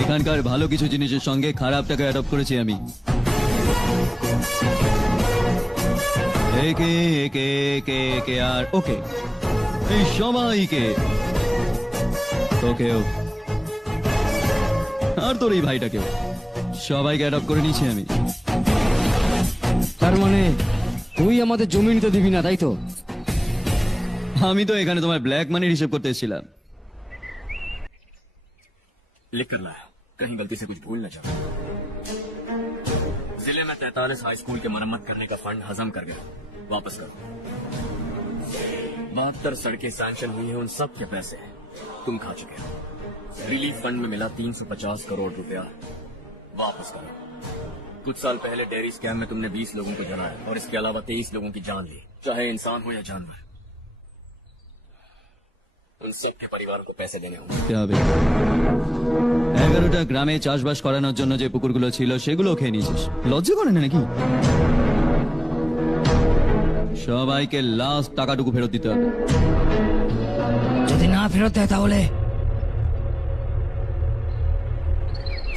এখানকার ভালো কিছু জিনিসের সঙ্গে খারাপটাকে অ্যাডপ্ট করেছি আমি। একে একে একে একে আর ওকে, এই সবাইকে তোকেও আর তোর এই ভাইটাকেও সবাইকে অ্যাডপ্ট করে নিয়েছি আমি। তার মানে তুই আমাদের জমি নিতে দিবি না, তাই তো? আমি তো এখানে তোমার ব্ল্যাক মানির হিসেব করতে এসেছিলাম। लिख कर लाया, कहीं गलती से कुछ भूल न जाओ। जिले में 43 हाई स्कूल के मरम्मत करने का फंड हजम कर गया, वापस करो। 72 सड़कें सैंक्शन हुई हैं, उन सब के पैसे तुम खा चुके हो। रिलीफ फंड में मिला 350 करोड़ रुपया, वापस करो। कुछ साल पहले डेयरी स्कैम में तुमने 20 लोगों को जलाया और इसके अलावा 23 लोगों की जान ली, चाहे इंसान हो या जानवर। उन सब के परिवार को पैसे देने होंगे। 11টা গ্রামে চাষবাস করানোর জন্য যে পুকুরগুলো ছিল সেগুলো খেয়ে নিয়েছিস, লজ্জা করে না নাকি? সবাইকে লাস্ট টাকাটুকু ফেরত দিতে হবে। যদি না ফেরত দেয় তাহলে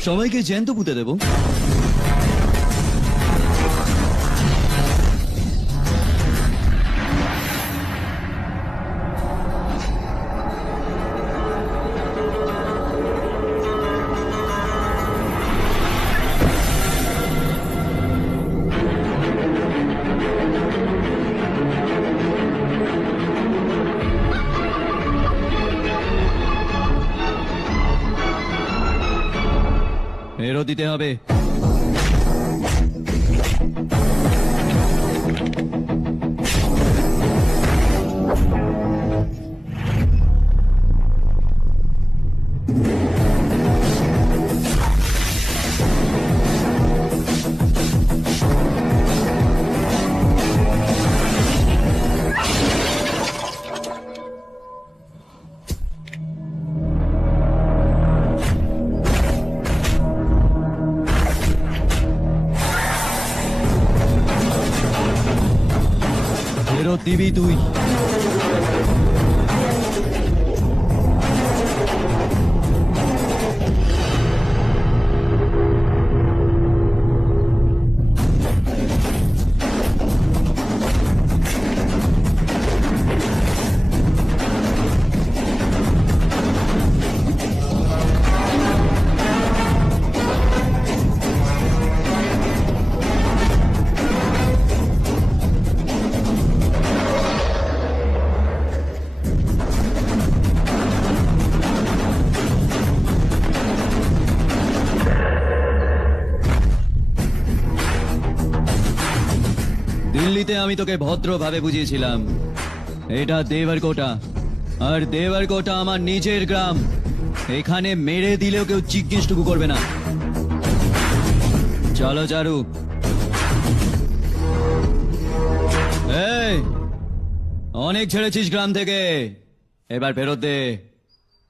সবাইকে জ্যান্ত পুঁতে দেবো। ফেরত দিতে হবে। ফেরত দিবি তুই। দিল্লিতে আমি তোকে ভদ্রভাবে বুঝিয়েছিলাম এটা দেবরকোটা, আর দেবরকোটা আমার নিজের গ্রাম। এখানে মেরে দিলেও কেউ জিজ্ঞেসটুকু করবে না। চলো চারু। এই, অনেক ছেড়েছিস গ্রাম থেকে, এবার ফেরত দে,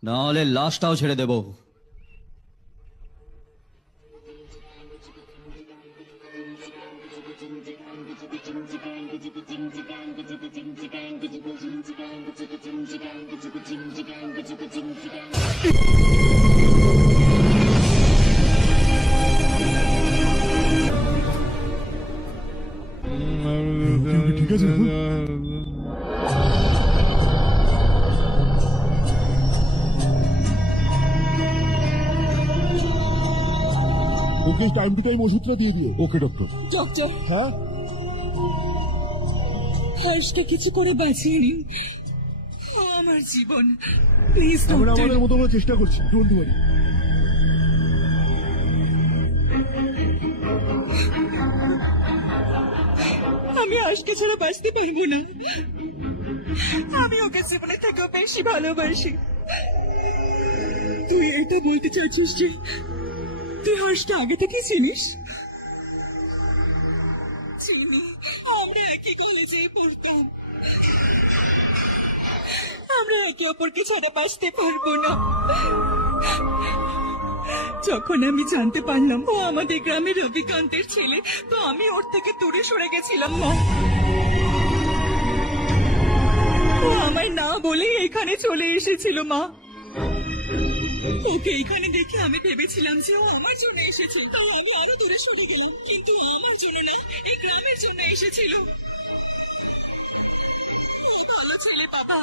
নাহলে লাশটাও ছেড়ে দেবো। ঠিক আছে ওকে টাইম টু টাইম ওষুধটা দিয়ে দিও। ওকে ডক্টর। ডক্টর, হ্যাঁ হর্ষকে কিছু করে বাঁচিয়ে নিন, ও আমার জীবন, প্লিজ আমরা ডক্টর। আমাদের মতো আমরা চেষ্টা করছি, ডোন্ট ওয়ারি। আমি আজকে ছাড়া বাঁচতে পারবো না, আমি ওকে জীবনে থেকেও বেশি ভালোবাসি। তুই এটা বলতে চাচ্ছিস যে তুই হর্ষকে আগে থেকে চিনিস? চিনি, আমরা একই কলেজে পড়তাম, আমরা একে অপরকে ছাড়া বাঁচতে পারবো না। যখন আমি জানতে পারলাম ও আমাদের গ্রামের রবিকান্তের ছেলে, তো আমি ওর থেকে দূরে সরে গেছিলাম মা। ও আমায় না বলেই এখানে চলে এসেছিল মা। ওকে এখানে দেখে আমি ভেবেছিলাম যে ও আমার জন্য এসেছে, তাই আমি আরো দূরে সরে গেলাম, কিন্তু ও আমার জন্য না, এই গ্রামের জন্য এসেছিল। ও ভালো चाहिए पापा।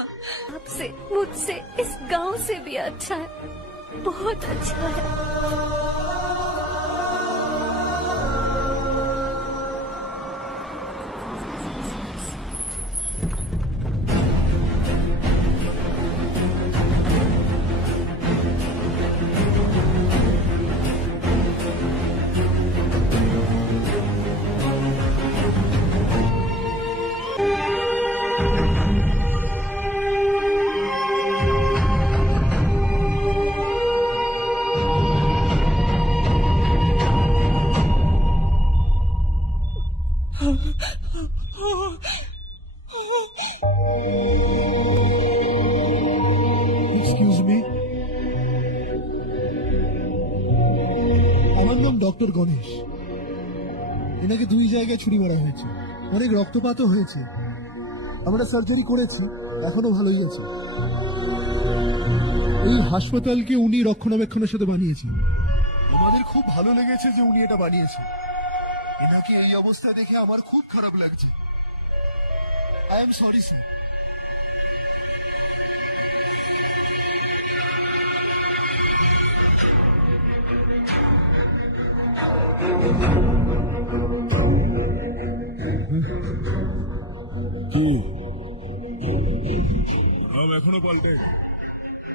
आपसे मुझसे इस गांव से भी अच्छा है, बहुत अच्छा है। এক্সকিউজ মি, আমার নাম ডক্টর গণেশ। এনাকে 2 জায়গায় ছুরি মারা হয়েছে, অনেক রক্তপাতও হয়েছে। আমরা সার্জারি করেছি, এখনো ভালোই আছে। এই হাসপাতালকে উনি রক্ষণাবেক্ষণের সাথে বানিয়েছেন। আমাদের খুব ভালো লেগেছে যে উনি এটা বানিয়েছেন। এনাকে এই অবস্থা দেখে আমার খুব খারাপ লাগছে। I am sorry sir. নাম এখনো পাল্টে,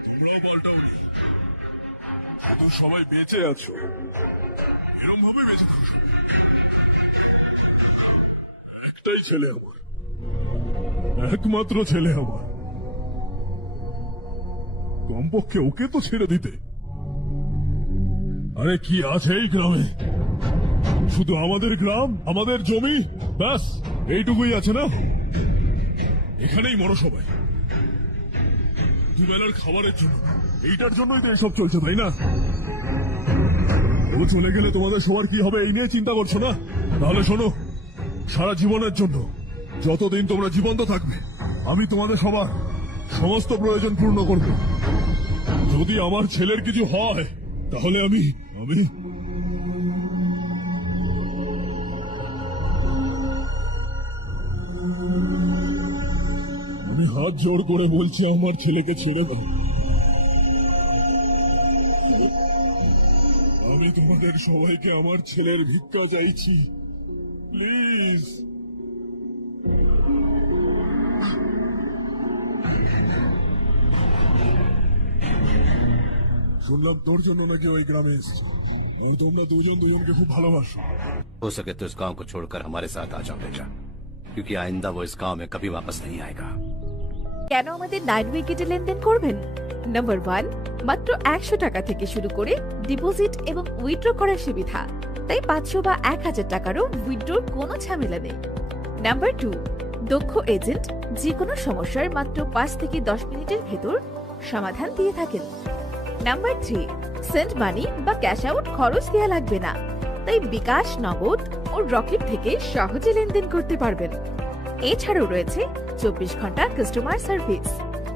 তোমরাও পাল্টাওনি। এখন সবাই বেঁচে আছো, এরম ভাবে বেঁচে থাকো। একটাই ছেলে আমার, একমাত্র ছেলে আমার। কমপক্ষে ওকে তো ছেড়ে দিতে। আরে কি আছে এই গ্রামে? শুধু আমাদের গ্রাম, আমাদের জমি, ব্যাস এইটুকুই আছে না? এখানেই মরো সবাই, দুবেলার খাবারের জন্য। এইটার জন্যই তো এসব চলছে, তাই না? ও চলে গেলে তোমাদের সবার কি হবে এই নিয়ে চিন্তা করছো না? তাহলে শোনো, সারা জীবনের জন্য যতদিন তোমরা জীবন্ত থাকবে, আমি তোমাদের সবার সমস্ত প্রয়োজন পূর্ণ করব। যদি আমার ছেলের কিছু হয় তাহলে আমি হাত জোর করে বলছি, আমার ছেলেকে ছেড়ে দাও। আমি তোমাদের সবাইকে আমার ছেলের ভিক্ষা চাইছি, প্লিজ। শুনলাম তোর জন্য নাকি ওই গ্রামে এসেছে, আর তোমরা দুজন দুজনকে খুব ভালোবাসো। हो सके तो इस गांव को छोड़कर हमारे साथ आ जाओ बेटा, क्योंकि आइंदा वो इस गांव में कभी वापस नहीं आएगा। কেন আমাদের 9 উইকেটে লেনদেন করবেন? নাম্বার 1, মাত্র 100 টাকা থেকে শুরু করে ডিপোজিট এবং উইথড্র করার সুবিধা, তাই 500 বা 1000 টাকারও উইথড্রর কোনো ঝামেলা নেই। নাম্বার 2, দক্ষ এজেন্ট যে কোনো সমস্যার মাত্র 5 থেকে 10 মিনিটের ভেতর সমাধান দিয়ে থাকেন। নাম্বার 3, সেন্ড মানি বা ক্যাশ আউট খরচ দেওয়া লাগবে না, তাই বিকাশ, নগদ ও রকেট থেকে সহজে লেনদেন করতে পারবেন। এছাড়াও রয়েছে 24 ঘন্টা কাস্টমার সার্ভিস,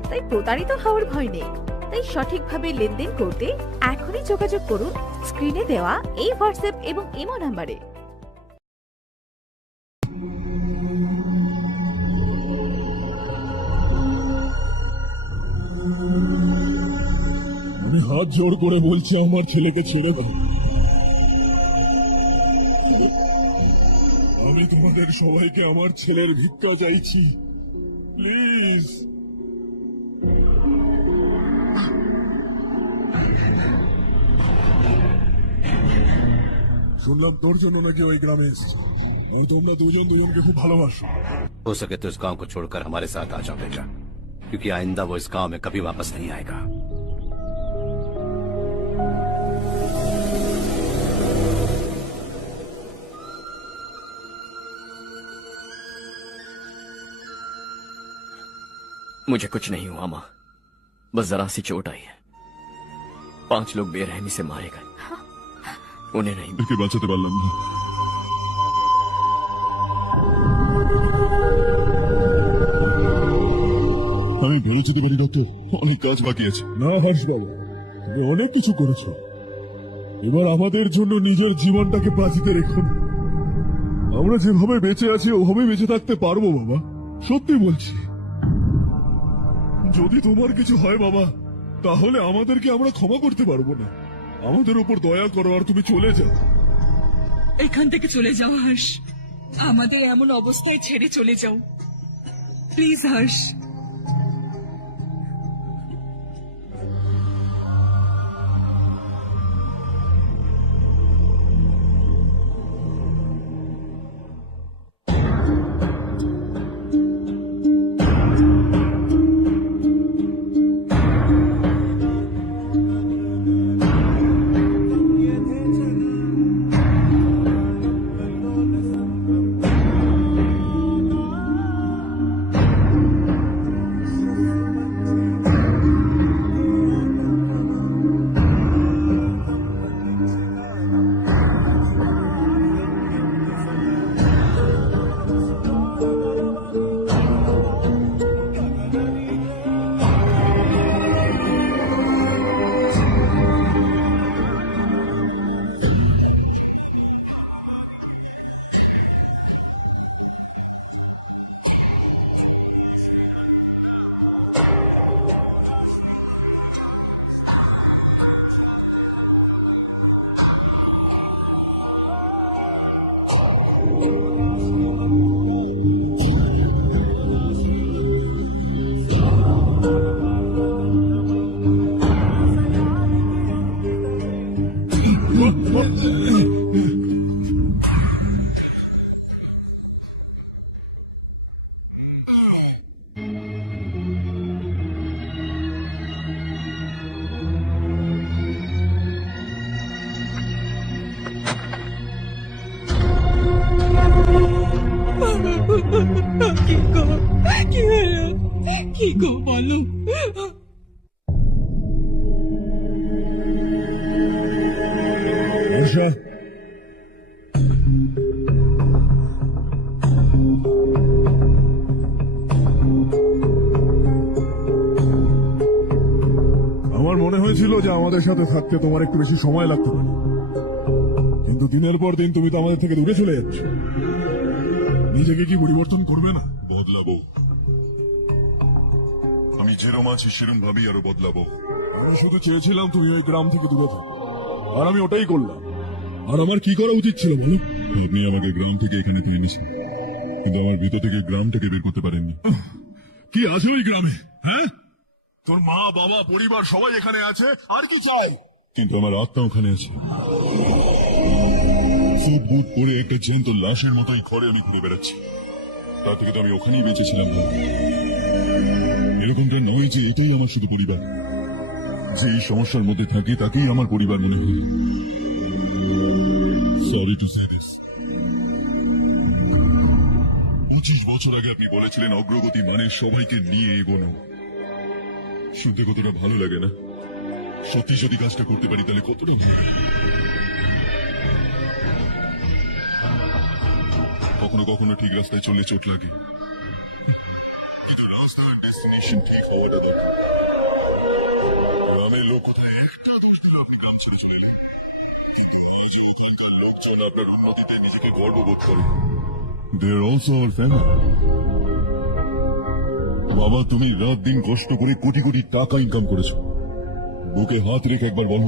তাই প্রতারিত হওয়ার ভয় নেই। তাই সঠিকভাবে লেনদেন করতে এখনই যোগাযোগ করুন স্ক্রিনে দেওয়া এই হোয়াটসঅ্যাপ এবং ইমো নাম্বারে। আমি হাত জোর করে বলছি, আমার ছেলেকে ছেড়ে দাও। আমি তোমাদের সবাইকে আমার ছেলের ভিক্ষা চাইছি, প্লিজ। শুনলাম তোর জন্য নাকি ওই গ্রামে এসেছে, আর তোমরা দুজন দুজনকে খুব ভালোবাসো। हो सके तो इस गांव को छोड़कर हमारे साथ आ जाओ बेटा, क्योंकि आइंदा वो इस गांव में कभी वापस नहीं आएगा। मुझे कुछ नहीं हुआ माँ, बस जरा सी चोट आई है। 5 लोग बेरहमी से मारे गए, उन्हें नहीं। একে বাঁচাতে পারলাম না। আমি বেরো যেতে পারি ডক্টর, অনেক কাজ বাকি আছে। না হর্ষ বাবু, তুমি অনেক কিছু করেছো, এবার আমাদের জন্য নিজের জীবনটাকে বাঁচিতে রেখুন। আমরা যেভাবে বেঁচে আছি ওভাবে বেঁচে থাকতে পারবো বাবা, সত্যি বলছি। যদি তোমার কিছু হয় বাবা, তাহলে আমাদেরকে আমরা ক্ষমা করতে পারবো না। আমাদের উপর দয়া করো আর তুমি চলে যাও। এখান থেকে চলে যাও হর্ষ, আমাদের এমন অবস্থায় ছেড়ে চলে যাও প্লিজ হর্ষ। কি গো বলো। আশা, আমার মনে হয়েছিল যে আমাদের সাথে থাকতে তোমার একটু বেশি সময় লাগতে পারে, কিন্তু দিনের পর দিন তুমি তো আমাদের থেকে দূরে চলে যাচ্ছ। নিজেকে কি পরিবর্তন করবে না? বদলাবো। আমি যেরম আছি সেরম ভাবেই আরো বদলাবো। আমি শুধু চেয়েছিলাম তুমি ওই গ্রাম থেকে দূরে থাকো, আর আমি ওটাই করলাম। আর আমার কি করা উচিত ছিল বলো? আপনি আমাকে গ্রাম থেকে এখানে তুলে এনেছেন, কিন্তু আমার ভিতর থেকে গ্রামটাকে বের করতে পারেননি। কি আছে ওই গ্রামে? হ্যাঁ, তোর মা বাবা পরিবার সবাই এখানে আছে, আর কি চাই? কিন্তু আমার আত্মা ওখানে আছে। সব বুট পরে একটা জ্যান্ত লাশের মতোই ঘরে আমি ঘুরে বেড়াচ্ছি। তার থেকে তো আমি ওখানেই বেঁচেছিলাম না। এরকমটা নয় যে এটাই আমার শুধু পরিবার। যে এই সমস্যার মধ্যে থাকে তাকেই আমার পরিবার মনে হয়। Sorry to say this. 25 বছর আগে আপনি বলেছিলেন অগ্রগতি মানে সবাইকে নিয়ে এগোনো। শুনতে কতটা ভালো লাগে না? সত্যি যদি কাজটা করতে পারি তাহলে কতটা কখনো কখনো ঠিক রাস্তায় চললে চোট লাগে, কিন্তু রাস্তার ডেস্টিনেশন ঠিক হওয়াটা দরকার। গ্রামের লোক কোথায় একটা দোষ দিল আপনি গ্রাম ছেড়ে চলে এলেন, কিন্তু আজ ওখানকার লোকজন আপনার উন্নতিতে নিজেকে গর্ববোধ করে। দে আর অলসো আওয়ার ফ্যামিলি। বাবা, তুমি রাত দিন কষ্ট করে কোটি কোটি টাকা ইনকাম করেছো। বুকে হাত রেখে একবার বলো,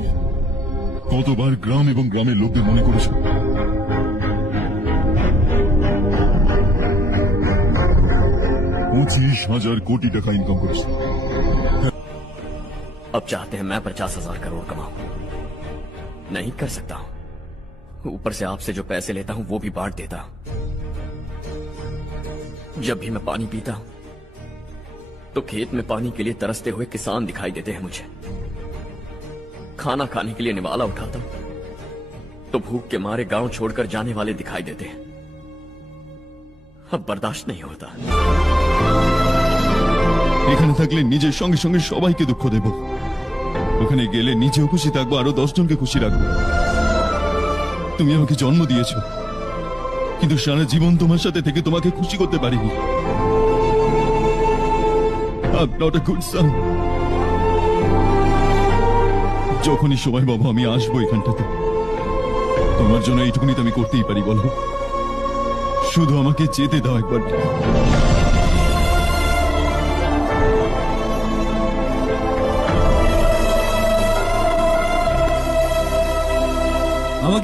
কতবার গ্রাম এবং গ্রামের লোকদের মনে করেছো? $25,000 কোটি টাকা ইনকাম করেছো। अब चाहते हैं मैं 50,000 करोड़ कमाऊं। नहीं कर सकता हूं। ऊपर से आपसे जो पैसे लेता हूं वो भी बांट देता हूं। जब भी मैं पानी पीता हूं तो खेत में पानी के लिए तरसते हुए किसान दिखाई देते हैं मुझे। खाना खाने के लिए निवाला उठाता हूं तो भूख के मारे गांव छोड़कर जाने वाले दिखाई देते हैं। अब बर्दाश्त नहीं होता। এখানে থাকলে নিজের সঙ্গে সঙ্গে সবাইকে দুঃখ দেব, ওখানে গেলে নিজেও খুশি থাকবো, আরো 10 জনকে খুশি রাখবো। তুমি আমাকে জন্ম দিয়েছো, কিন্তু সারা জীবন তোমার সাথে থেকে তোমাকে খুশি করতে পারিনি। I'm not a good son. যখনই সময় বাবা আমি আসবো এখানটাতে। তোমার জন্য এইটুকুনি তো আমি করতেই পারি, বলো? শুধু আমাকে যেতে দাও একবার।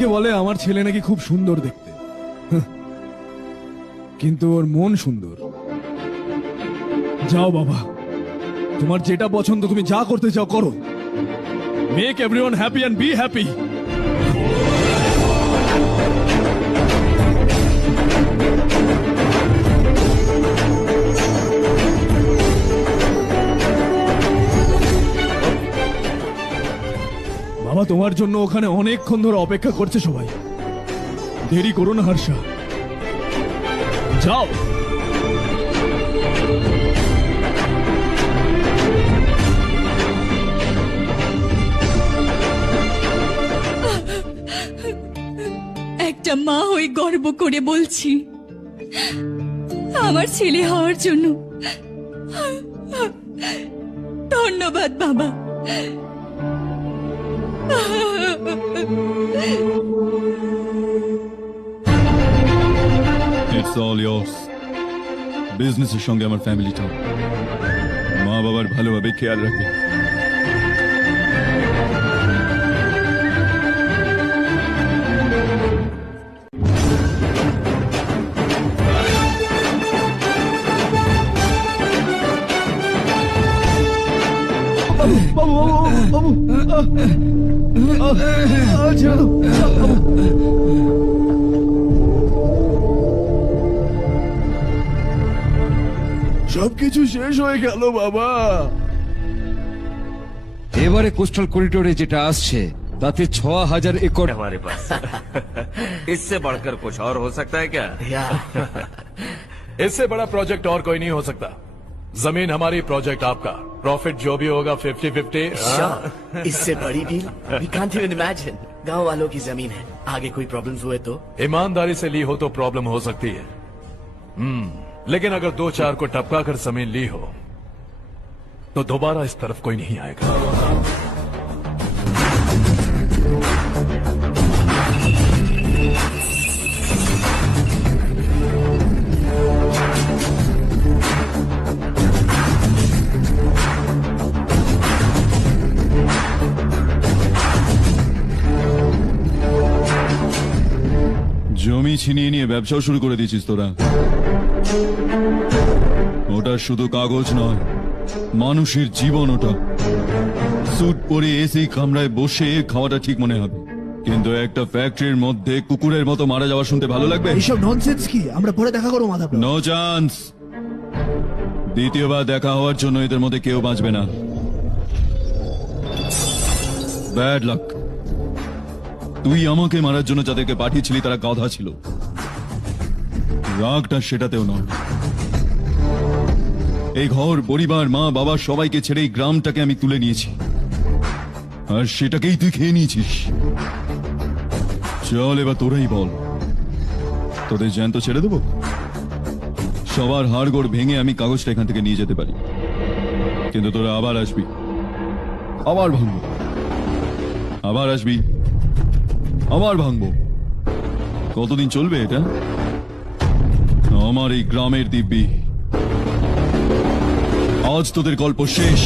অনেকে বলে আমার ছেলে নাকি খুব সুন্দর দেখতে, কিন্তু ওর মন সুন্দর। যাও বাবা, তোমার যেটা পছন্দ তুমি যা করতে চাও করো। Make everyone happy and be happy. বাবা, তোমার জন্য ওখানে অনেকক্ষণ ধরে অপেক্ষা করছে সবাই। দেরি করো না হর্ষা, যাও। একটা মা হয়ে গর্ব করে বলছি, আমার ছেলে হওয়ার জন্য ধন্যবাদ বাবা। It's all years. বিজনেসের সঙ্গে আমার ফ্যামিলিটা, মা বাবার ভালোভাবে খেয়াল রাখবে। বাবু বাবু ছেড়ে দাও। সবকিছু শেষ হয়ে গেল বাবা। এবারে কোস্টাল করিডোরে যেটা আসছে তাতে 6000 একর हमारे पास। इससे बढ़कर कुछ और हो सकता है क्या? इससे बड़ा प्रोजेक्ट और कोई नहीं हो सकता। जमीन हमारी, प्रोजेक्ट आपका, प्रॉफिट जो भी होगा 50-50। इससे बड़ी deal we can't even imagine. गांव वालों की जमीन है, आगे कोई प्रॉब्लम्स हुए तो? ईमानदारी से ली हो तो प्रॉब्लम हो सकती है, लेकिन अगर 2-4 को टपका कर जमीन ली हो तो दोबारा इस तरफ कोई नहीं आएगा। জমি ছিনিয়ে নিয়ে ব্যবসাও শুরু করে দিয়েছিস তোরা। ওটা শুধু কাগজ নয়, মানুষের জীবন। ওটা স্যুট পরে এসি কামরায় বসে খাওয়াটা ঠিক মনে হবে, কিন্তু একটা ফ্যাক্টরির মধ্যে কুকুরের মতো মারা যাওয়া শুনতে ভালো লাগবে? এইসব ননসেন্স কি? আমরা পরে দেখা করবো মাধব। No chance. দ্বিতীয়বার দেখা হওয়ার জন্য এদের মধ্যে কেউ বাঁচবে না। Bad luck. তুই আমাকে মারার জন্য যাদেরকে পাঠিয়েছিলি তারা গাধা ছিল। রাগটা সেটাতেও নয়। এই ঘর, পরিবার, মা বাবা সবাইকে ছেড়ে এই গ্রামটাকে আমি তুলে নিয়েছি, আর সেটাকেই তুই খেয়ে নিয়েছিস। চল এবার তোরাই বল, তোদের জ্যান্ত ছেড়ে দেবো? সবার হাড়গোড় ভেঙে আমি কাগজটা এখান থেকে নিয়ে যেতে পারি, কিন্তু তোরা আবার আসবি, আবার ভাঙবো, আবার আসবি, আবার ভাঙবো। কতদিন চলবে এটা? আমার এই গ্রামের দিব্যি। আজ তোদের গল্প শেষ।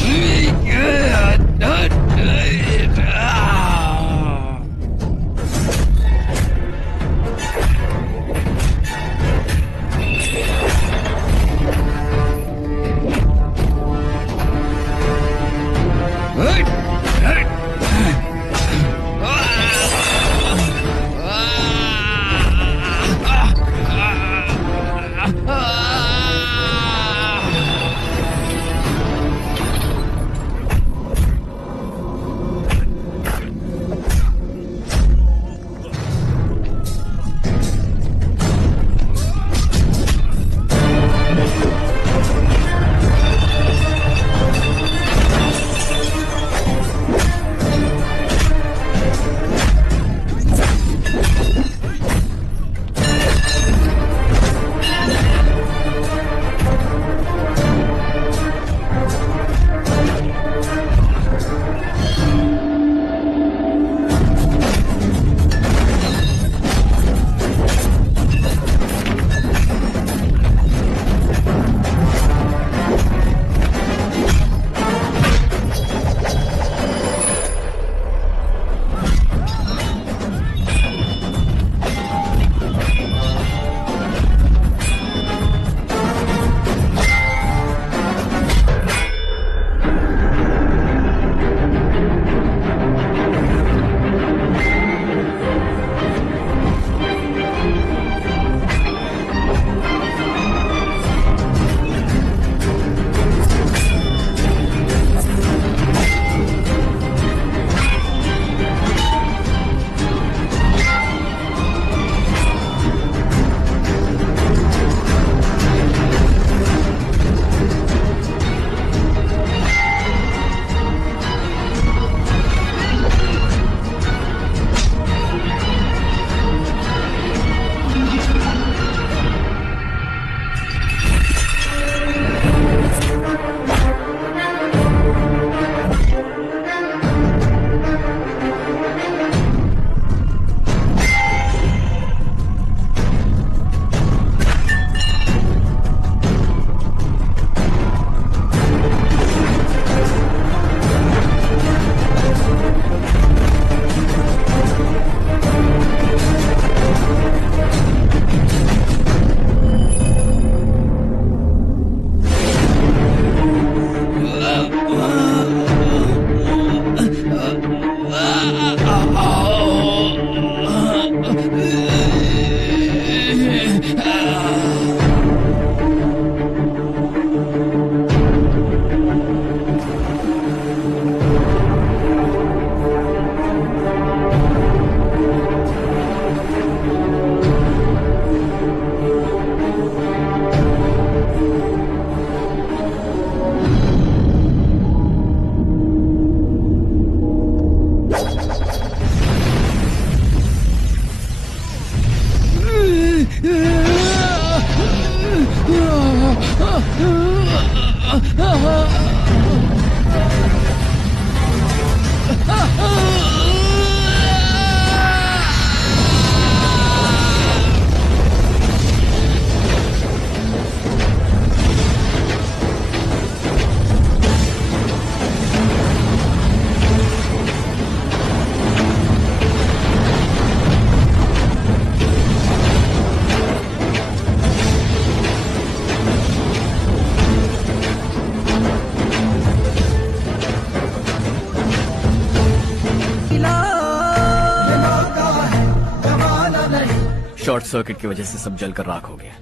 शॉर्ट सर्किट की वजह से सब जलकर राख हो गया।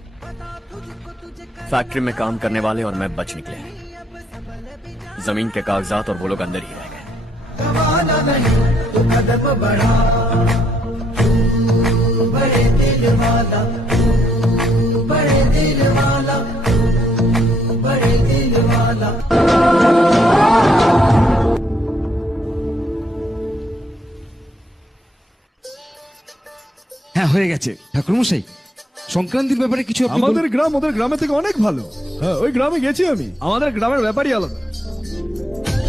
फैक्ट्री में काम करने वाले और मैं बच निकले। जमीन के कागजात और वो लोग अंदर ही रह गए। गवाना नहीं तू कदम बढ़ा, तू बड़े दिल वाला, तू बड़े दिल वाला, तू बड़े दिल वाला। হ্যাঁ হয়ে গেছে ঠাকুরমশাই, সংক্রান্তির ব্যাপারে কিছু আপনি আমাদের গ্রাম ওদের গ্রামের থেকে অনেক ভালো। হ্যাঁ ওই গ্রামে গেছি আমি, আমাদের গ্রামের ব্যাপারই আলাদা।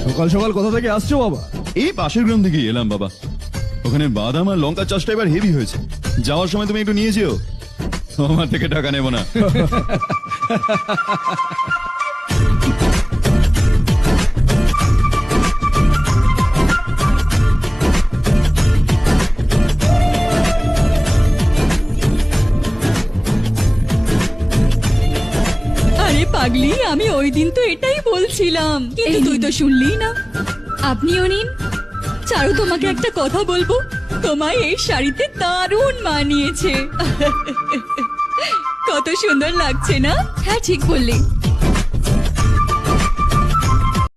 সকাল সকাল কোথা থেকে আসছো বাবা? এই পাশের গ্রাম থেকে এলাম বাবা। ওখানে বাদাম আর লঙ্কা চাষটা এবার হেভি হয়েছে। যাওয়ার সময় তুমি একটু নিয়ে যেও, আমার থেকে টাকা নেব না। আরে পাগলি, আমি ওই দিন তো এটাই বলছিলাম, কিন্তু তুই তো শুনলি না। আপনিও নিন। চারু, তোমাকে একটা কথা বলবো, তোমায় এই শাড়িতে দারুণ মানিয়েছে। কত সুন্দর লাগছে না? হ্যাঁ ঠিক বললি।